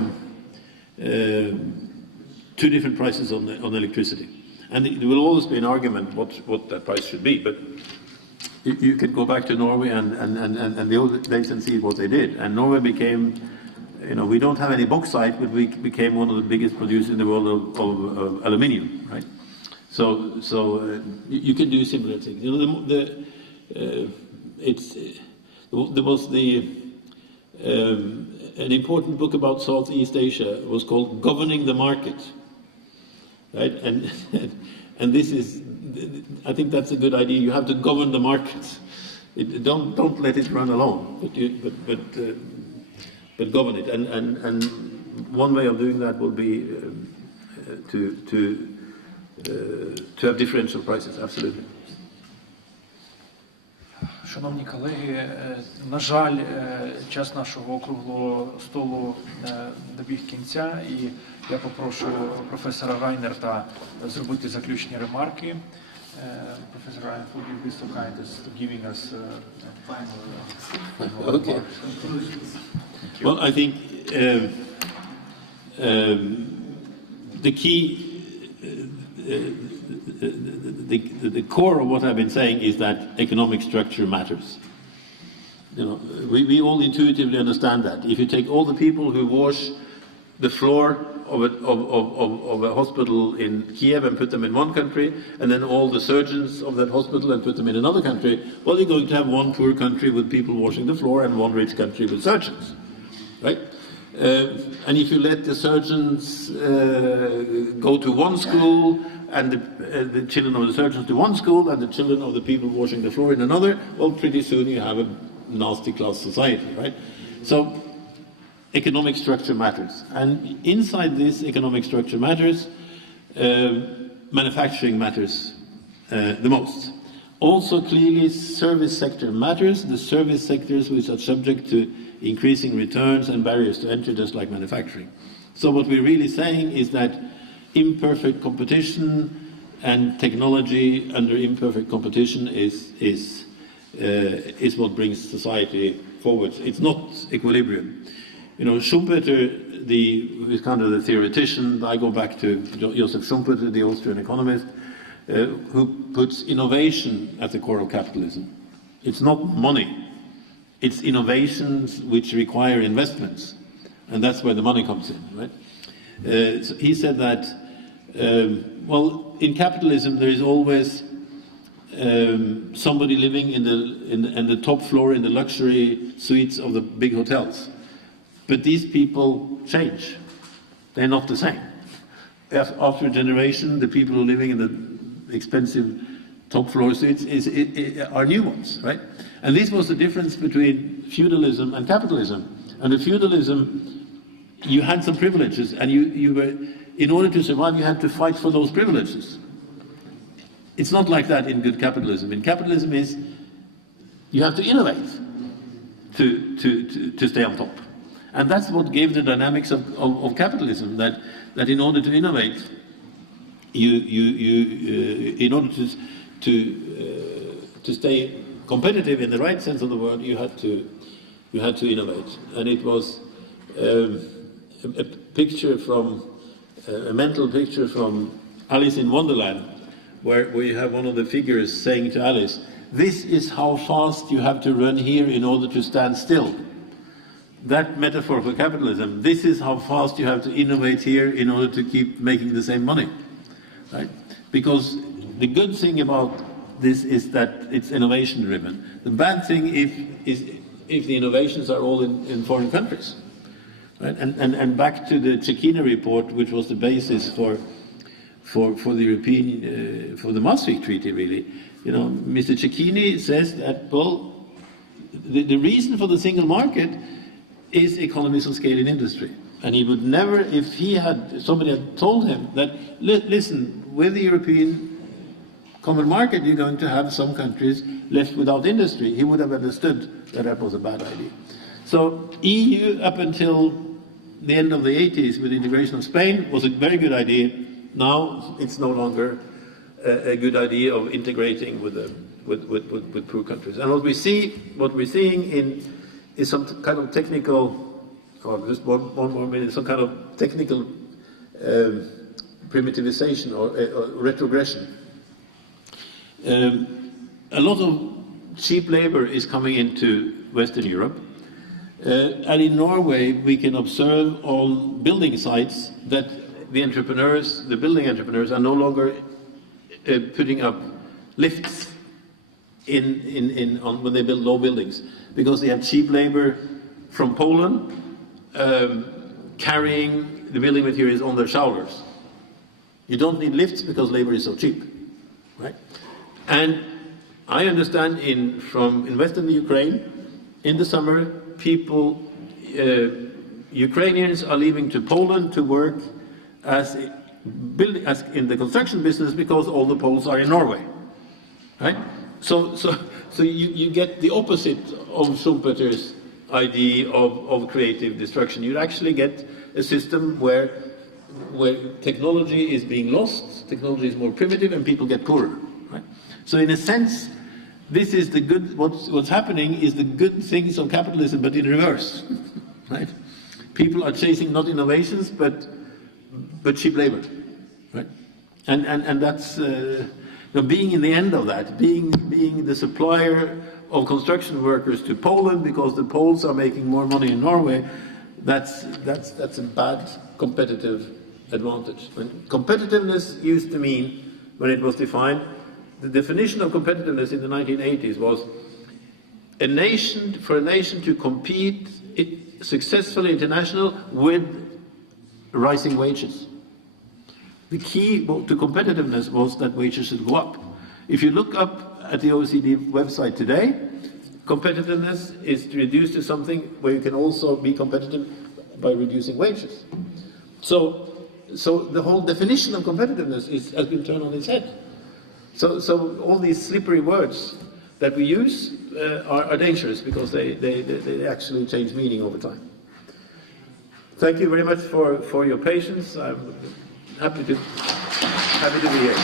two different prices on electricity. And there will always be an argument what that price should be. But you could go back to Norway and the old days and see what they did. And Norway became, you know, we don't have any bauxite, but we became one of the biggest producers in the world of aluminium, right? So you can do similar things. You know, there was an important book about Southeast Asia was called Governing the Market, right? And this is, I think that's a good idea. You have to govern the markets. Don't let it run alone, but govern it. And one way of doing that will be to have differential prices. Absolutely. Шановні колеги, на жаль, час нашого округлого столу добіг кінця, і я попрошу професора Райнерта зробити заключні ремарки. Professor Reinert, would you be so kind as to giving us final Okay. Well, I think the key, the core of what I've been saying is that economic structure matters. You know, we all intuitively understand that. If you take all the people who wash the floor of a hospital in Kiev and put them in one country, and then all the surgeons of that hospital and put them in another country, well, you're going to have one poor country with people washing the floor and one rich country with surgeons, right? And if you let the surgeons go to one school, and the children of the surgeons to one school, and the children of the people washing the floor in another, well, pretty soon you have a nasty class society, right? So economic structure matters. And inside this economic structure matters, manufacturing matters the most. Also, clearly, service sector matters. The service sectors which are subject to increasing returns and barriers to entry, just like manufacturing. So what we're really saying is that imperfect competition and technology under imperfect competition is what brings society forward. It's not equilibrium. You know, Schumpeter is kind of the theoretician. I go back to Joseph Schumpeter, the Austrian economist, who puts innovation at the core of capitalism. It's not money. It's innovations which require investments. And that's where the money comes in, right? So he said that, well, in capitalism there is always somebody living in the top floor in the luxury suites of the big hotels. But these people change. They're not the same. After a generation, the people who are living in the expensive top floor suites are new ones, right? And this was the difference between feudalism and capitalism. And the feudalism, you had some privileges, and you were, in order to survive, you had to fight for those privileges. It's not like that in good capitalism. In capitalism is, you have to innovate to stay on top. And that's what gave the dynamics of capitalism, that in order to innovate, in order to stay competitive in the right sense of the word, you had to innovate. And it was a picture from, a mental picture from Alice in Wonderland, where you have one of the figures saying to Alice, "This is how fast you have to run here in order to stand still." That metaphor for capitalism, this is how fast you have to innovate here in order to keep making the same money, right? Because the good thing about this is that it's innovation driven. The bad thing is if the innovations are all in foreign countries, right? And back to the Cecchini report, which was the basis for the European, for the Maastricht Treaty, really. You know, Mr. Cecchini says that, well, the reason for the single market is economies of scale in industry. And he would never, if somebody had told him that, listen, with the European common market, you're going to have some countries left without industry, he would have understood that that was a bad idea. So EU, up until the end of the 80s, with the integration of Spain, was a very good idea. Now it's no longer a good idea of integrating with poor countries. And what we're seeing is some kind of technical, or just one more minute, some kind of technical primitivization or retrogression. A lot of cheap labor is coming into Western Europe. And in Norway, we can observe on building sites that the building entrepreneurs are no longer putting up lifts when they build low buildings, because they have cheap labor from Poland carrying the building materials on their shoulders. You don't need lifts because labor is so cheap, right? And I understand in Western Ukraine, in the summer, Ukrainians are leaving to Poland to work as in the construction business because all the Poles are in Norway, right? So you get the opposite of Schumpeter's idea of creative destruction. You actually get a system where technology is being lost, technology is more primitive, and people get poorer, right? So in a sense, this is the good. What's happening is the good things of capitalism, but in reverse, right? People are chasing not innovations, but cheap labor, right? And that's being in the end of that, being the supplier of construction workers to Poland because the Poles are making more money in Norway. That's a bad competitive advantage. When competitiveness used to mean, when it was defined, the definition of competitiveness in the 1980s was for a nation to compete successfully international with rising wages. The key to competitiveness was that wages should go up. If you look up at the OECD website today, competitiveness is reduced to something where you can also be competitive by reducing wages. So the whole definition of competitiveness has been turned on its head. So all these slippery words that we use are dangerous because they actually change meaning over time. Thank you very much for your patience. I'm happy to be here.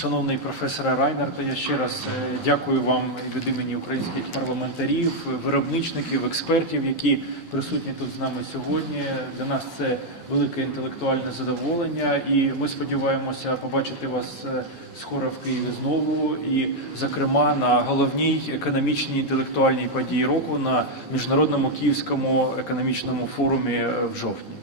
Шановний професоре Райнерте, я ще раз дякую вам від імені українських парламентарів, виробничників, експертів, які присутні тут з нами сьогодні. Для нас це велике інтелектуальне задоволення, і ми сподіваємося побачити вас скоро в Києві знову, і, зокрема, на головній економічній інтелектуальній події року на Міжнародному Київському економічному форумі в жовтні.